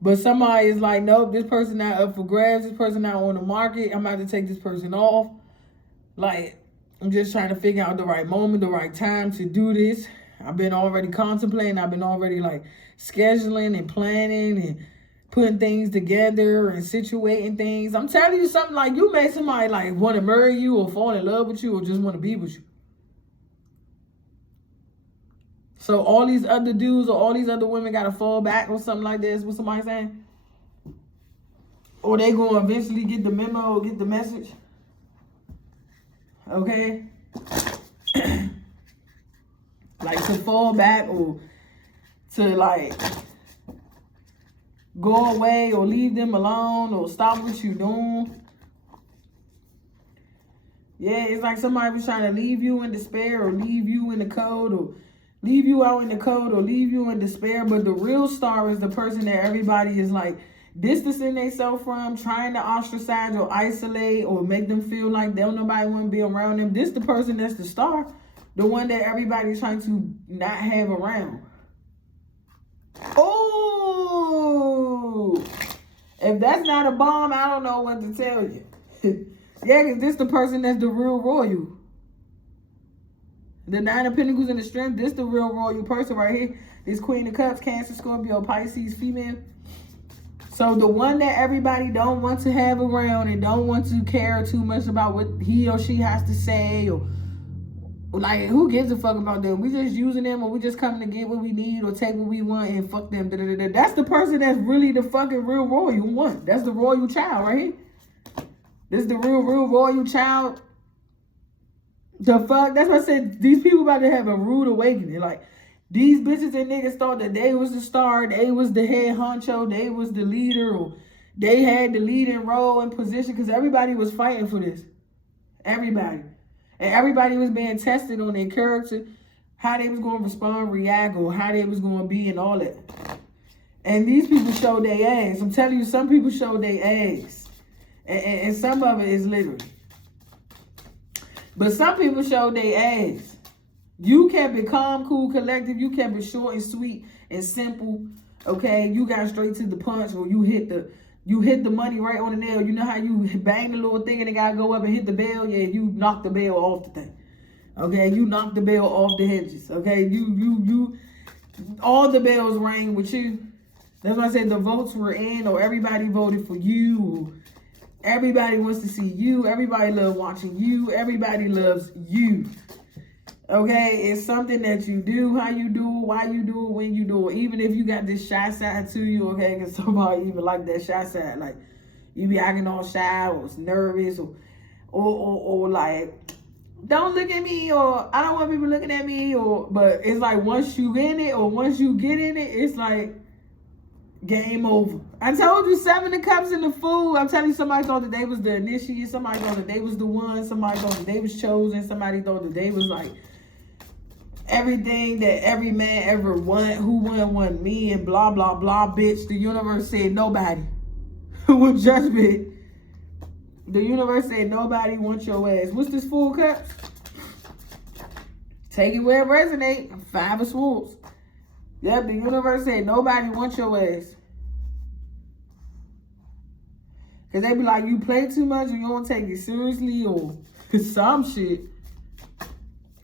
But somebody is like, nope, this person not up for grabs. This person not on the market. I'm about to take this person off. Like, I'm just trying to figure out the right moment, the right time to do this. I've been already contemplating. I've been already like scheduling and planning and putting things together and situating things. I'm telling you something, like you made somebody like want to marry you or fall in love with you or just want to be with you. So all these other dudes or all these other women got to fall back or something like this. What somebody saying? Or they going to eventually get the memo or get the message. Okay? Like to fall back or to like go away or leave them alone or stop what you doing. Yeah, it's like somebody was trying to leave you in despair or leave you in the cold or leave you out in the cold or leave you in despair. But the real star is the person that everybody is like distancing themselves from, trying to ostracize or isolate or make them feel like nobody want to be around them. This the person that's the star. The one that everybody's trying to not have around. Oh, if that's not a bomb, I don't know what to tell you. Yeah, because this the person that's the real royal. The Nine of Pentacles and the Strength, this the real royal person right here. This Queen of Cups, Cancer, Scorpio, Pisces, female. So the one that everybody don't want to have around and don't want to care too much about what he or she has to say or like, who gives a fuck about them? We just using them or we just coming to get what we need or take what we want and fuck them. That's the person that's really the fucking real royal one. That's the royal child right here. This is the real royal child. The fuck? That's what I said. These people about to have a rude awakening. Like, these bitches and niggas thought that they was the star. They was the head honcho. They was the leader. Or they had the leading role and position because everybody was fighting for this. Everybody. And everybody was being tested on their character, how they was going to respond, react, or how they was going to be and all that. And these people showed their ass. I'm telling you, some people showed their ass. And some of it is literally. But some people showed their ass. You can be calm, cool, collective. You can be short and sweet and simple. Okay, you got straight to the punch, or you hit the money right on the nail. You know how you bang the little thing and it gotta go up and hit the bell? Yeah, you knock the bell off the thing. Okay, you knock the bell off the hinges. Okay, you all the bells rang with you. That's why I said the votes were in, or everybody voted for you, or everybody wants to see you. Everybody loves watching you. Everybody loves you. Okay, it's something that you do, how you do it, why you do it, when you do it. Even if you got this shy side to you, okay, because somebody even like that shy side, like you be acting all shy or nervous or like, don't look at me, or I don't want people looking at me, but it's like once you in it, or once you get in it, it's like game over. I told you 7 of Cups in the Fool. I'm telling you, somebody thought that they was the initiate, somebody thought that they was the one, somebody thought that they was chosen, somebody thought that they was like everything that every man ever want, who want me, and blah, blah, blah, bitch. The universe said nobody. With judgment. The universe said nobody wants your ass. What's this Fool Cups? Take it where it resonates. 5 of Swords. Yep, the universe said nobody wants your ass. Because they be like, you play too much, or you don't take it seriously, or some shit.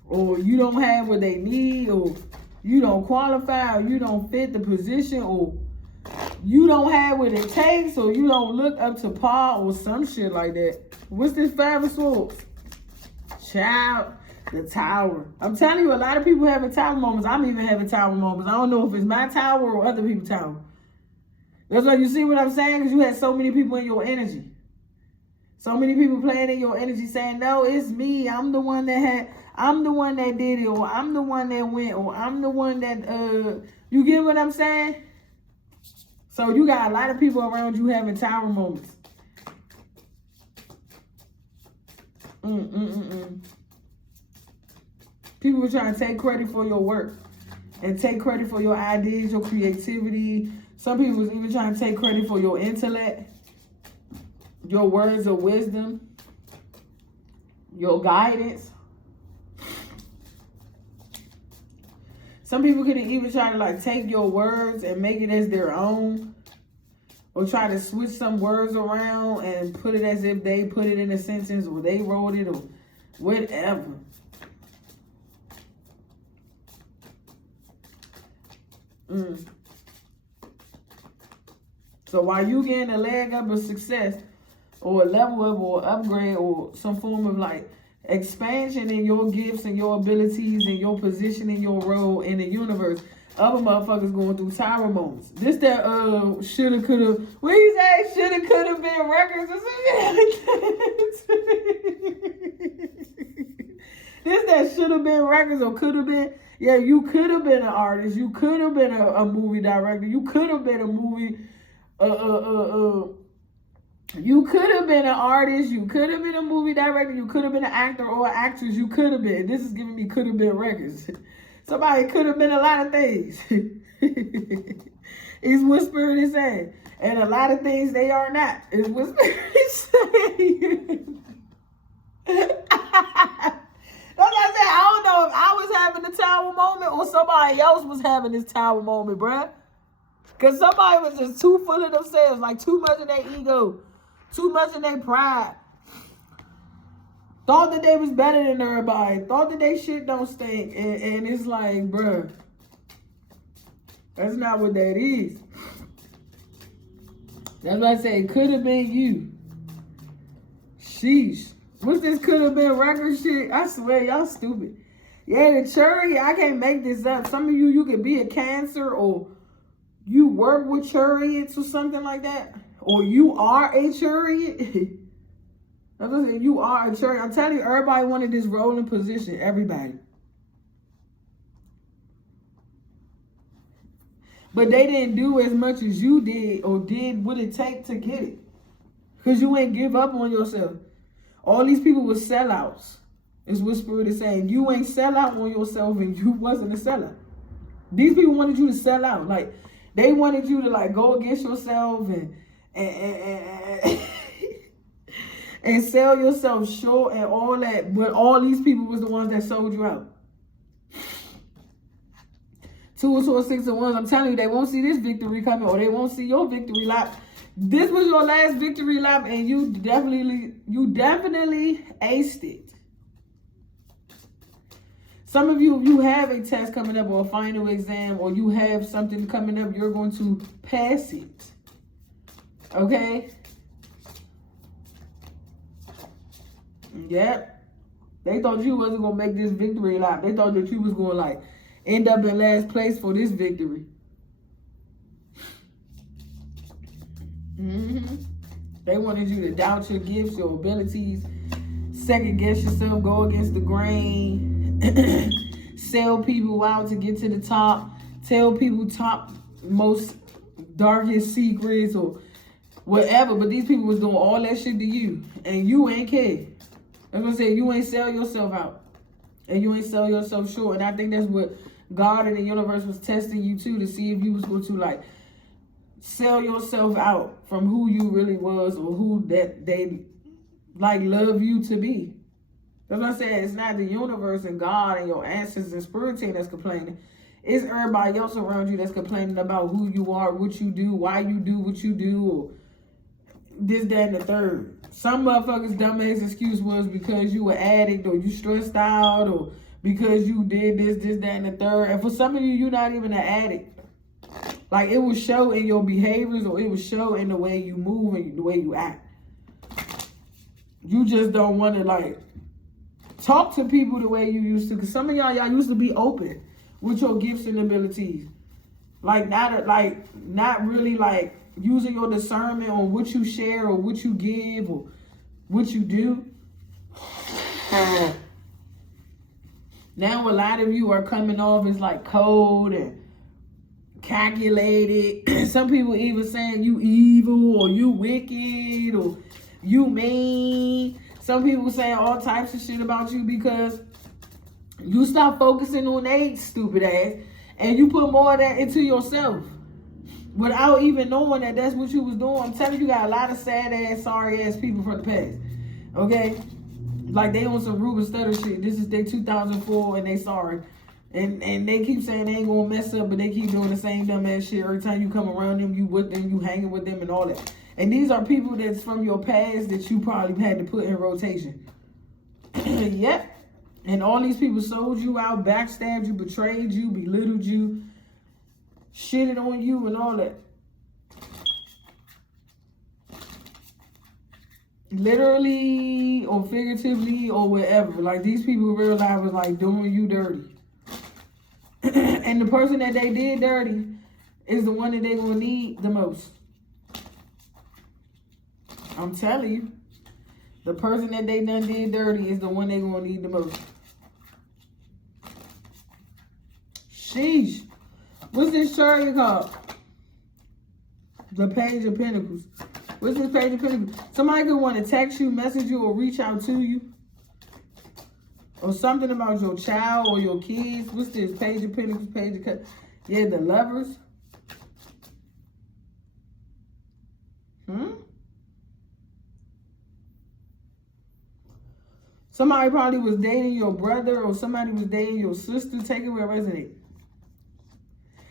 Or you don't have what they need, or you don't qualify, or you don't fit the position, or you don't have what it takes, or you don't look up to par, or some shit like that. What's this 5 of Swords? Child, the Tower. I'm telling you, a lot of people having tower moments. I'm even having tower moments. I don't know if it's my tower or other people's tower. That's why you see what I'm saying? Because you had so many people in your energy. So many people playing in your energy saying, no, it's me. I'm the one that did it, or I'm the one that went, or I'm the one that, you get what I'm saying? So you got a lot of people around you having tower moments. People were trying to take credit for your work and take credit for your ideas, your creativity. Some people was even trying to take credit for your intellect, your words of wisdom, your guidance. Some people could even try to like take your words and make it as their own, or try to switch some words around and put it as if they put it in a sentence, or they wrote it, or whatever. So while you getting a leg up of success, or a level up, or upgrade, or some form of like expansion in your gifts and your abilities and your position and your role in the universe, other motherfuckers going through tower moments. This that shoulda, coulda, what you say, shoulda, coulda been records or something. This that shoulda been records, or coulda been. Yeah, you could have been an artist. You could have been a movie director. You could have been a movie. You could have been an artist. You could have been a movie director. You could have been an actor or an actress. You could have been. This is giving me could have been records. Somebody could have been a lot of things. Is what Spirit is saying. And a lot of things they are not. Is what Spirit is saying. That's what I said. I don't know if I was having the tower moment or somebody else was having this tower moment, bruh. Because somebody was just too full of themselves, like too much of their ego, too much of their pride. Thought that they was better than everybody. Thought that they shit don't stink. And it's like, bruh, that's not what that is. That's why I say it could have been you. Sheesh. What's this could have been record shit? I swear, y'all stupid. Yeah, the Cherry, I can't make this up. Some of you could be a Cancer, or you work with chariots or something like that. Or you are a chariot. I'm just saying, you are a chariot. I'm telling you, everybody wanted this rolling position. Everybody. But they didn't do as much as you did, or did what it take to get it. Because you ain't give up on yourself. All these people were sellouts. Is what Spirit is saying. You ain't sell out on yourself, and you wasn't a sellout. These people wanted you to sell out. Like, they wanted you to like go against yourself and sell yourself short and all that. But all these people was the ones that sold you out. Two of Swords, Six of Wands. I'm telling you, they won't see this victory coming, or they won't see your victory lap. This was your last victory lap, and you definitely aced it. Some of you, if you have a test coming up or a final exam, or you have something coming up, you're going to pass it. Okay? Yep. They thought you wasn't going to make this victory lap. They thought that you was going to, like, end up in last place for this victory. They wanted you to doubt your gifts, your abilities, second guess yourself, go against the grain, sell people out to get to the top, tell people top most darkest secrets or whatever. But these people was doing all that shit to you, and you ain't care. I'm gonna say you ain't sell yourself out, and you ain't sell yourself short. And I think that's what God and the universe was testing you too, to see if you was going to like sell yourself out from who you really was, or who that they like love you to be. That's what I said. It's not the universe and God and your ancestors and spirit team that's complaining. It's everybody else around you that's complaining about who you are, what you do, why you do what you do, or this, that, and the third. Some motherfuckers' dumbass excuse was because you were addict, or you stressed out, or because you did this, that, and the third. And for some of you, you're not even an addict. Like, it will show in your behaviors, or it will show in the way you move and the way you act. You just don't want to, like, talk to people the way you used to. Because some of y'all used to be open with your gifts and abilities. Like, not really, like, using your discernment on what you share or what you give or what you do. Now, a lot of you are coming off as, like, cold and calculated. Some people even saying you evil, or you wicked, or you mean. Some people saying all types of shit about you because you stop focusing on their stupid ass and you put more of that into yourself without even knowing that that's what you was doing. I'm telling you, got a lot of sad ass, sorry ass people from the past. Okay? Like, they on some Ruben Stutter shit. This is their 2004 and they sorry. And they keep saying they ain't gonna mess up, but they keep doing the same dumb ass shit. Every time you come around them, you with them, you hanging with them and all that. And these are people that's from your past that you probably had to put in rotation. Yep. And all these people sold you out, backstabbed you, betrayed you, belittled you, shitted on you and all that. Literally or figuratively or whatever. Like, these people in real life was like doing you dirty. And the person that they did dirty is the one that they gonna need the most. I'm telling you. The person that they done did dirty is the one they gonna need the most. Sheesh. What's this chariot called? The Page of Pentacles. What's this Page of Pentacles? Somebody could want to text you, message you, or reach out to you. Or something about your child or your kids. What's this? Page of Pentacles, Page of Cups. Yeah, the Lovers. Somebody probably was dating your brother, or somebody was dating your sister. Take it where it resonates.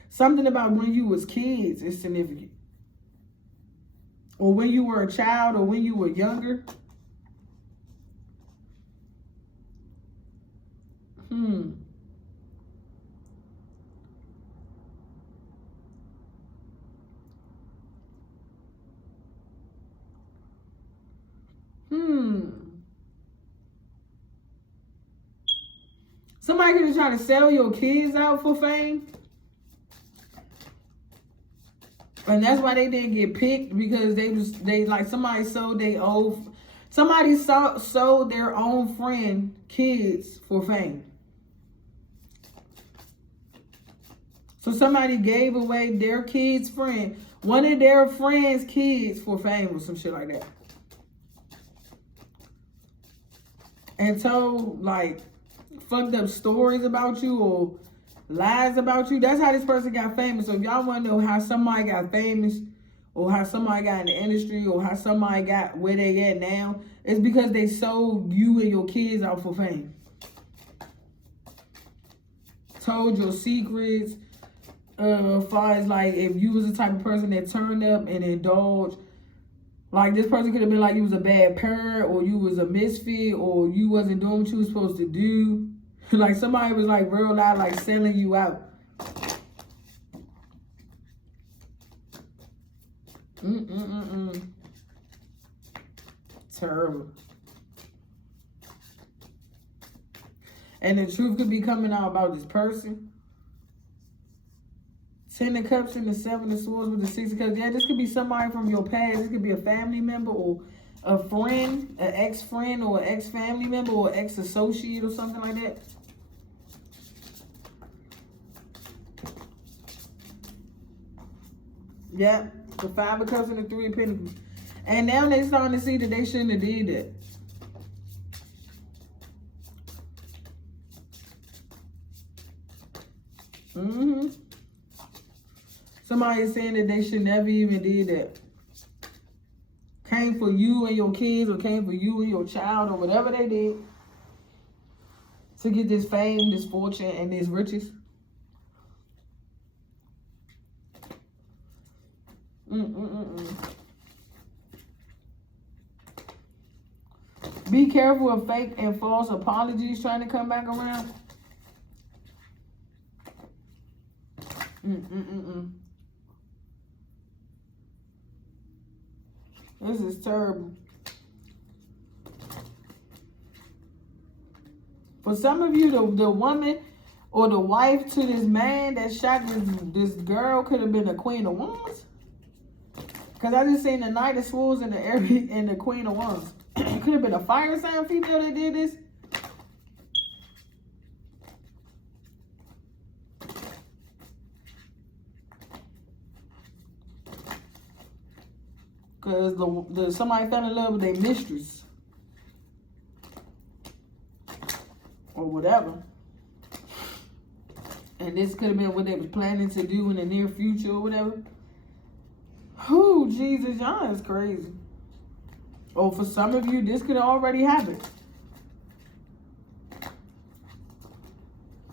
Something about when you was kids is significant. Or when you were a child, or when you were younger. Somebody gonna try to sell your kids out for fame. And that's why they didn't get picked, because somebody sold sold their own friend kids for fame. So somebody gave away their kid's friend, one of their friends' kids for fame or some shit like that. And told, like, fucked up stories about you or lies about you. That's how this person got famous. So if y'all want to know how somebody got famous, or how somebody got in the industry, or how somebody got where they at now, it's because they sold you and your kids out for fame. Told your secrets, far as like if you was the type of person that turned up and indulged, like this person could have been like you was a bad parent, or you was a misfit, or you wasn't doing what you was supposed to do. Like somebody was like real loud, like selling you out. Terrible. And the truth could be coming out about this person. 10 of Cups and the 7 of Swords with the 6 of Cups. Yeah, this could be somebody from your past. This could be a family member or a friend, an ex-friend or an ex-family member or ex-associate or something like that. Yeah, the 5 of Cups and the 3 of Pentacles. And now they're starting to see that they shouldn't have did that. Somebody is saying that they should never even did that. Came for you and your kids, or came for you and your child, or whatever they did to get this fame, this fortune, and this riches. Be careful of fake and false apologies trying to come back around. This is terrible. For some of you, the woman or the wife to this man that shot this girl could have been the Queen of Wands. Because I just seen the Knight of Swords and the Queen of Wands. It could have been a fire sign female that did this. Because somebody fell in love with their mistress. Or whatever. And this could have been what they was planning to do in the near future or whatever. Whew, Jesus, y'all is crazy. Or for some of you, this could have already happened.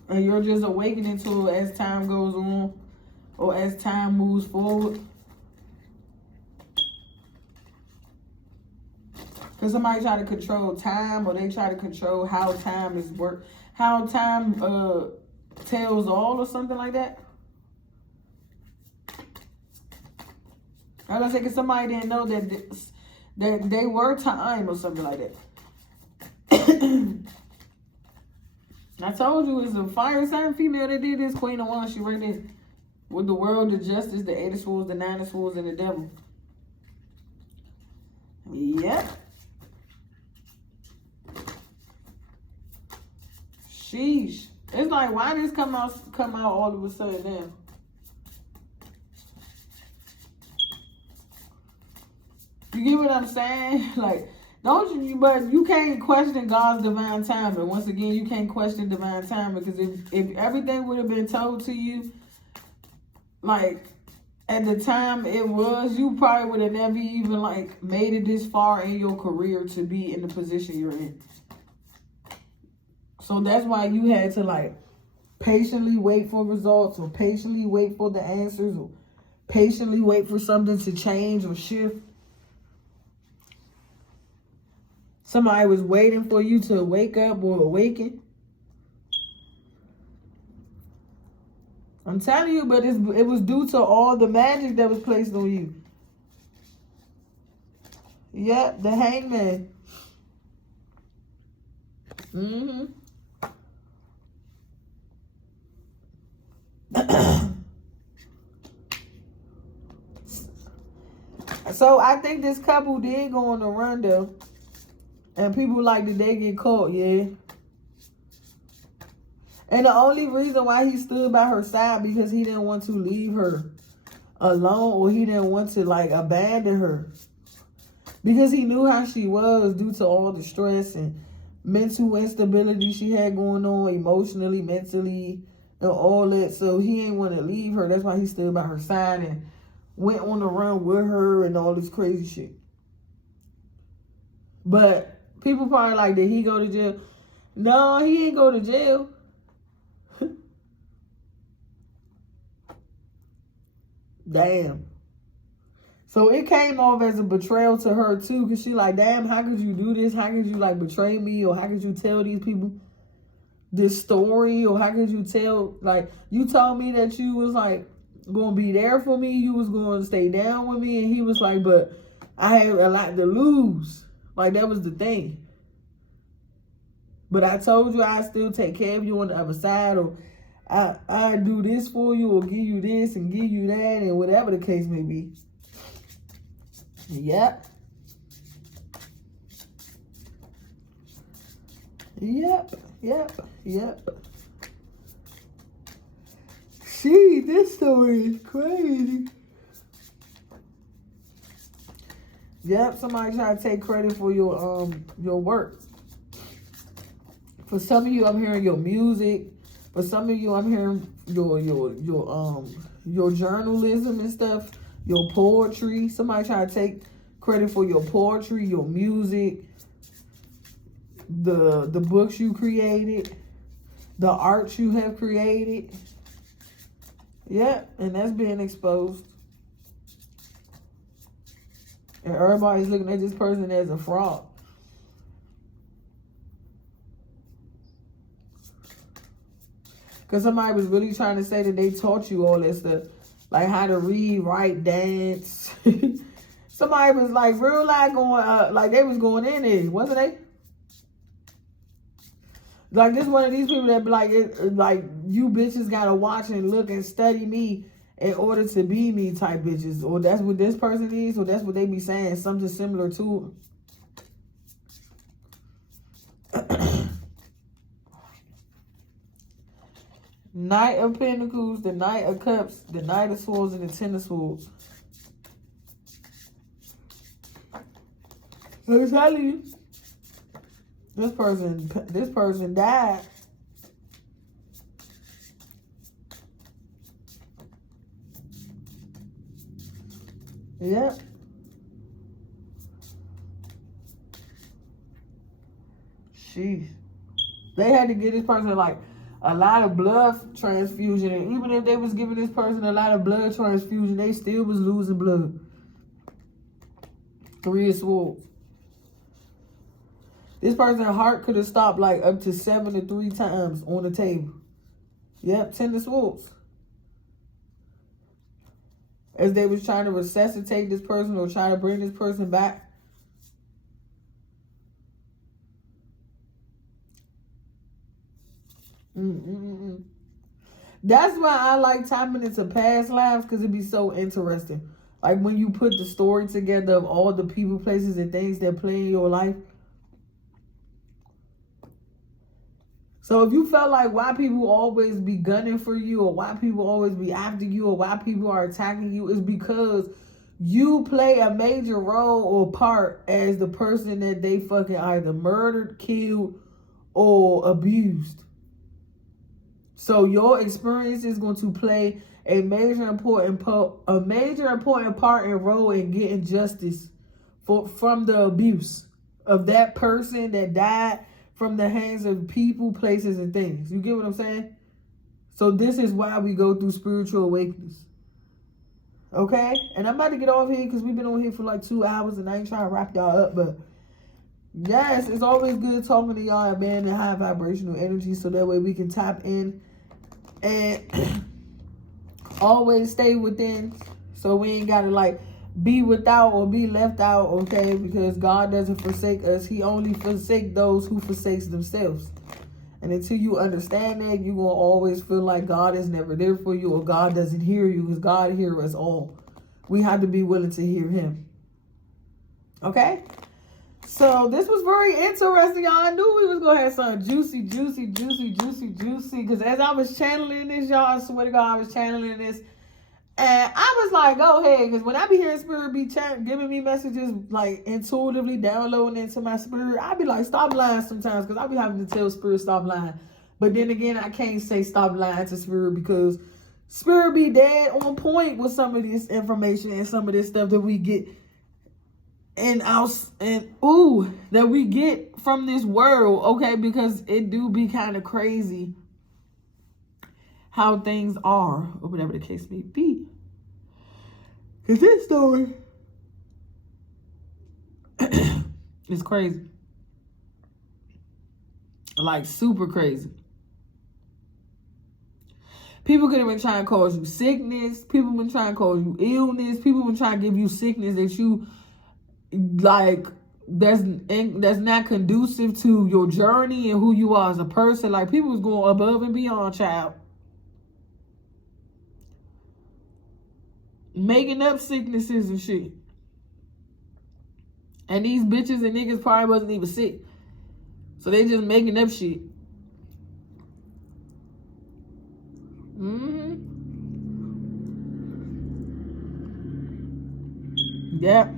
And you're just awakening to it as time goes on. Or as time moves forward. Because somebody try to control time, or they try to control how time is work, how time tells all, or something like that. I was gonna say, because somebody didn't know that they were time or something like that. I told you it's a fire sign female that did this. Queen of Wands, she right there. With the World, the Justice, the 8 of Swords, the 9 of Swords, and the Devil. Yep. Sheesh. It's like, why did this come out all of a sudden now? You get what I'm saying? Like, don't you, but you can't question God's divine timing. Once again, you can't question divine timing, because if everything would have been told to you, like, at the time it was, you probably would have never even, like, made it this far in your career to be in the position you're in. So that's why you had to, like, patiently wait for results, or patiently wait for the answers, or patiently wait for something to change or shift. Somebody was waiting for you to wake up or awaken. I'm telling you, but it was due to all the magic that was placed on you. Yep, the Hangman. So I think this couple did go on the run though. And people like, did they get caught? Yeah. And the only reason why he stood by her side, because he didn't want to leave her alone, or he didn't want to, like, abandon her. Because he knew how she was due to all the stress and mental instability she had going on, emotionally, mentally, and all that. So he ain't want to leave her. That's why he stood by her side and went on the run with her and all this crazy shit. But people probably like, did he go to jail? No, he ain't go to jail. Damn. So it came off as a betrayal to her too, because she like, damn, how could you do this? How could you like betray me? Or how could you tell these people this story? Or how could you tell, like, you told me that you was like gonna be there for me, you was gonna stay down with me, and he was like, but I had a lot to lose. Like, that was the thing. But I told you I still take care of you on the other side, or I do this for you, or give you this and give you that, and whatever the case may be. Yep. See, this story is crazy. Yep, somebody try to take credit for your work. For some of you, I'm hearing your music. For some of you, I'm hearing your journalism and stuff, your poetry. Somebody try to take credit for your poetry, your music, the books you created, the art you have created. Yep, and that's being exposed. And everybody's looking at this person as a fraud. Because somebody was really trying to say that they taught you all that stuff. Like how to read, write, dance. Somebody was like real life going, like they was going in there, wasn't they? Like this one of these people that be like, like you bitches gotta watch and look and study me in order to be me type bitches. Or that's what this person is, or that's what they be saying, something similar to Knight of Pentacles, the Knight of Cups, the Knight of Swords, and the Ten of Swords. I'm telling you, this person died. Yep. Sheesh. They had to get this person like a lot of blood transfusion, and even if they was giving this person a lot of blood transfusion, they still was losing blood. Three of Swords. This person's heart could have stopped like up to 7 to 3 times on the table. Yep, 10 of Swords. As they was trying to resuscitate this person or trying to bring this person back. That's why I like tapping into past lives, because it'd be so interesting. Like when you put the story together of all the people, places, and things that play in your life. So if you felt like why people always be gunning for you, or why people always be after you, or why people are attacking you, it's because you play a major role or part as the person that they fucking either murdered, killed, or abused. So your experience is going to play a major important part and role in getting justice from the abuse of that person that died from the hands of people, places, and things. You get what I'm saying? So this is why we go through spiritual awakenings. Okay? And I'm about to get off here because we've been on here for like 2 hours and I ain't trying to wrap y'all up, but yes, it's always good talking to y'all, man, in high vibrational energy, so that way we can tap in and always stay within, so we ain't gotta like be without or be left out, okay? Because God doesn't forsake us. He only forsake those who forsakes themselves. And until you understand that, you're gonna always feel like God is never there for you, or God doesn't hear you, because God hears us all. We have to be willing to hear him. Okay? So this was very interesting, y'all. I knew we was gonna have some juicy. Because as I was channeling this, y'all, I swear to God, I was channeling this, and I was like, go ahead. Because when I be hearing spirit be giving me messages, like intuitively downloading into my spirit, I be like, stop lying sometimes. Because I be having to tell spirit stop lying. But then again, I can't say stop lying to spirit, because spirit be dead on point with some of this information and some of this stuff that we get that we get from this world, okay? Because it do be kind of crazy how things are, or whatever the case may be. Cause this story is crazy. Like super crazy. People could have been trying to cause you sickness. People been trying to cause you illness. People been trying to give you sickness that you like that's not conducive to your journey and who you are as a person. Like people was going above and beyond, child. Making up sicknesses and shit. And these bitches and niggas probably wasn't even sick. So they just making up shit. Yep.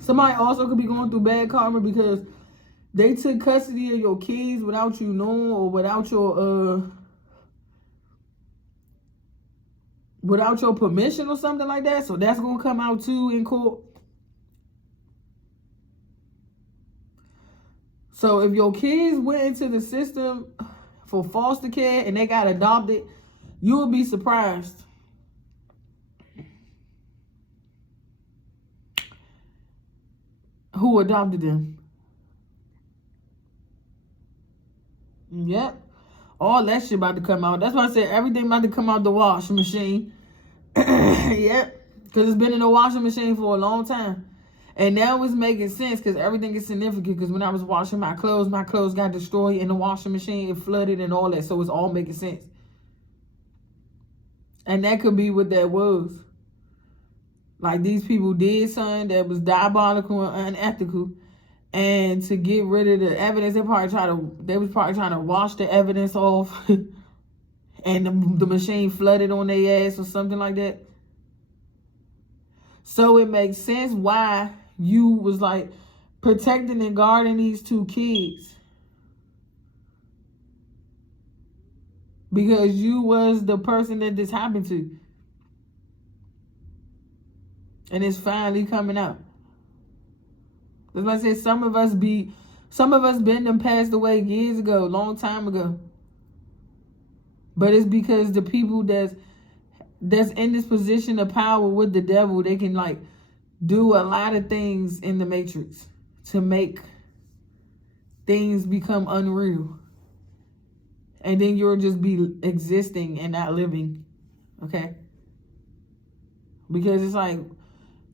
Somebody also could be going through bad karma because they took custody of your kids without you knowing or without your permission or something like that. So that's gonna come out too in court. So if your kids went into the system for foster care and they got adopted, you will be surprised. Who adopted them? Yep. All that shit about to come out. That's why I said everything about to come out the washing machine. Yep. Because it's been in the washing machine for a long time. And now it's making sense because everything is significant. Because when I was washing my clothes got destroyed in the washing machine. It flooded and all that. So it's all making sense. And that could be what that was. Like these people did something that was diabolical and unethical. And to get rid of the evidence, they was probably trying to wash the evidence off. And the machine flooded on their ass or something like that. So it makes sense why you was like protecting and guarding these two kids. Because you was the person that this happened to. And it's finally coming out. That's why I said some of us been and passed away years ago, long time ago. But it's because the people that's in this position of power with the devil, they can like do a lot of things in the matrix to make things become unreal. And then you'll just be existing and not living. Okay? Because it's like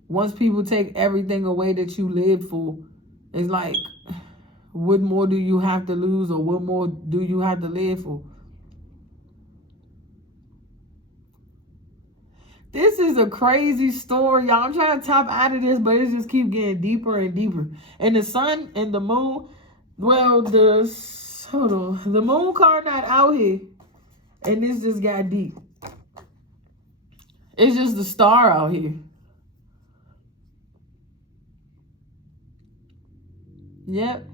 once people take everything away that you lived for, it's like, what more do you have to lose or what more do you have to live for? This is a crazy story, y'all. I'm trying to top out of this, but it just keeps getting deeper and deeper. And the sun and the moon, well, the moon card not out here. And this just got deep. It's just the star out here. Yep.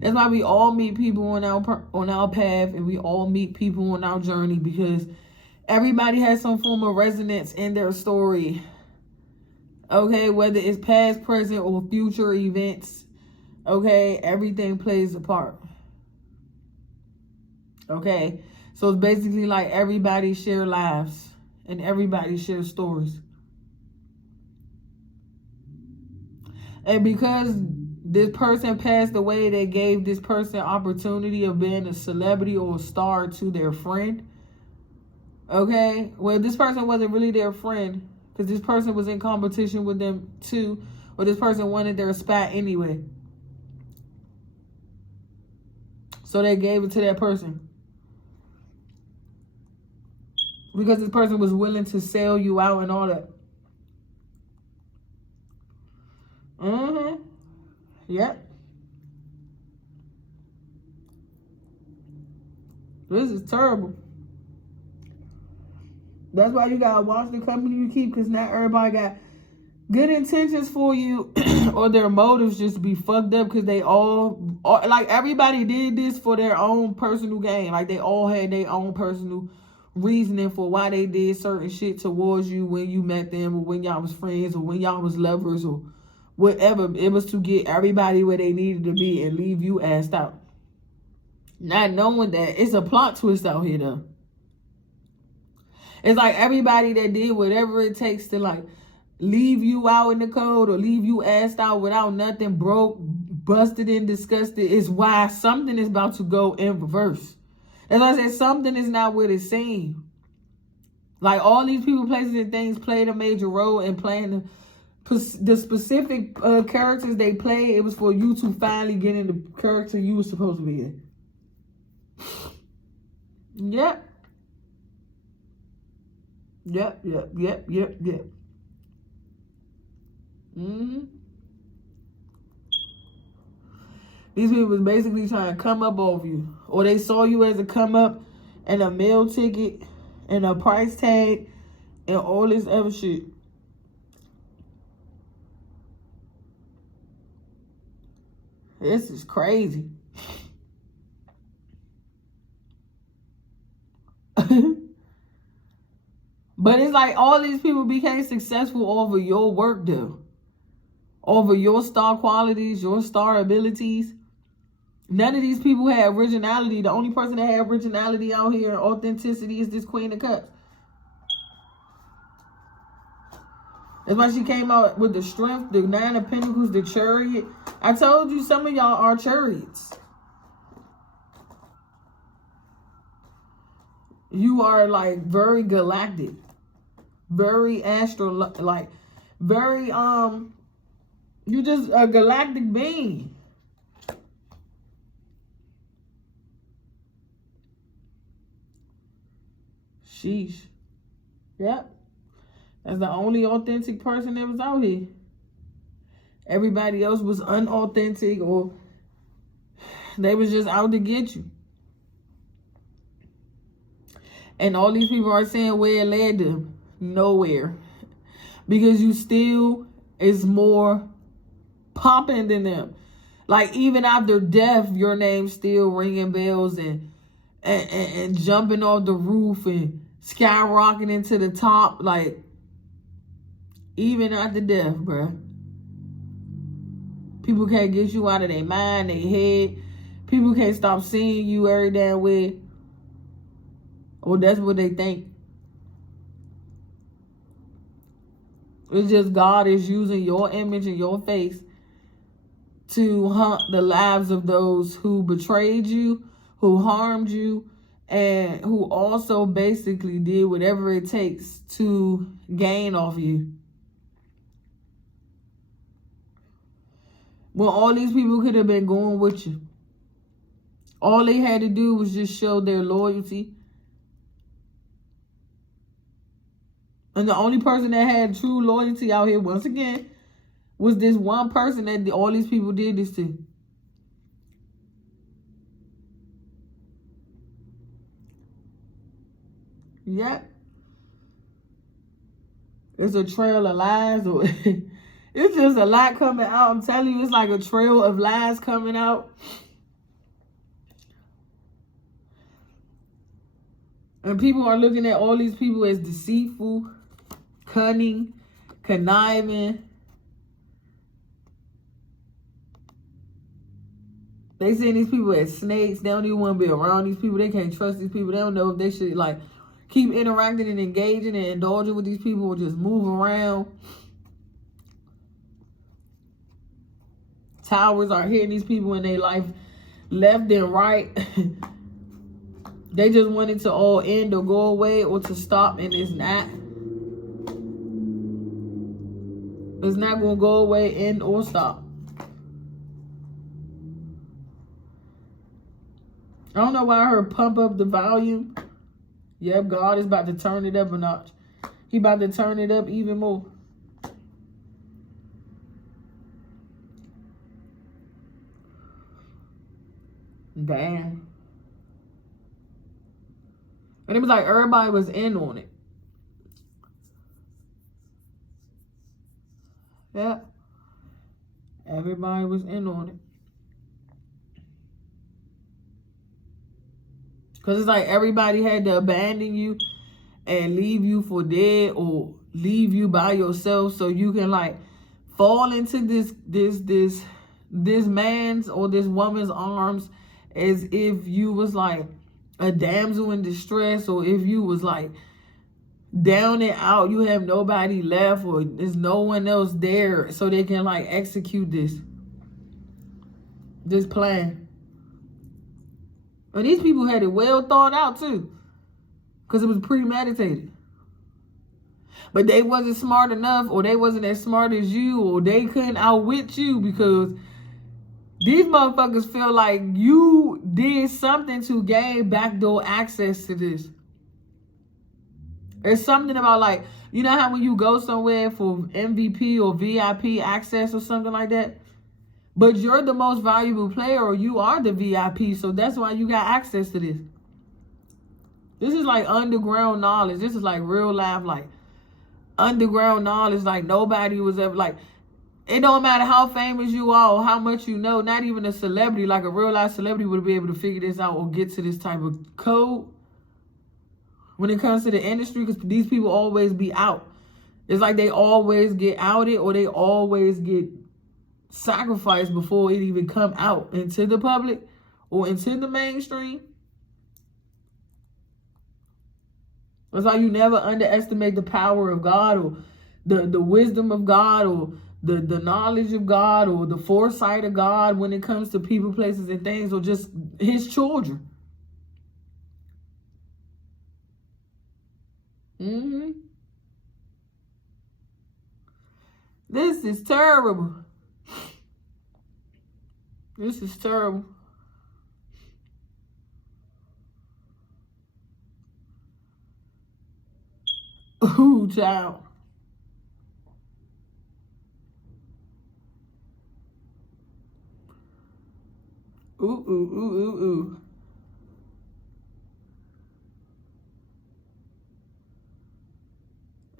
That's why we all meet people on our path, and we all meet people on our journey, because everybody has some form of resonance in their story. Okay, whether it's past, present, or future events. Okay, everything plays a part. Okay, so it's basically like everybody share lives and everybody share stories. And because this person passed away, they gave this person opportunity of being a celebrity or a star to their friend. Okay, well, this person wasn't really their friend because this person was in competition with them too, or this person wanted their spot anyway. So they gave it to that person. Because this person was willing to sell you out and all that. Yep. This is terrible. That's why you gotta watch the company you keep, because not everybody got good intentions for you or their motives just be fucked up, because they all like everybody did this for their own personal gain. Like they all had their own personal reasoning for why they did certain shit towards you when you met them, or when y'all was friends, or when y'all was lovers, or whatever. It was to get everybody where they needed to be and leave you assed out. Not knowing that it's a plot twist out here though. It's like everybody that did whatever it takes to like leave you out in the cold or leave you assed out without nothing, broke, busted and disgusted, is why something is about to go in reverse. As I said, something is not what it seems. Like all these people, places, and things played a major role in playing the specific characters they played. It was for you to finally get in the character you were supposed to be in. Yep. Yep. These people was basically trying to come up off you. Or they saw you as a come up and a meal ticket and a price tag and all this other shit. This is crazy. But it's like all these people became successful over your work though. Over your star qualities, your star abilities. None of these people had originality. The only person that had originality out here, authenticity, is this Queen of Cups. That's why she came out with the Strength, the Nine of Pentacles, the Chariot. I told you some of y'all are chariots. You are like very galactic. Very astro, like very, you just a galactic being. Sheesh. Yep. That's the only authentic person that was out here. Everybody else was unauthentic or they was just out to get you. And all these people are saying where it led them. Nowhere. Because you still is more popping than them. Like even after death, your name's still ringing bells and jumping off the roof and skyrocketing to the top. Like even after death, bruh. People can't get you out of their mind, their head. People can't stop seeing you every damn way. Or that's what they think. It's just God is using your image and your face to hunt the lives of those who betrayed you, who harmed you, and who also basically did whatever it takes to gain off you. Well, all these people could have been going with you. All they had to do was just show their loyalty. And the only person that had true loyalty out here, once again, was this one person that all these people did this to. Yeah. It's a trail of lies. Or it's just a lot coming out. I'm telling you, it's like a trail of lies coming out. And people are looking at all these people as deceitful, cunning, conniving. They see these people as snakes. They don't even want to be around these people. They can't trust these people. They don't know if they should like keep interacting and engaging and indulging with these people or just move around. Towers are hitting these people in their life left and right. They just want it to all end or go away or to stop, and it's not. It's not going to go away, end, or stop. I don't know why I heard pump up the volume. Yep, God is about to turn it up a notch. He about to turn it up even more. Damn. And it was like everybody was in on it. Yeah. Everybody was in on it. Because it's like everybody had to abandon you and leave you for dead or leave you by yourself so you can like fall into this man's or this woman's arms as if you was like a damsel in distress, or if you was like down and out. You have nobody left, or there's no one else there, so they can like execute this plan. And these people had it well thought out too, because it was premeditated. But they wasn't smart enough, or they wasn't as smart as you, or they couldn't outwit you, because these motherfuckers feel like you did something to gain backdoor access to this. There's something about, like, you know how when you go somewhere for MVP or VIP access or something like that, but you're the most valuable player, or you are the VIP, so that's why you got access to this. This is like underground knowledge. This is like real life, like underground knowledge. Like nobody was ever, like, it don't matter how famous you are or how much you know, not even a celebrity, like a real life celebrity would be able to figure this out or get to this type of code when it comes to the industry, because these people always be out. It's like they always get outed, or they always get sacrificed before it even come out into the public or into the mainstream. That's why you never underestimate the power of God, or the wisdom of God, or the knowledge of God, or the foresight of God when it comes to people, places, and things, or just his children. This is terrible. This is terrible. Ooh, child. Ooh, ooh, ooh, ooh, ooh.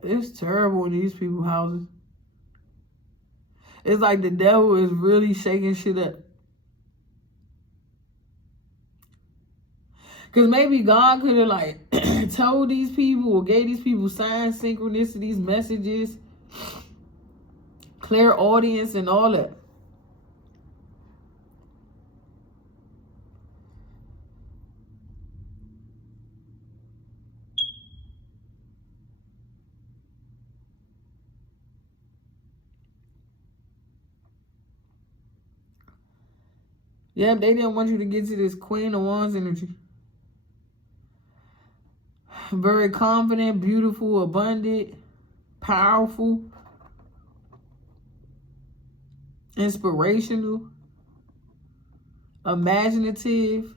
It's terrible in these people's houses. It's like the devil is really shaking shit up. Because maybe God could have, like, told these people or gave these people signs, synchronicities, messages, clairaudience, and all that. Yeah, they didn't want you to get to this Queen of Wands energy. Very confident, beautiful, abundant, powerful, inspirational, imaginative.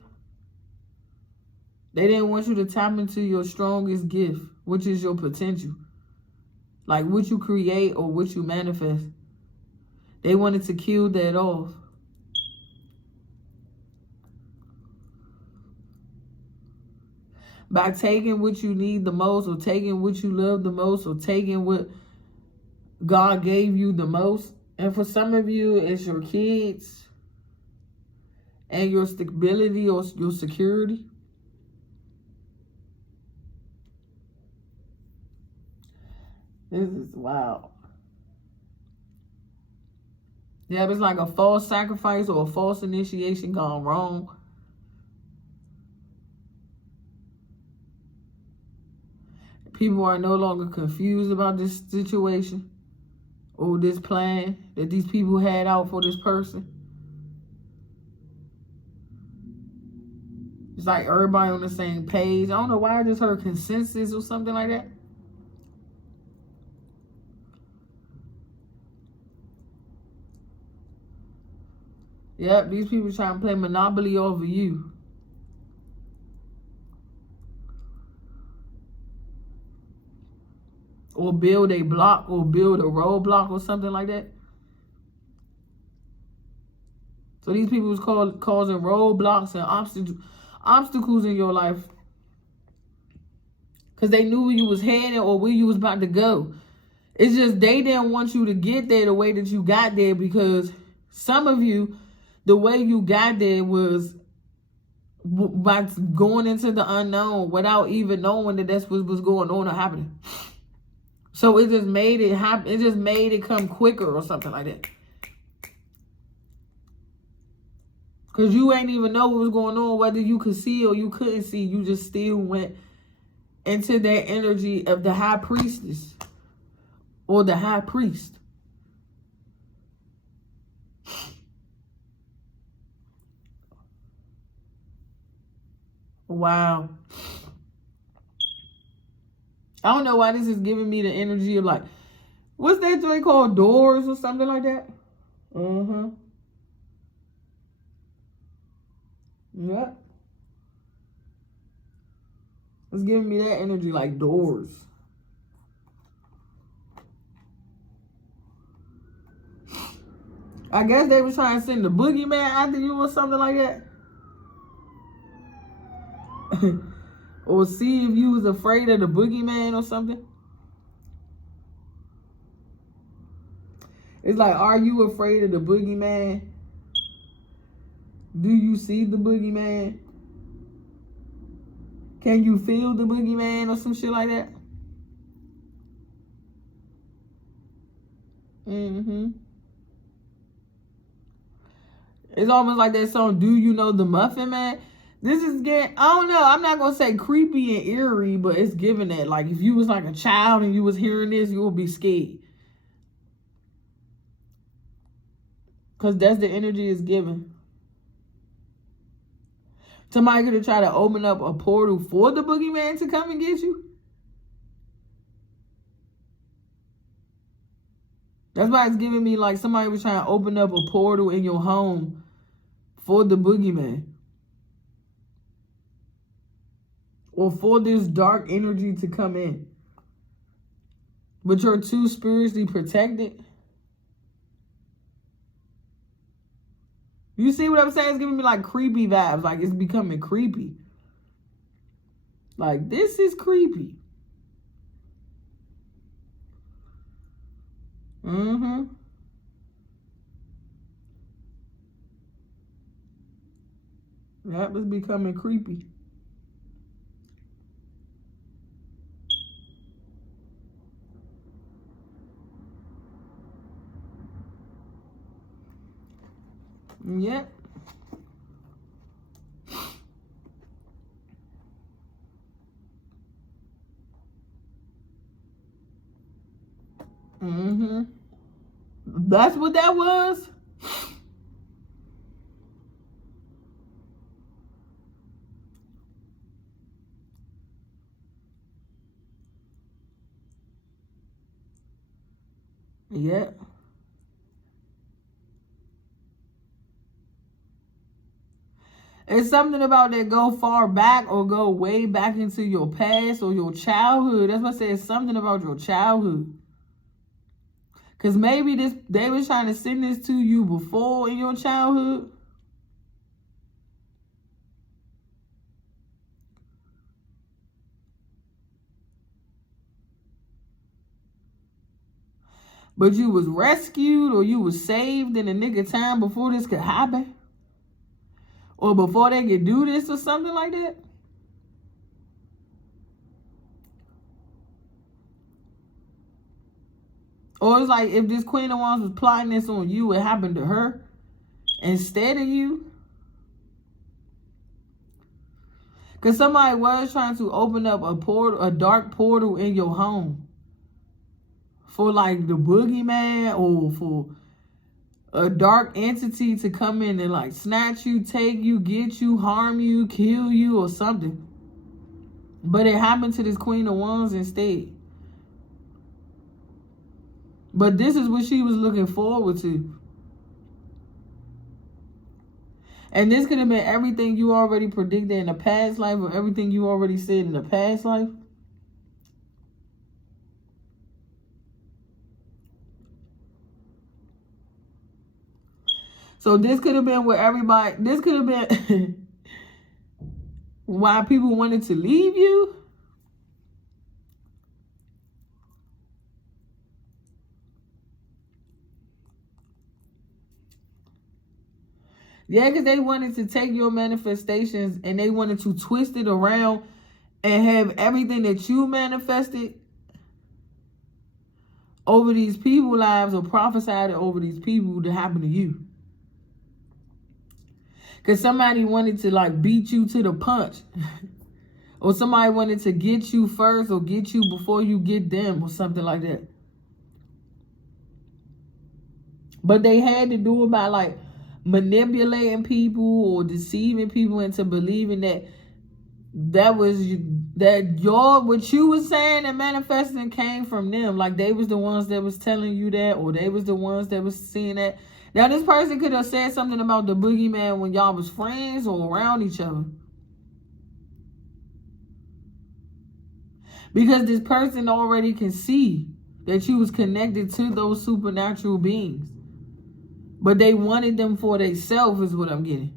They didn't want you to tap into your strongest gift, which is your potential. Like what you create or what you manifest. They wanted to kill that off. By taking what you need the most, or taking what you love the most, or taking what God gave you the most. And for some of you, it's your kids and your stability or your security. This is wild. Yeah, it's like a false sacrifice or a false initiation gone wrong. People are no longer confused about this situation or this plan that these people had out for this person. It's like everybody on the same page. I don't know why I just heard consensus or something like that. Yep, these people trying to play Monopoly over you. Or build a block, or build a roadblock or something like that. So these people was causing roadblocks and obstacles in your life. Because they knew where you was heading or where you was about to go. It's just they didn't want you to get there the way that you got there, because some of you, the way you got there was by going into the unknown without even knowing that that's what was going on or happening. So it just made it happen. It just made it come quicker or something like that. Because you ain't even know what was going on, whether you could see or you couldn't see. You just still went into that energy of the high priestess or the high priest. Wow. I don't know why this is giving me the energy of like, what's that joint called? Doors or something like that? Yep. It's giving me that energy like Doors. I guess they were trying to send the boogeyman after you or something like that. Or see if you was afraid of the boogeyman or something. It's like, are you afraid of the boogeyman? Do you see the boogeyman? Can you feel the boogeyman or some shit like that? It's almost like that song, Do You Know the Muffin Man? This is getting, I don't know, I'm not going to say creepy and eerie, but it's giving that. Like, if you was like a child and you was hearing this, you would be scared. Because that's the energy it's giving. Somebody could have tried to open up a portal for the boogeyman to come and get you. That's why it's giving me like somebody was trying to open up a portal in your home for the boogeyman. Or for this dark energy to come in. But you're too spiritually protected. You see what I'm saying? It's giving me like creepy vibes. Like it's becoming creepy. Like this is creepy. That was becoming creepy. Yep. That's what that was. Yeah. It's something about that go far back or go way back into your past or your childhood. That's what I say. It's something about your childhood. Because maybe they was trying to send this to you before in your childhood. But you was rescued or you was saved in the nick of time before this could happen. Or before they could do this or something like that. Or it's like if this Queen of Wands was plotting this on you, it happened to her instead of you. Because somebody was trying to open up a portal, a dark portal in your home. For like the boogeyman or for a dark entity to come in and like snatch you, take you, get you, harm you, kill you or something. But it happened to this Queen of Wands instead. But this is what she was looking forward to. And this could have been everything you already predicted in the past life or everything you already said in the past life. So this could have been where everybody, this could have been why people wanted to leave you. Yeah, because they wanted to take your manifestations and they wanted to twist it around and have everything that you manifested over these people's lives or prophesied over these people to happen to you. Because somebody wanted to like beat you to the punch Or somebody wanted to get you first or get you before you get them or something like that. But they had to do it by like manipulating people or deceiving people into believing that what you was saying and manifesting came from them. Like they was the ones that was telling you that, or they was the ones that was seeing that. Now this person could have said something about the boogeyman when y'all was friends or around each other. Because this person already can see that you was connected to those supernatural beings. But they wanted them for themselves is what I'm getting.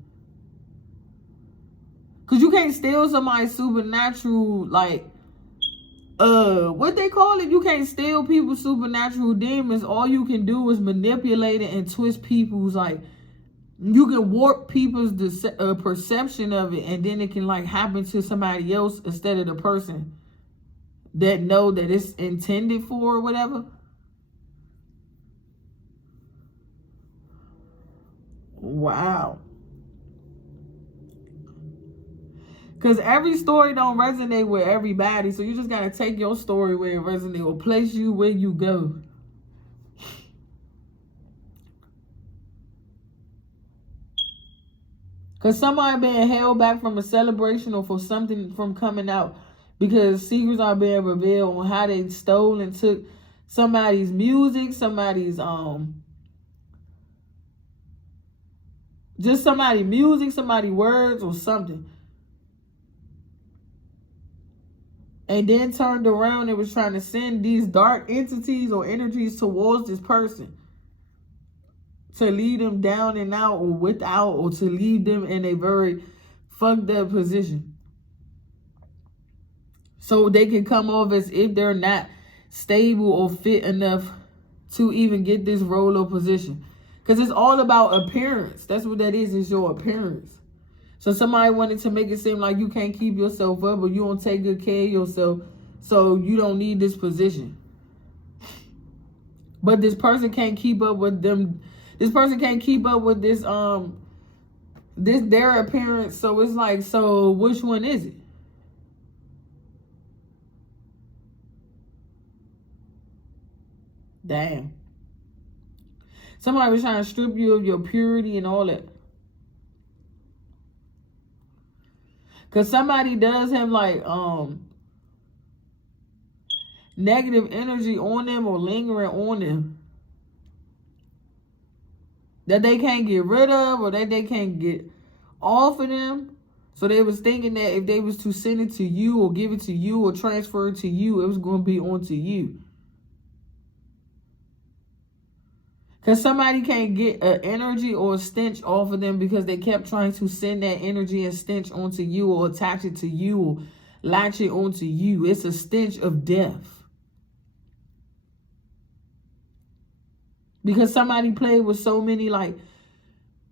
Because you can't steal somebody's supernatural, like, what they call it? You can't steal people's supernatural demons. All you can do is manipulate it and twist people's, like, you can warp people's perception of it. And then it can, like, happen to somebody else instead of the person that know that it's intended for or whatever. Wow. Because every story don't resonate with everybody. So you just got to take your story where it resonates or place you where you go. Because somebody being held back from a celebration or for something from coming out. Because secrets are being revealed on how they stole and took somebody's music, somebody's, just somebody's music, somebody's words or something. And then turned around and was trying to send these dark entities or energies towards this person. To lead them down and out or without, or to leave them in a very fucked up position. So they can come off as if they're not stable or fit enough to even get this role or position. Because it's all about appearance. That's what that is. It's your appearance. So somebody wanted to make it seem like you can't keep yourself up or you don't take good care of yourself. So you don't need this position. But this person can't keep up with them. This person can't keep up with this, their appearance. So it's like, so which one is it? Damn. Somebody was trying to strip you of your purity and all that. Because somebody does have like negative energy on them or lingering on them that they can't get rid of or that they can't get off of them. So they was thinking that if they was to send it to you or give it to you or transfer it to you, it was going to be onto you. Because somebody can't get an energy or a stench off of them because they kept trying to send that energy and stench onto you or attach it to you or latch it onto you. It's a stench of death. Because somebody played with so many like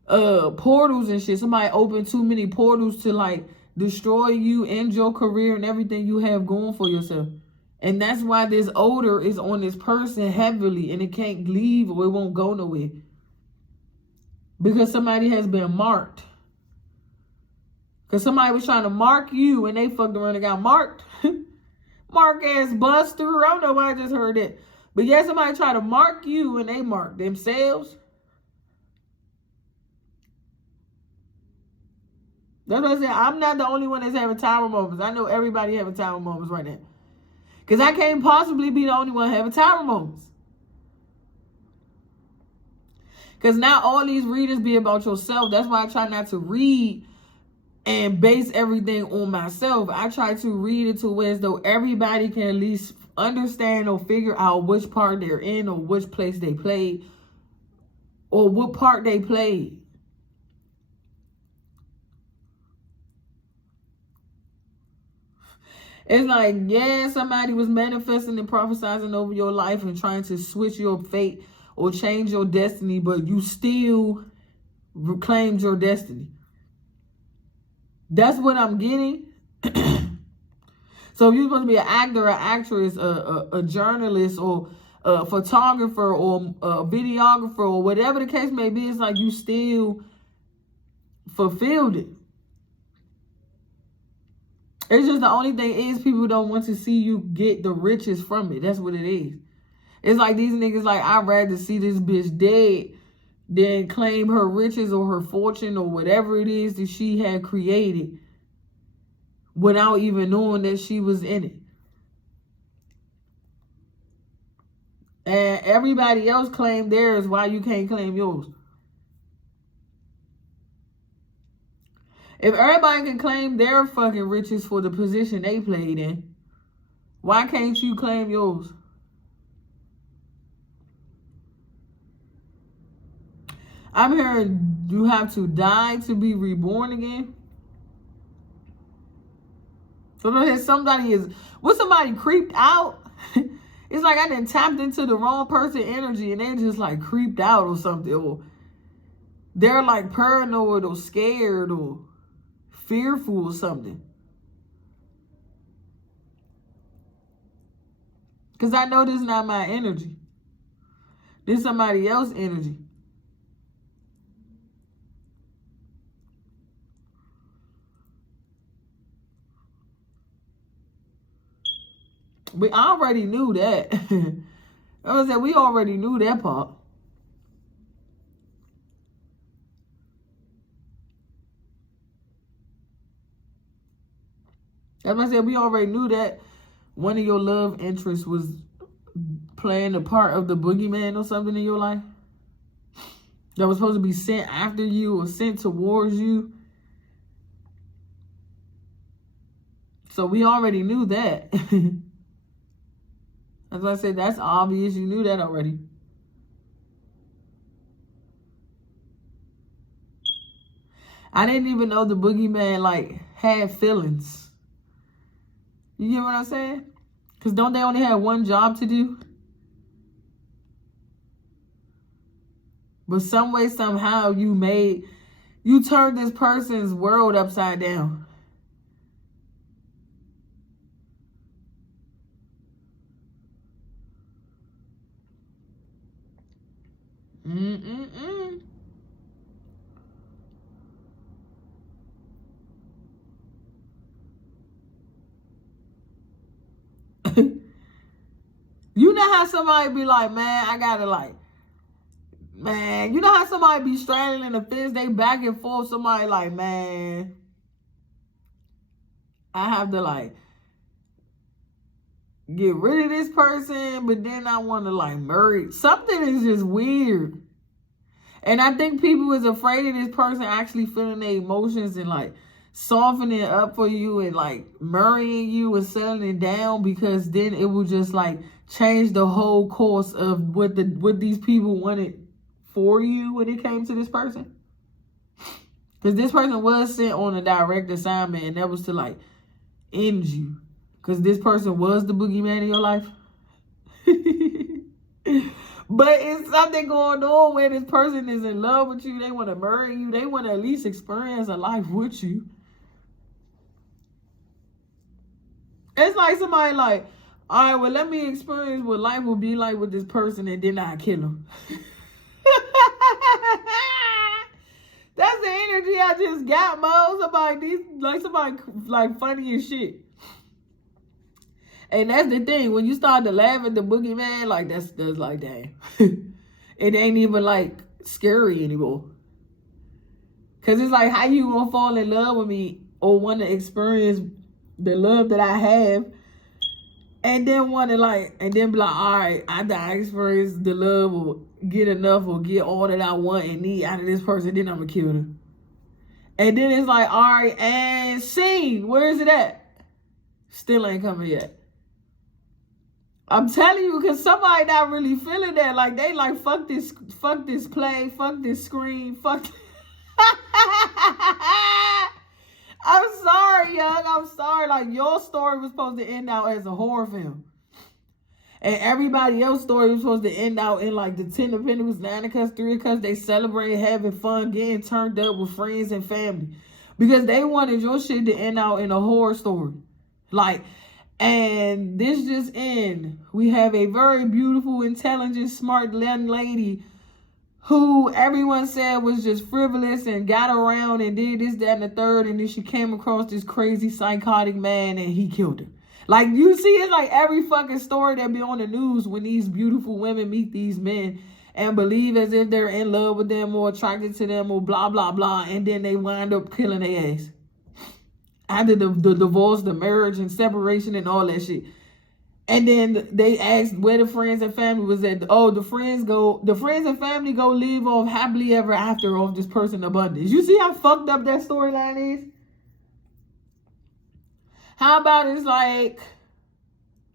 portals and shit. Somebody opened too many portals to like destroy you and your career and everything you have going for yourself. And that's why this odor is on this person heavily and it can't leave or it won't go nowhere. Because somebody has been marked. Because somebody was trying to mark you and they fucked around and got marked. Mark ass buster. I don't know why I just heard that. But yeah, somebody tried to mark you and they marked themselves. That's what I said. I'm not the only one that's having tower moments. I know everybody having tower moments right now. Because I can't possibly be the only one having tower moments. Because not all these readings be about yourself. That's why I try not to read and base everything on myself. I try to read it to where as though everybody can at least understand or figure out which part they're in or which place they played or what part they played. It's like, yeah, somebody was manifesting and prophesying over your life and trying to switch your fate or change your destiny, but you still reclaimed your destiny. That's what I'm getting. So if you're supposed to be an actor, an actress, a journalist, or a photographer, or a videographer, or whatever the case may be, it's like you still fulfilled it. It's just the only thing is people don't want to see you get the riches from it. That's what it is. It's like these niggas like, I'd rather see this bitch dead than claim her riches or her fortune or whatever it is that she had created without even knowing that she was in it. And everybody else claimed theirs, why you can't claim yours? If everybody can claim their fucking riches for the position they played in, why can't you claim yours? I'm hearing you have to die to be reborn again. So somebody creeped out. It's like I done tapped into the wrong person energy and they just like creeped out or something. Or they're like paranoid or scared or fearful or something. Because I know this is not my energy. This is somebody else's energy. We already knew that. I was saying, we already knew that part. As I said, we already knew that one of your love interests was playing a part of the boogeyman or something in your life that was supposed to be sent after you or sent towards you. So we already knew that. As I said, that's obvious. You knew that already. I didn't even know the boogeyman like had feelings. You get what I'm saying? Because don't they only have one job to do? But some way, somehow, you turned this person's world upside down. You know how somebody be like, man, I gotta like, man, you know how somebody be straddling the fence, they back and forth, somebody like, man, I have to like get rid of this person, but then I want to like marry. Something is just weird. And I think people is afraid of this person actually feeling their emotions and like softening it up for you and like marrying you and settling it down, because then it will just like change the whole course of what these people wanted for you when it came to this person. Because this person was sent on a direct assignment, and that was to like end you. Because this person was the boogeyman in your life. But it's something going on where this person is in love with you. They want to marry you. They want to at least experience a life with you. It's like somebody like, all right, well, let me experience what life will be like with this person, and then I kill him. That's the energy I just got, Mo. Somebody like funny as shit. And that's the thing. When you start to laugh at the boogeyman, like that's like, dang. It ain't even like scary anymore. Cause it's like, how you gonna fall in love with me or want to experience the love that I have, and then want to like, and then be like, all right, after I experience the love or get enough or get all that I want and need out of this person, then I'm gonna kill them. And then it's like, all right, and scene, where is it at? Still ain't coming yet. I'm telling you, because somebody not really feeling that. Like, they like, fuck this play, fuck this screen, fuck. I'm sorry, young. I'm sorry. Like, your story was supposed to end out as a horror film. And everybody else's story was supposed to end out in like the 10 of Pentacles, 9 of Cups, 3 of Cups. They celebrated having fun, getting turned up with friends and family. Because they wanted your shit to end out in a horror story. Like, and this just in. We have a very beautiful, intelligent, smart young lady who everyone said was just frivolous and got around and did this, that, and the third, and then she came across this crazy psychotic man and he killed her. Like, you see, it's like every fucking story that be on the news when these beautiful women meet these men and believe as if they're in love with them or attracted to them or blah, blah, blah, and then they wind up killing their ass. After the divorce, the marriage, and separation, and all that shit. And then they asked where the friends and family was at. Oh, the friends and family go live off happily ever after off this person abundance. You see how fucked up that storyline is? How about it's like,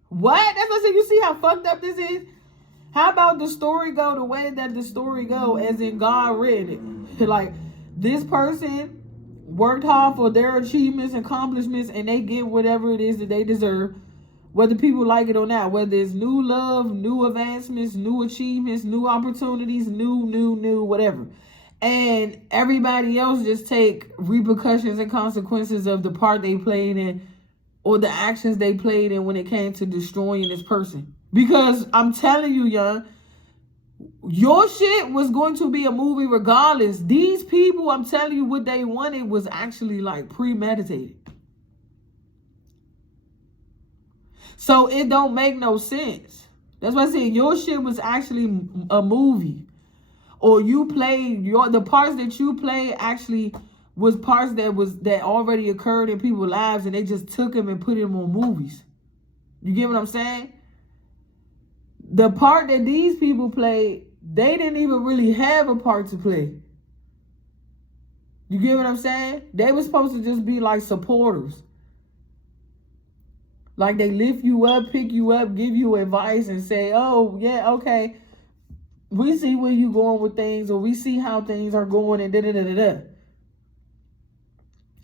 what? That's what I said. You see how fucked up this is? How about the story go the way that the story go, as in God written it? Like, this person worked hard for their achievements and accomplishments, and they get whatever it is that they deserve, whether people like it or not, whether it's new love, new advancements, new achievements, new opportunities, new, whatever. And everybody else just take repercussions and consequences of the part they played in or the actions they played in when it came to destroying this person. Because I'm telling you, young, your shit was going to be a movie regardless. These people, I'm telling you, what they wanted was actually like premeditated. So it don't make no sense. That's why I said your shit was actually a movie. Or you played the parts that you played actually was parts that already occurred in people's lives, and they just took them and put them on movies. You get what I'm saying? The part that these people played, they didn't even really have a part to play. You get what I'm saying? They were supposed to just be like supporters. Like, they lift you up, pick you up, give you advice, and say, oh, yeah, okay, we see where you going with things, or we see how things are going, and da-da-da-da-da.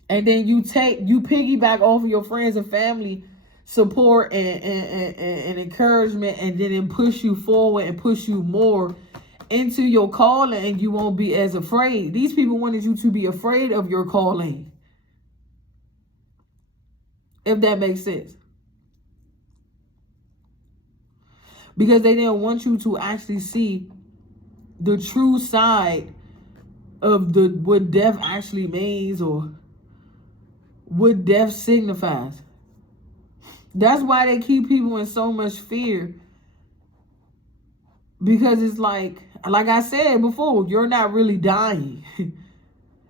And then you piggyback off of your friends and family support and encouragement, and then push you forward and push you more into your calling, and you won't be as afraid. These people wanted you to be afraid of your calling. If that makes sense. Because they didn't want you to actually see the true side of what death actually means, or what death signifies. That's why they keep people in so much fear. Because it's like I said before, you're not really dying.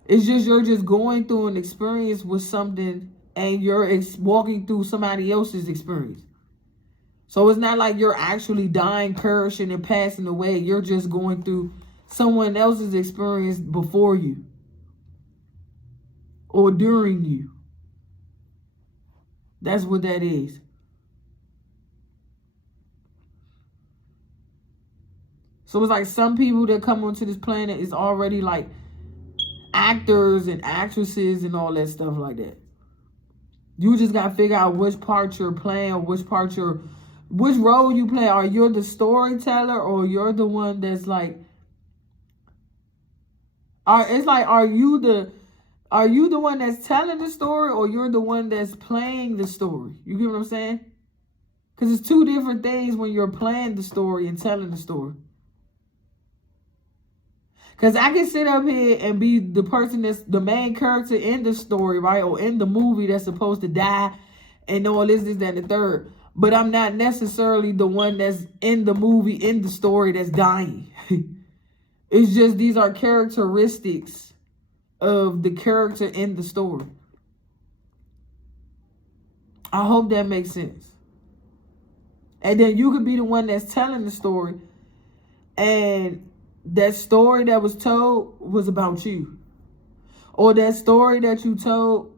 It's just you're just going through an experience with something, and you're walking through somebody else's experience. So it's not like you're actually dying, perishing, and passing away. You're just going through someone else's experience before you or during you. That's what that is. So it's like some people that come onto this planet is already like actors and actresses and all that stuff like that. You just got to figure out which part you're playing, or which role you play. Are you the storyteller, or you're the one that's like, are you the one that's telling the story, or you're the one that's playing the story? You get what I'm saying? Because it's two different things when you're playing the story and telling the story. Because I can sit up here and be the person that's the main character in the story, right? Or in the movie that's supposed to die and all this, that, and the third. But I'm not necessarily the one that's in the movie, in the story, that's dying. It's just these are characteristics of the character in the story. I hope that makes sense. And then you could be the one that's telling the story, and that story that was told was about you. Or that story that you told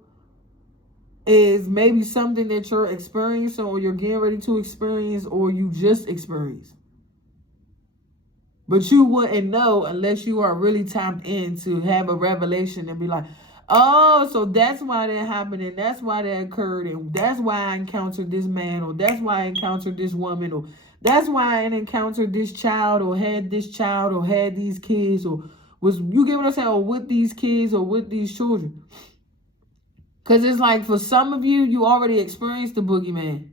is maybe something that you're experiencing, or you're getting ready to experience, or you just experienced. But you wouldn't know unless you are really tapped in to have a revelation and be like, oh, so that's why that happened, and that's why that occurred, and that's why I encountered this man, or that's why I encountered this woman, or that's why I encountered this child, or had this child, or had these kids, or was, you get what I'm saying, or with these kids, or with these children. Because it's like, for some of you, you already experienced the boogeyman.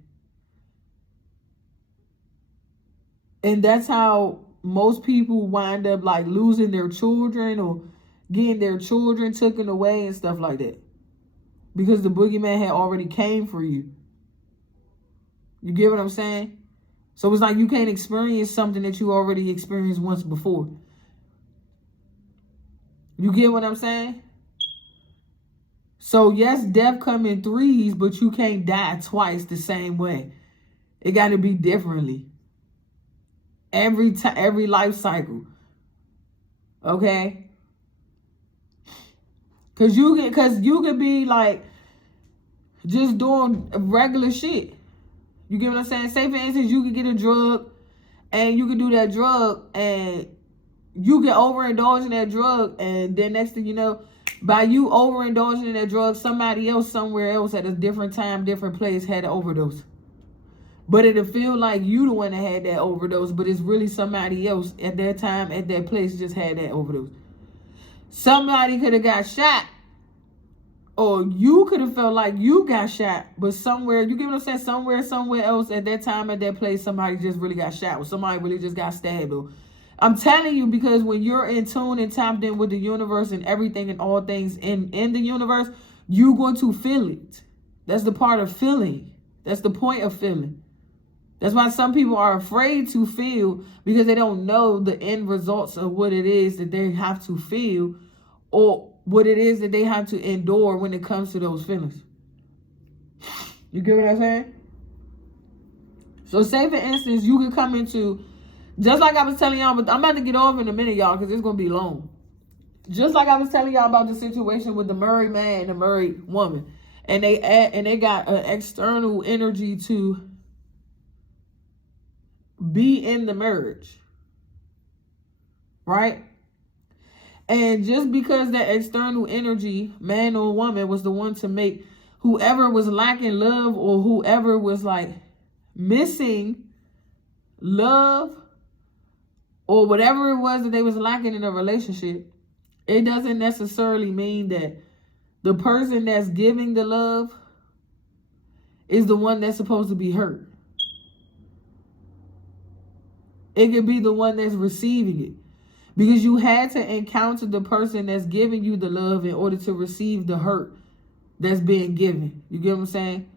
And that's how most people wind up like losing their children or getting their children taken away and stuff like that. Because the boogeyman had already came for you. You get what I'm saying? So it's like you can't experience something that you already experienced once before. You get what I'm saying? So yes, death come in threes, but you can't die twice the same way. It got to be differently. Every life cycle. Okay? Cause you could be like just doing regular shit. You get what I'm saying? Say for instance, you could get a drug and you could do that drug and you get overindulge in that drug, and then next thing you know, by you overindulging in that drug, somebody else somewhere else at a different time, different place had an overdose. But it'll feel like you the one that had that overdose, but it's really somebody else at that time, at that place, just had that overdose. Somebody could have got shot, or you could have felt like you got shot, but somewhere, you get what I'm saying? Somewhere else at that time, at that place, somebody just really got shot, or somebody really just got stabbed. Or I'm telling you, because when you're in tune and tapped in with the universe and everything and all things in the universe, you're going to feel it. That's the part of feeling. That's the point of feeling. That's why some people are afraid to feel, because they don't know the end results of what it is that they have to feel, or what it is that they have to endure when it comes to those feelings. You get what I'm saying? So say for instance, you could come into, just like I was telling y'all, but I'm about to get off in a minute, y'all, because it's going to be long. Just like I was telling y'all about the situation with the married man and the married woman. And they got an external energy to be in the marriage. Right? And just because that external energy, man or woman, was the one to make whoever was lacking love, or whoever was like missing love, or whatever it was that they was lacking in a relationship, it doesn't necessarily mean that the person that's giving the love is the one that's supposed to be hurt. It could be the one that's receiving it. Because you had to encounter the person that's giving you the love in order to receive the hurt that's being given. You get what I'm saying?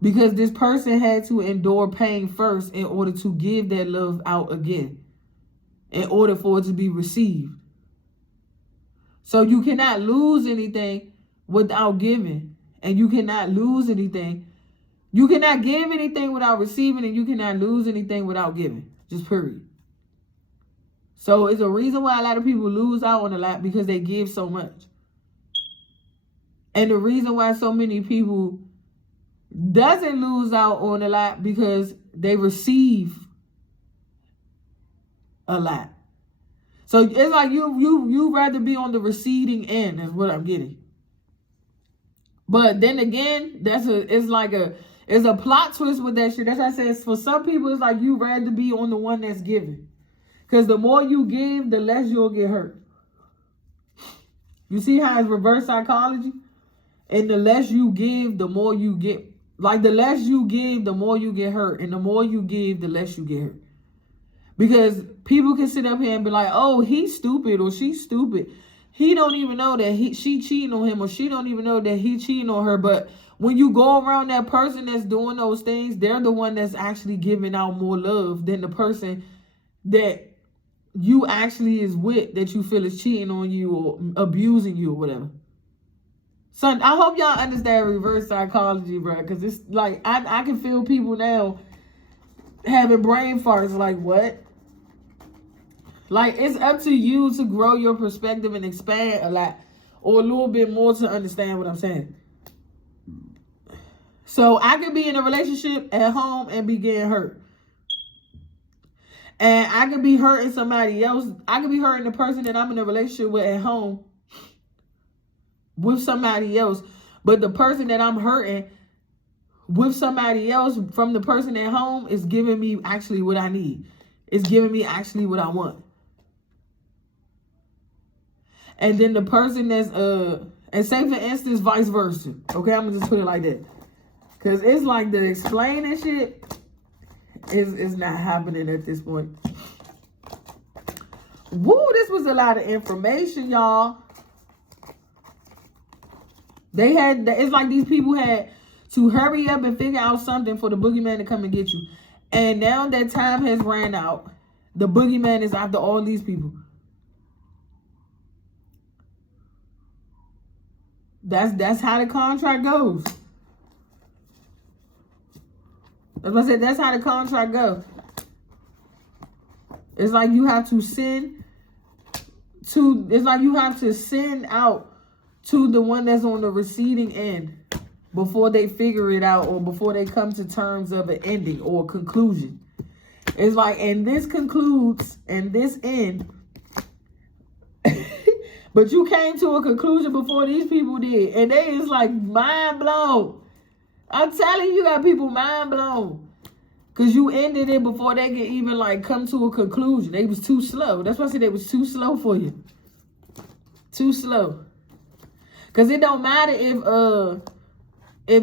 Because this person had to endure pain first in order to give that love out again, in order for it to be received. So you cannot lose anything without giving. And you cannot lose anything. You cannot give anything without receiving, and you cannot lose anything without giving. Just period. So it's a reason why a lot of people lose out on a lot, because they give so much. And the reason why so many people doesn't lose out on a lot, because they receive a lot. So it's like you rather be on the receiving end, is what I'm getting. But then again, it's a plot twist with that shit. That's why I say, for some people, it's like you rather be on the one that's giving. Because the more you give, the less you'll get hurt. You see how it's reverse psychology? And the less you give, the more you get. Like the less you give, the more you get hurt. And the more you give, the less you get hurt. Because people can sit up here and be like, oh, he's stupid or she's stupid. He don't even know that she cheating on him, or she don't even know that he cheating on her. But when you go around that person that's doing those things, they're the one that's actually giving out more love than the person that you actually is with, that you feel is cheating on you or abusing you or whatever. Son, I hope y'all understand reverse psychology, bro. Because it's like, I can feel people now having brain farts. Like, what? Like, it's up to you to grow your perspective and expand a lot, or a little bit more, to understand what I'm saying. So I could be in a relationship at home and be getting hurt. And I could be hurting somebody else. I could be hurting the person that I'm in a relationship with at home with somebody else. But the person that I'm hurting with somebody else from the person at home is giving me actually what I need. It's giving me actually what I want. And then the person that's, and say for instance, vice versa. Okay, I'm gonna just put it like that. Because it's like the explaining shit is not happening at this point. Woo, this was a lot of information, y'all. It's like these people had to hurry up and figure out something for the boogeyman to come and get you. And now that time has ran out, the boogeyman is after all these people. That's how the contract goes. As I said, that's how the contract goes. It's like you have to send out to the one that's on the receiving end before they figure it out or before they come to terms of an ending or a conclusion. It's like, and this concludes and this end. But you came to a conclusion before these people did. And they is like mind blown. I'm telling you, got people mind blown. Because you ended it before they could even like come to a conclusion. They was too slow. That's why I said they was too slow for you. Too slow. Because it don't matter if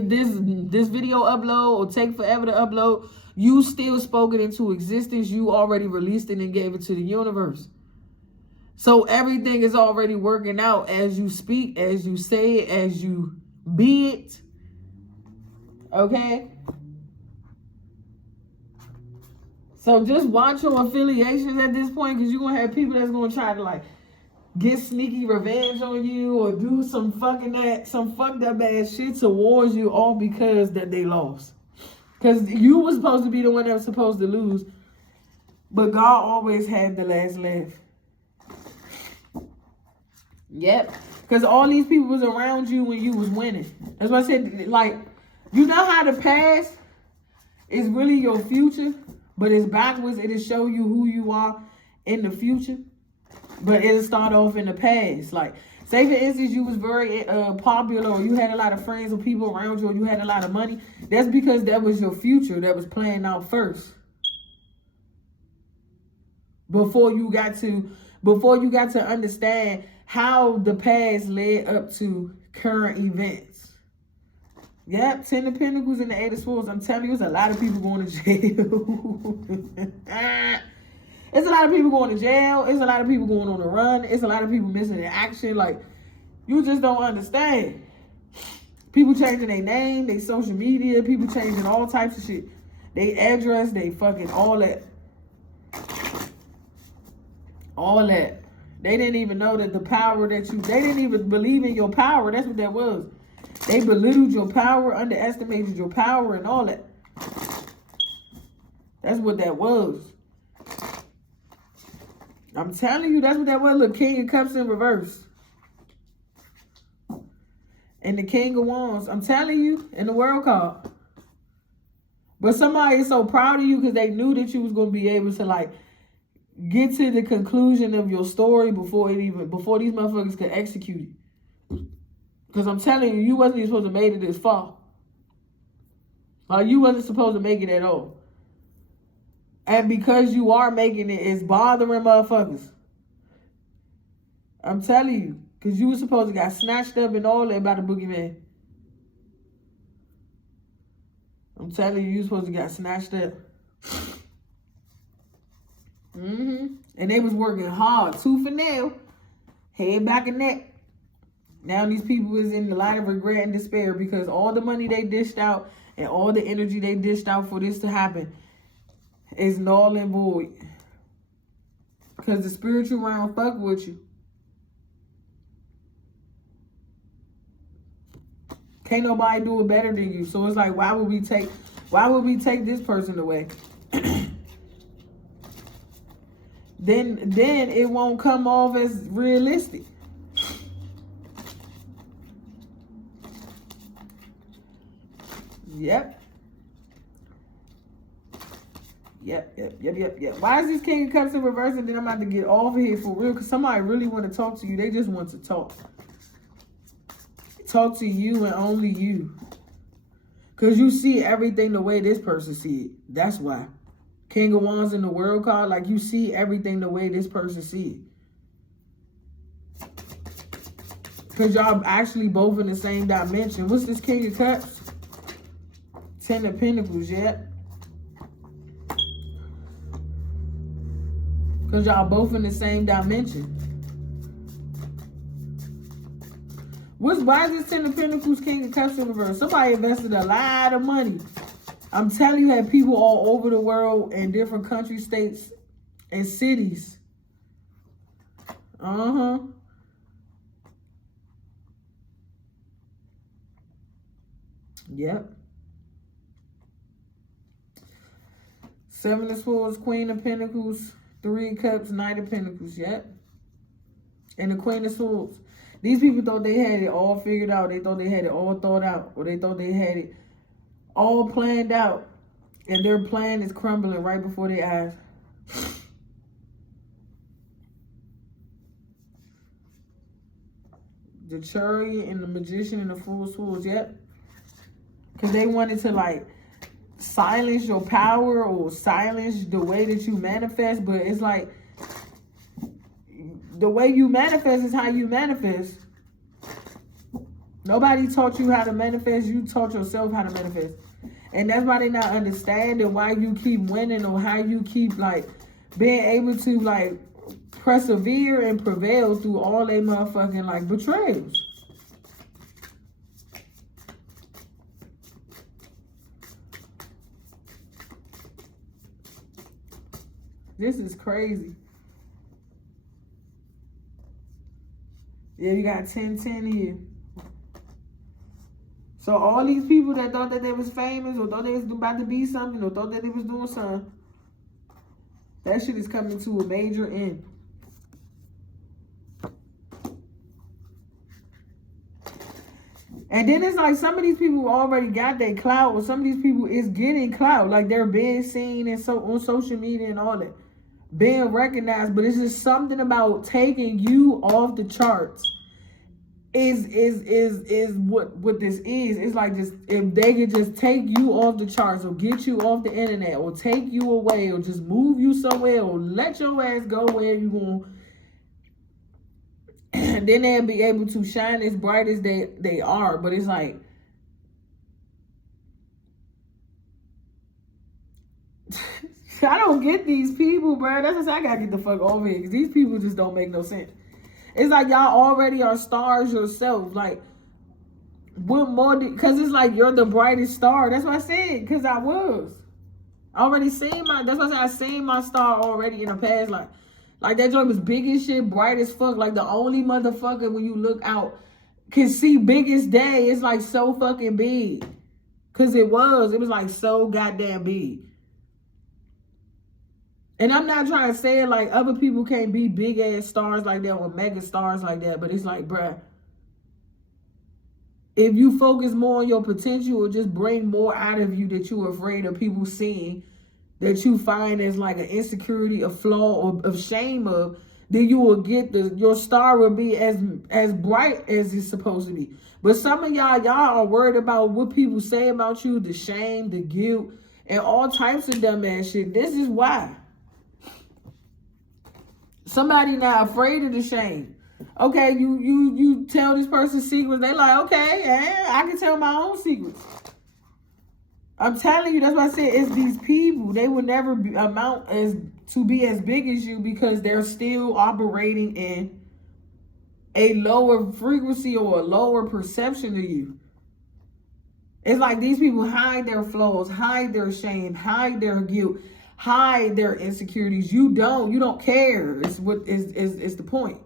this video upload or take forever to upload. You still spoke it into existence. You already released it and gave it to the universe. So everything is already working out as you speak, as you say it, as you be it. Okay? So just watch your affiliations at this point, because you're going to have people that's going to try to like get sneaky revenge on you or do some fucked up ass shit towards you, all because that they lost. Because you were supposed to be the one that was supposed to lose. But God always had the last laugh. Yep. Because all these people was around you when you was winning. That's why I said, like, you know how the past is really your future, but it's backwards. It'll show you who you are in the future. But it'll start off in the past. Like, say for instance, you was very popular, or you had a lot of friends or people around you, or you had a lot of money. That's because that was your future that was playing out first. Before you got to understand how the past led up to current events. Yep, 10 of Pentacles and the 8 of Swords. I'm telling you, there's a lot of people going to jail. It's a lot of people going to jail. It's a lot of people going on the run. It's a lot of people missing in action. Like, you just don't understand. People changing their name, their social media. People changing all types of shit. They address, they fucking all that. All that. They didn't even know that the power that they didn't even believe in your power. That's what that was. They belittled your power, underestimated your power and all that. That's what that was. I'm telling you, that's what that was. Look, King of Cups in reverse. And the King of Wands. I'm telling you, in the World card. But somebody is so proud of you because they knew that you was going to be able to, like, get to the conclusion of your story before these motherfuckers could execute it. Because I'm telling you, you wasn't even supposed to make it this far. Like, you wasn't supposed to make it at all. And because you are making it, it's bothering motherfuckers. I'm telling you. Because you were supposed to get snatched up and all that by the boogeyman. I'm telling you, you were supposed to get snatched up. And they was working hard, tooth and nail, head, back, and neck. Now these people is in a lot of regret and despair because all the money they dished out and all the energy they dished out for this to happen is null and void. Because the spiritual realm fuck with you. Can't nobody do it better than you. So it's like, why would we take this person away? Then it won't come off as realistic. Yep. Why is this King of Cups in reverse? And then I'm about to get off of here for real, because somebody really want to talk to you. They just want to talk. Talk to you and only you. Because you see everything the way this person see it. That's why. King of Wands in the World card, like you see everything the way this person see it. Because y'all actually both in the same dimension. What's this King of Cups? 10 of Pentacles, yeah. Because y'all both in the same dimension. Why is this Ten of Pentacles, King of Cups in reverse? Somebody invested a lot of money. I'm telling you, had people all over the world in different countries, states, and cities. Yep. Seven of Swords, Queen of Pentacles, Three of Cups, Knight of Pentacles. Yep. And the Queen of Swords. These people thought they had it all figured out. They thought they had it all thought out. Or they thought they had it all planned out. And their plan is crumbling right before their eyes. The Chariot and the Magician and the Fool of Swords. Yep. Because they wanted to, like, silence your power or silence the way that you manifest. But it's like, the way you manifest is how you manifest. Nobody taught you how to manifest. You taught yourself how to manifest. And that's why they're not understanding why you keep winning or how you keep, like, being able to, like, persevere and prevail through all they motherfucking, like, betrayals. This is crazy. Yeah, you got 10-10 here. So all these people that thought that they was famous or thought they was about to be something or thought that they was doing something, that shit is coming to a major end. And then it's like some of these people already got their clout, or some of these people is getting clout. Like they're being seen and so on social media and all that. Being recognized, but it's just something about taking you off the charts is what this is. It's like, just if they could just take you off the charts or get you off the internet or take you away or just move you somewhere or let your ass go where you going, and then they'll be able to shine as bright as they are. But it's like, I don't get these people, bro. That's just, I gotta get the fuck over here, because these people just don't make no sense. It's like y'all already are stars yourself. Like, what more? Because it's like you're the brightest star. That's what I said, because I was. I already seen my, that's what I said, I seen my star already in the past. Like that joint was big as shit, bright as fuck. Like the only motherfucker when you look out can see biggest day. It's like so fucking big. Because it was like so goddamn big. And I'm not trying to say it like other people can't be big ass stars like that or mega stars like that. But it's like, bruh, if you focus more on your potential or just bring more out of you that you're afraid of people seeing, that you find as like an insecurity, a flaw, or of shame of, then you will get your star will be as bright as it's supposed to be. But some of y'all are worried about what people say about you, the shame, the guilt, and all types of dumb ass shit. This is why. Somebody not afraid of the shame. Okay, you tell this person secrets. They like, okay, I can tell my own secrets. I'm telling you, that's why I said it's these people. They will never amount to be as big as you because they're still operating in a lower frequency or a lower perception of you. It's like these people hide their flaws, hide their shame, hide their guilt, hide their insecurities. You don't care. It's what is the point.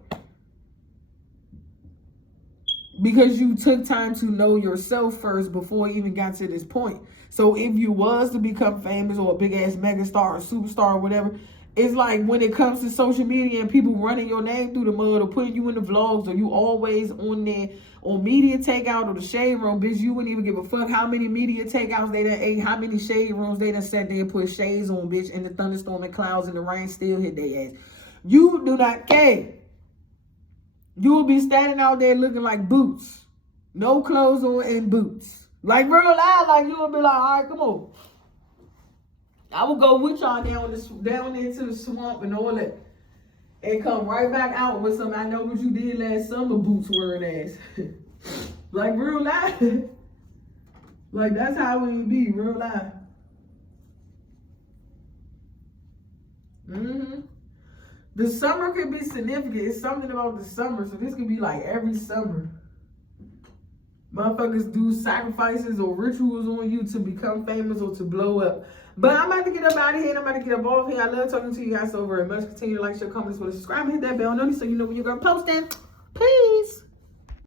Because you took time to know yourself first before you even got to this point. So if you was to become famous or a big ass megastar or superstar or whatever, it's like when it comes to social media and people running your name through the mud or putting you in the vlogs, or you always on there on media takeout or the shade room, bitch, you wouldn't even give a fuck how many media takeouts they done ate, how many shade rooms they done sat there and put shades on, bitch, and the thunderstorm and clouds and the rain still hit their ass. You do not care. You will be standing out there looking like boots. No clothes on and boots. Like real loud, like you will be like, all right, come on. I will go with y'all down into the swamp and all that. And come right back out with some, I know what you did last summer, boots wearing ass. Like real loud. Like that's how we be, real loud. The summer could be significant. It's something about the summer. So this could be like every summer. Motherfuckers do sacrifices or rituals on you to become famous or to blow up. But I'm about to get up out of here and I'm about to get up off here. I love talking to you guys so very much. Continue to like, share, comment, subscribe, hit that bell notice so you know when you're going to post it. Peace.